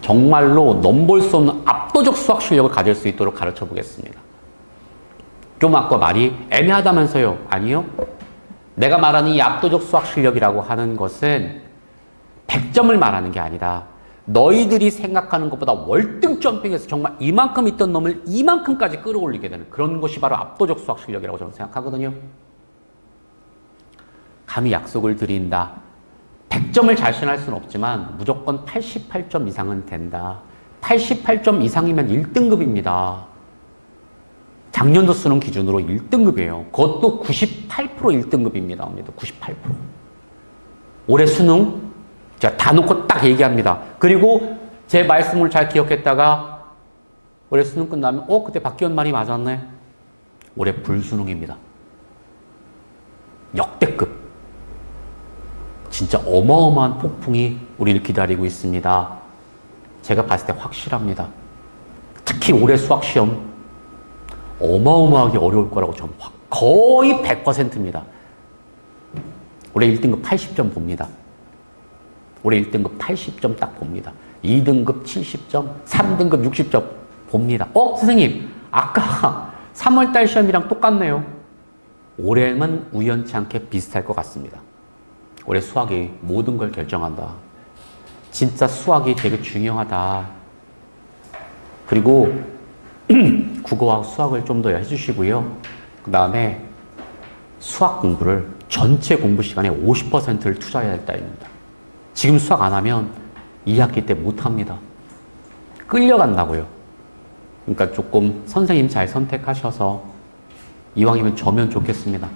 정말로 넘볼 수 없는 압도적 수학 실력을 가질 수 있도록 가르쳐 보겠습니다. 좀 아까 말이 애매하다면서요? 아니요. 내가 말하는 이 압도적 수학 실력이라고 하는 것은 100점을 말하는 게 아니라 너희들이 생각하는 것보다 월등 점핑해서 정말 이만큼 있던 놈을 이만큼까지 끌어올리게 되는 그런 것이 바로 압도적 수학 실력이라고 저는 생각하거든요. 감히 약속을 드린다. 100점을 자신할 수는 없지만 무조건 88점 이상은 된다. 88점 이상이면 1등급입니다. 작년도 수능 기준으로 1등급이에요. 그것도 98% 1등급입니다. 98%. 올해 수능 제가 다 놓고 딱 얘기합니다. 그리고 제 말씀을 잘 기억했다가 올해 수능 끝나면 그때 박기원 말이 맞았네. 올해 불수능입니다. 역대급. 진짜 어마어마한 폭풍이 우리를 기다리고 있습니다. 제가 봤을 때 확실합니다. 특히 올해 수학시험 어마어마하게 어려울 거라고 저는 거의 100%입니다. 올해 1등급 80점 봅니다. 올해 1등급 80점 딱 봅니다. 2등급 70점, 3등급 60점 봅니다. 선생님, 아까 3월달 시험이랑 똑같네요. 올해는 우연치 않게 비슷할 것 같습니다. 올해 수학이 모든 걸 결정한다. 진짜 수학이 되게 중요하다. 그리고 국어와 수학을 좀 더 해주시고요. 그 다음에 수학 공부를 전체 공부 시간의 50%를 투자해야 할 따입니다. 지금 수학 안 하면 2학기 때 못합니다. 끌려간다고요. 그러니까 조금 선생님 잘 선택하셔서 이왕이면 저면 좋겠습니다.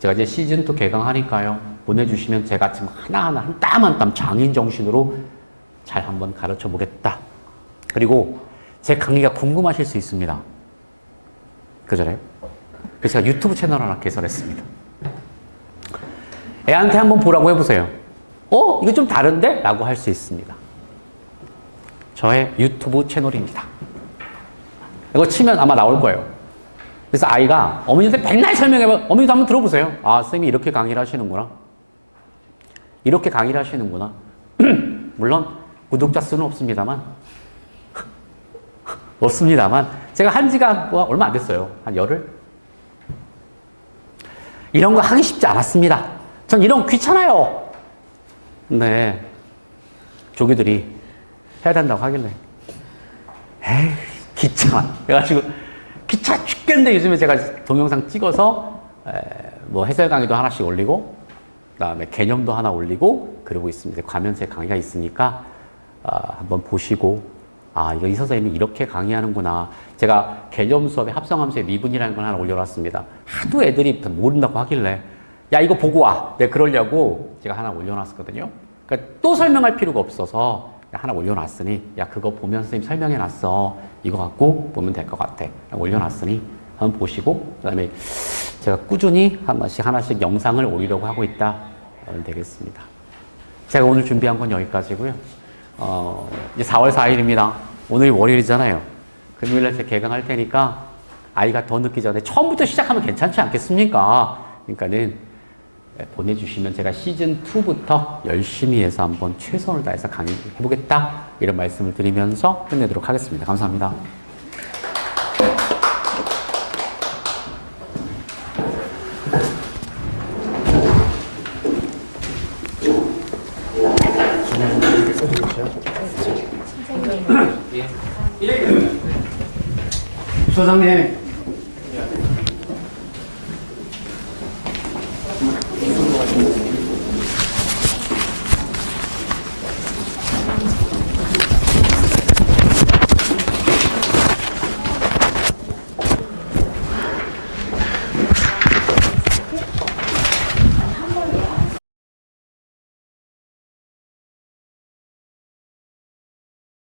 제가 이제 시즌2 개강하니까요. 보내주시면 제가 지금 하나하나 한 땀 한 땀 장인 정신으로 잘 한번 가르쳐 보겠다. 그리고 제 강의가 궁금하실 수 있습니다. 그전에 그래서 제가 유튜브 채널 하나 개설했습니다. 애한테 한번 보라고 해보세요. 이거 좀 다른데? 라고 할 수 있습니다. 저의 유튜브 채널입니다. 이거 치면 아마 나올 거예요. 그래서 아이가 어머니한테 맨날 설명해봐. 어머니도 한번 들어보세요. 아, 선생님이 이렇게 강의를 하시는구나. 이렇게 강의를 하시는구나. 물론 구독자 수는 없습니다만 제가 한 지가 얼마 안 됐어요. 한 열흘? 이런 거 하기 쉽지 않았습니다. 전 이런 거 귀찮아요. 네. 조교들이 해야 된다고 하길래 에이 귀찮아. 그래가지고 귀찮아 죽겠는데 요즘에 제가 동영상 찍어서 뭐 해설 강의도 하나씩 올리고 그다음에 개념도 하나 올리고 그러고 있습니다. 과면제 강의가 있으니까 한번 보시고 이거 이 선생님이 이렇게 강의하는구나. 제가 개념 수업에 합성함수의 미분이라는 걸 하나 올려놨습니다. 하도 애들이 모른다고 하길래 야 이거 보고 와. 내가 그러려고 제가 하나 올려놨었거든요. 그러니까 또 설명할 필요가 없어서 하나 올려놨으니 야 그거 보면 선생님 설명해놨어. 이거 갖고 보면 될 것 같아. 올려놨으니 한번 보시고 그다음에 제가 꾸준히 하나씩 영상을 올리려고 하고 있다. 되겠습니다. 제가 오늘 준비한 건 여기까지고요. 이제 4월 4일입니다. 오늘이 월요일이잖아요. 금요일날 제가 개강할 테니까 아이가 더 늦기 전에 처음부터 시작하면 괜찮지 않겠습니까? 그러니까는 보내주시면 제가 시즌2부터 열심히 해서 한번 최선을 다해서 강의해보겠다. 이런 말씀을 드리면서 끝내도록 하겠습니다. 감사합니다. 소장님.